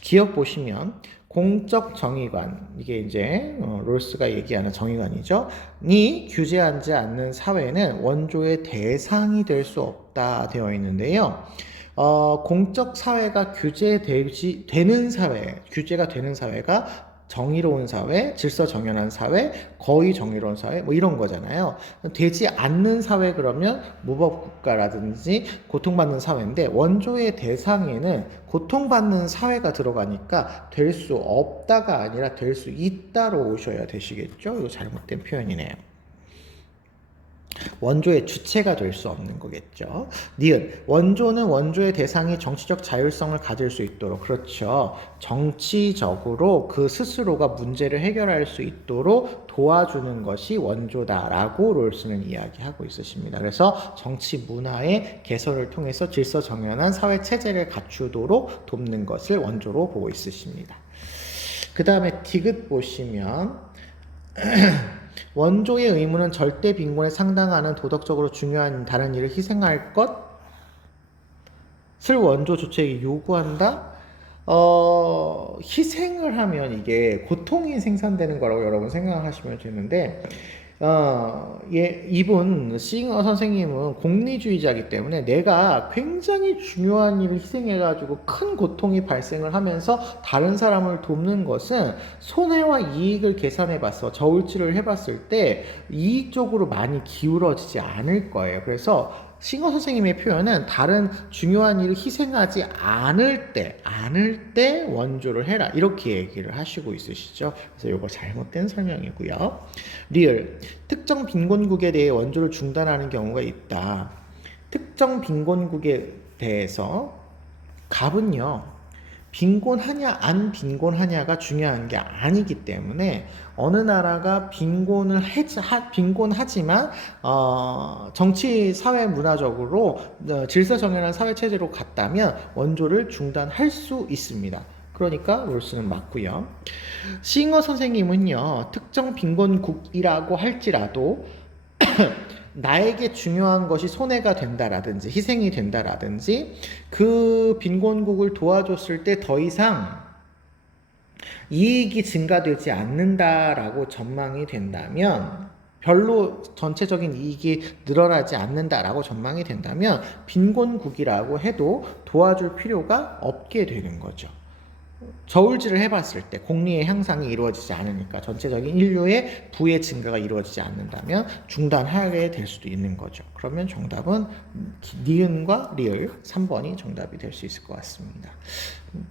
기억 보시면 공적 정의관, 이게 이제 롤스가 얘기하는 정의관이죠. 니 규제하지 않는 사회는 원조의 대상이 될 수 없다 되어 있는데요. 공적 사회가 규제가 되는 사회가 정의로운 사회, 질서 정연한 사회, 거의 정의로운 사회 뭐 이런 거잖아요. 되지 않는 사회 그러면 무법국가라든지 고통받는 사회인데 원조의 대상에는 고통받는 사회가 들어가니까 될 수 없다가 아니라 될 수 있다로 오셔야 되시겠죠. 이거 잘못된 표현이네요. 원조의 주체가 될 수 없는 거겠죠. 니은 원조는 원조의 대상이 정치적 자율성을 가질 수 있도록 그렇죠. 정치적으로 그 스스로가 문제를 해결할 수 있도록 도와주는 것이 원조다라고 롤스는 이야기하고 있으십니다. 그래서 정치 문화의 개선을 통해서 질서 정연한 사회 체제를 갖추도록 돕는 것을 원조로 보고 있으십니다. 그 다음에 디귿 보시면 원조의 의무는 절대 빈곤에 상당하는 도덕적으로 중요한 다른 일을 희생할 것을 원조 주체에게 요구한다? 희생을 하면 이게 고통이 생산되는 거라고 여러분 생각하시면 되는데 이분 싱어 선생님은 공리주의자이기 때문에 내가 굉장히 중요한 일을 희생해가지고 큰 고통이 발생을 하면서 다른 사람을 돕는 것은 손해와 이익을 계산해봐서 저울질을 해봤을 때 이익적으로 많이 기울어지지 않을 거예요. 그래서 싱어 선생님의 표현은 다른 중요한 일을 희생하지 않을 때 원조를 해라 이렇게 얘기를 하시고 있으시죠. 그래서 이거 잘못된 설명이고요. 리을 특정 빈곤국에 대해 원조를 중단하는 경우가 있다. 특정 빈곤국에 대해서 갑은요 빈곤하냐 안 빈곤하냐가 중요한 게 아니기 때문에 어느 나라가 빈곤하지만 정치 사회 문화적으로 질서 정연한 사회 체제로 갔다면 원조를 중단할 수 있습니다. 그러니까 롤스는 맞고요. 싱어 선생님은요 특정 빈곤국이라고 할지라도 나에게 중요한 것이 손해가 된다라든지 희생이 된다라든지 그 빈곤국을 도와줬을 때 더 이상 이익이 증가되지 않는다라고 전망이 된다면 별로 전체적인 이익이 늘어나지 않는다라고 전망이 된다면 빈곤국이라고 해도 도와줄 필요가 없게 되는 거죠. 저울질을 해봤을 때 공리의 향상이 이루어지지 않으니까 전체적인 인류의 부의 증가가 이루어지지 않는다면 중단하게 될 수도 있는 거죠. 그러면 정답은 니은과 리을 3번이 정답이 될 수 있을 것 같습니다.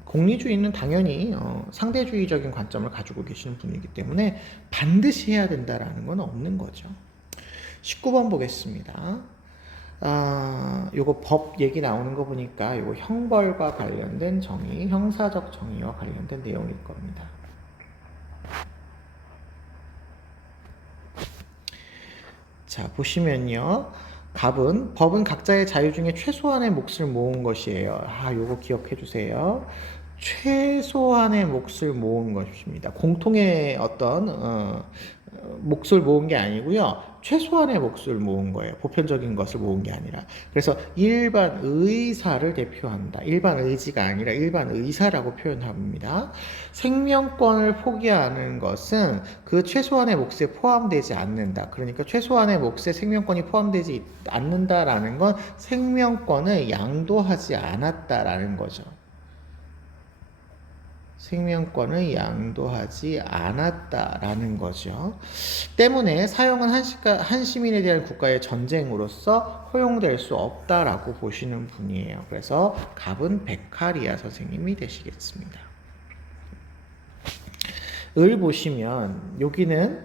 공리주의는 당연히 상대주의적인 관점을 가지고 계시는 분이기 때문에 반드시 해야 된다라는 건 없는 거죠. 19번 보겠습니다. 요거 법 얘기 나오는 거 보니까 요거 형벌과 관련된 정의, 형사적 정의와 관련된 내용일 겁니다. 자, 보시면요. 법은 각자의 자유 중에 최소한의 몫을 모은 것이에요. 요거 기억해 주세요. 최소한의 몫을 모은 것입니다. 공통의 어떤 몫을 모은 게 아니고요. 최소한의 몫을 모은 거예요. 보편적인 것을 모은 게 아니라. 그래서 일반 의사를 대표한다. 일반 의지가 아니라 일반 의사라고 표현합니다. 생명권을 포기하는 것은 그 최소한의 몫에 포함되지 않는다. 그러니까 최소한의 몫에 생명권이 포함되지 않는다라는 건 생명권을 양도하지 않았다라는 거죠. 생명권을 양도하지 않았다라는 거죠. 때문에 사형은 한 시민에 대한 국가의 전쟁으로서 허용될 수 없다라고 보시는 분이에요. 그래서 갑은 베카리아 선생님이 되시겠습니다. 을 보시면 여기는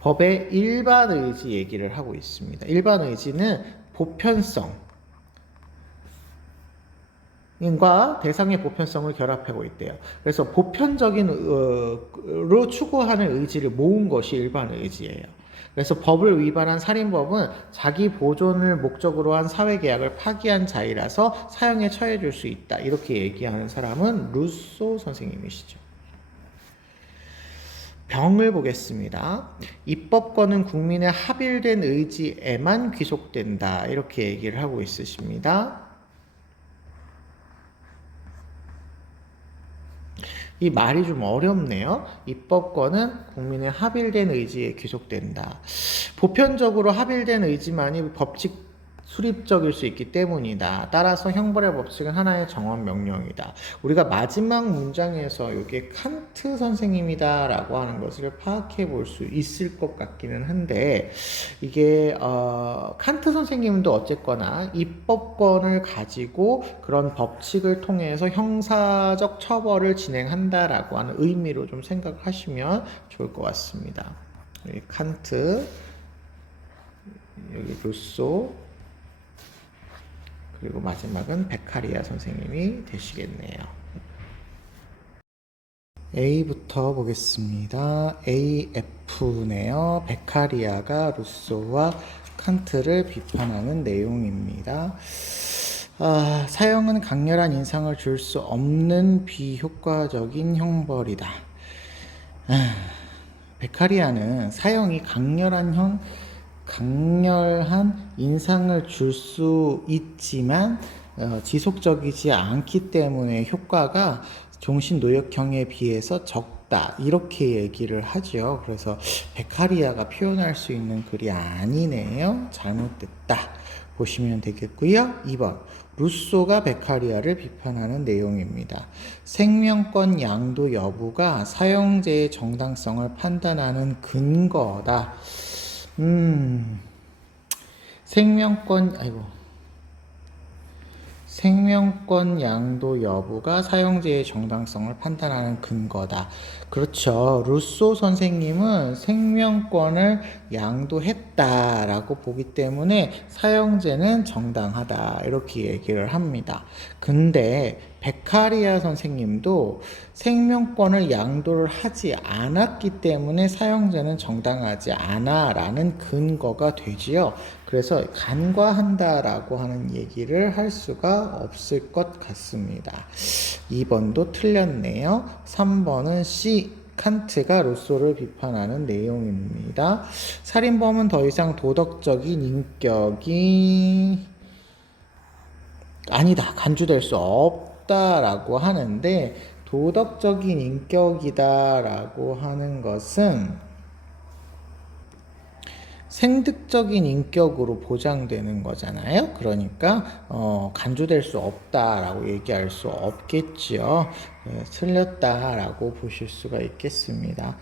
법의 일반 의지 얘기를 하고 있습니다. 일반 의지는 보편성 과 대상의 보편성을 결합하고 있대요. 그래서 보편적인로 추구하는 의지를 모은 것이 일반 의지예요. 그래서 법을 위반한 살인법은 자기 보존을 목적으로 한 사회계약을 파기한 자이라서 사형에 처해줄 수 있다. 이렇게 얘기하는 사람은 루소 선생님이시죠. 병을 보겠습니다. 입법권은 국민의 합일된 의지에만 귀속된다. 이렇게 얘기를 하고 있으십니다. 이 말이 좀 어렵네요. 입법권은 국민의 합일된 의지에 귀속된다. 보편적으로 합일된 의지만이 법칙 수립적일 수 있기 때문이다. 따라서 형벌의 법칙은 하나의 정원 명령이다. 우리가 마지막 문장에서 이게 칸트 선생님이다 라고 하는 것을 파악해 볼 수 있을 것 같기는 한데, 이게 칸트 선생님도 어쨌거나 입법권을 가지고 그런 법칙을 통해서 형사적 처벌을 진행한다라고 하는 의미로 좀 생각하시면 좋을 것 같습니다. 여기 칸트, 여기 루소, 그리고 마지막은 베카리아 선생님이 되시겠네요. A부터 보겠습니다. AF네요. 베카리아가 루소와 칸트를 비판하는 내용입니다. 사형은 강렬한 인상을 줄 수 없는 비효과적인 형벌이다. 베카리아는 사형이 강렬한 인상을 줄 수 있지만 지속적이지 않기 때문에 효과가 종신노역형에 비해서 적다, 이렇게 얘기를 하죠. 그래서 베카리아가 표현할 수 있는 글이 아니네요. 잘못됐다 보시면 되겠고요. 2번, 루소가 베카리아를 비판하는 내용입니다. 생명권 양도 여부가 사형제의 정당성을 판단하는 근거다. 생명권 양도 여부가 사형제의 정당성을 판단하는 근거다. 그렇죠. 루소 선생님은 생명권을 양도했다라고 보기 때문에 사형제는 정당하다, 이렇게 얘기를 합니다. 근데 베카리아 선생님도 생명권을 양도를 하지 않았기 때문에 사형제는 정당하지 않아 라는 근거가 되지요. 그래서 간과한다라고 하는 얘기를 할 수가 없을 것 같습니다. 2번도 틀렸네요. 3번은 C, 칸트가 루소를 비판하는 내용입니다. 살인범은 더 이상 도덕적인 인격이 아니다, 간주될 수 없다라고 하는데, 도덕적인 인격이다라고 하는 것은 생득적인 인격으로 보장되는 거잖아요. 그러니까 간주될 수 없다라고 얘기할 수 없겠죠. 틀렸다라고 보실 수가 있겠습니다.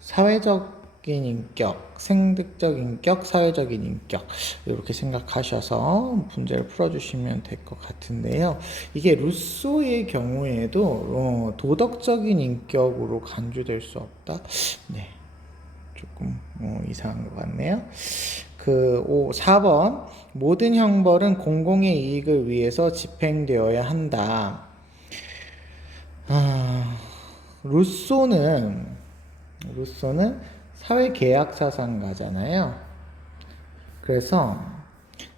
사회적인 인격, 생득적 인격, 사회적인 인격, 이렇게 생각하셔서 문제를 풀어주시면 될 것 같은데요. 이게 루소의 경우에도 도덕적인 인격으로 간주될 수 없다. 네. 조금 이상한 것 같네요. 4번, 모든 형벌은 공공의 이익을 위해서 집행되어야 한다. 루소는 사회계약사상가잖아요. 그래서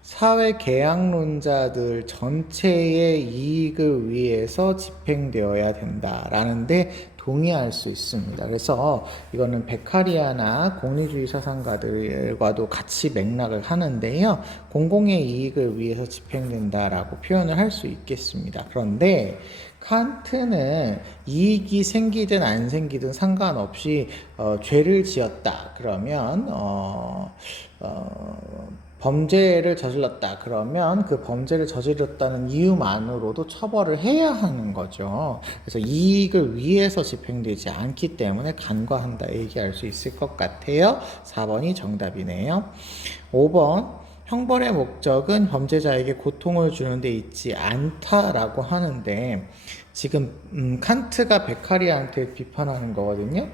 사회계약론자들 전체의 이익을 위해서 집행되어야 된다라는데 동의할 수 있습니다. 그래서 이거는 베카리아나 공리주의 사상가들과도 같이 맥락을 하는데요. 공공의 이익을 위해서 집행된다라고 표현을 할 수 있겠습니다. 그런데 칸트는 이익이 생기든 안 생기든 상관없이 죄를 지었다 그러면 범죄를 저질렀다 그러면 그 범죄를 저질렀다는 이유만으로도 처벌을 해야 하는 거죠. 그래서 이익을 위해서 집행되지 않기 때문에 간과한다 얘기할 수 있을 것 같아요. 4번이 정답이네요. 5번, 형벌의 목적은 범죄자에게 고통을 주는 데 있지 않다라고 하는데, 지금 칸트가 베카리아한테 비판하는 거거든요.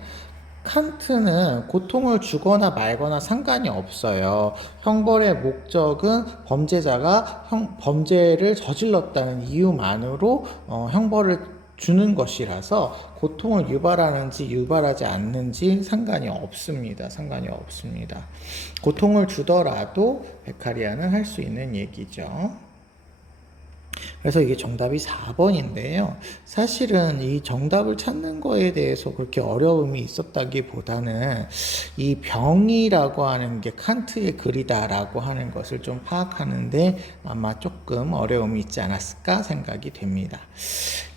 칸트는 고통을 주거나 말거나 상관이 없어요. 형벌의 목적은 범죄자가 범죄를 저질렀다는 이유만으로 형벌을 주는 것이라서 고통을 유발하는지 유발하지 않는지 상관이 없습니다. 고통을 주더라도 베카리아는 할 수 있는 얘기죠. 그래서 이게 정답이 4번인데요. 사실은 이 정답을 찾는 거에 대해서 그렇게 어려움이 있었다기보다는 이 병이라고 하는 게 칸트의 글이다라고 하는 것을 좀 파악하는데 아마 조금 어려움이 있지 않았을까 생각이 됩니다.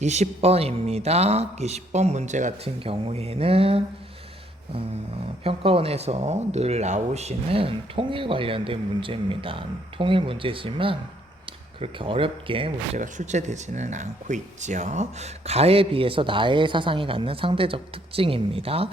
20번입니다. 20번 문제 같은 경우에는 평가원에서 늘 나오시는 통일 관련된 문제입니다. 통일 문제지만 그렇게 어렵게 문제가 출제되지는 않고 있죠. 가에 비해서 나의 사상이 갖는 상대적 특징입니다.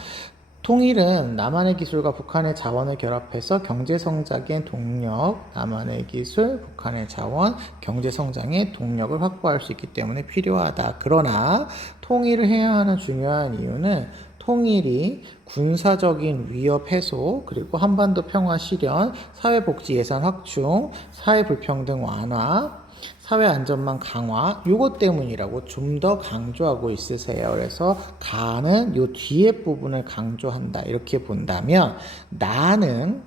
통일은 남한의 기술과 북한의 자원을 결합해서 경제성장의 동력, 남한의 기술, 북한의 자원, 경제성장의 동력을 확보할 수 있기 때문에 필요하다. 그러나 통일을 해야 하는 중요한 이유는 통일이 군사적인 위협 해소, 그리고 한반도 평화 실현, 사회복지 예산 확충, 사회불평등 완화, 사회 안전망 강화 요것 때문이라고 좀 더 강조하고 있으세요. 그래서 가는 요 뒤에 부분을 강조한다 이렇게 본다면 나는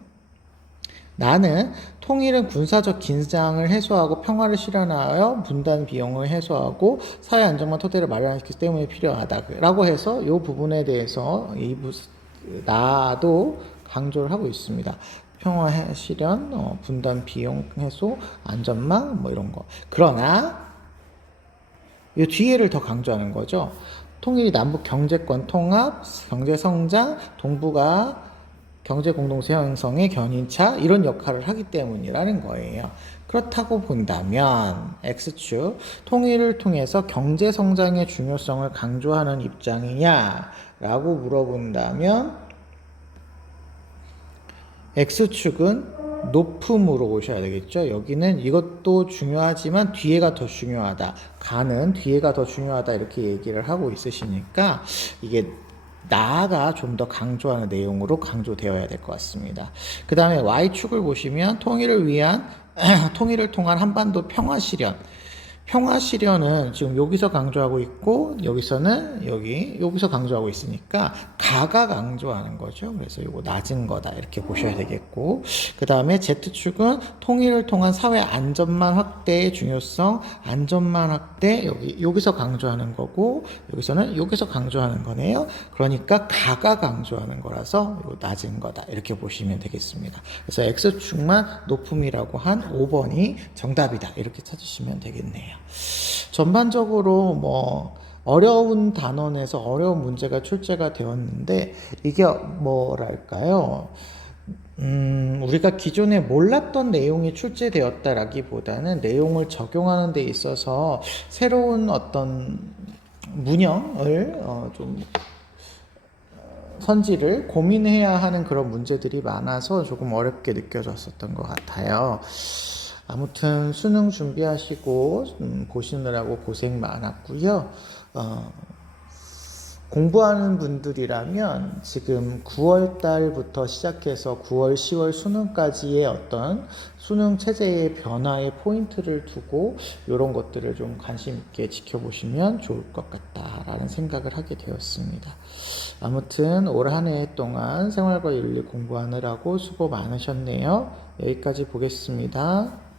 통일은 군사적 긴장을 해소하고 평화를 실현하여 분단 비용을 해소하고 사회 안정망 토대를 마련하기 때문에 필요하다라고 해서 요 부분에 대해서 나도 강조를 하고 있습니다. 평화 실현, 분단 비용 해소, 안전망 뭐 이런 거. 그러나 이 뒤에를 더 강조하는 거죠. 통일이 남북 경제권 통합, 경제 성장, 동북아 경제 공동체 형성의 견인차 이런 역할을 하기 때문이라는 거예요. 그렇다고 본다면 X축 통일을 통해서 경제 성장의 중요성을 강조하는 입장이냐라고 물어본다면 X축은 높음으로 오셔야 되겠죠. 여기는 이것도 중요하지만 뒤에가 더 중요하다. 가는 뒤에가 더 중요하다 이렇게 얘기를 하고 있으시니까 이게 나가 좀 더 강조하는 내용으로 강조되어야 될 것 같습니다. 그 다음에 Y축을 보시면 통일을 통한 한반도 평화 실현. 평화 실현은 지금 여기서 강조하고 있고 여기서는 여기서 강조하고 있으니까 가가 강조하는 거죠. 그래서 이거 낮은 거다 이렇게 보셔야 되겠고 그 다음에 Z축은 통일을 통한 사회 안전망 확대의 중요성 안전망 확대 여기서 강조하는 거고 여기서 강조하는 거네요. 그러니까 가가 강조하는 거라서 이거 낮은 거다 이렇게 보시면 되겠습니다. 그래서 X축만 높음이라고 한 5번이 정답이다 이렇게 찾으시면 되겠네요. 전반적으로 뭐 어려운 단원에서 어려운 문제가 출제가 되었는데 이게 뭐랄까요? 우리가 기존에 몰랐던 내용이 출제되었다라기보다는 내용을 적용하는 데 있어서 새로운 어떤 문형을 좀 선지를 고민해야 하는 그런 문제들이 많아서 조금 어렵게 느껴졌었던 것 같아요. 아무튼 수능 준비하시고 보시느라고 고생 많았고요. 공부하는 분들이라면 지금 9월 달부터 시작해서 9월, 10월 수능까지의 어떤 수능 체제의 변화의 포인트를 두고 이런 것들을 좀 관심 있게 지켜보시면 좋을 것 같다라는 생각을 하게 되었습니다. 아무튼 올 한 해 동안 생활과 윤리 공부하느라고 수고 많으셨네요. 여기까지 보겠습니다.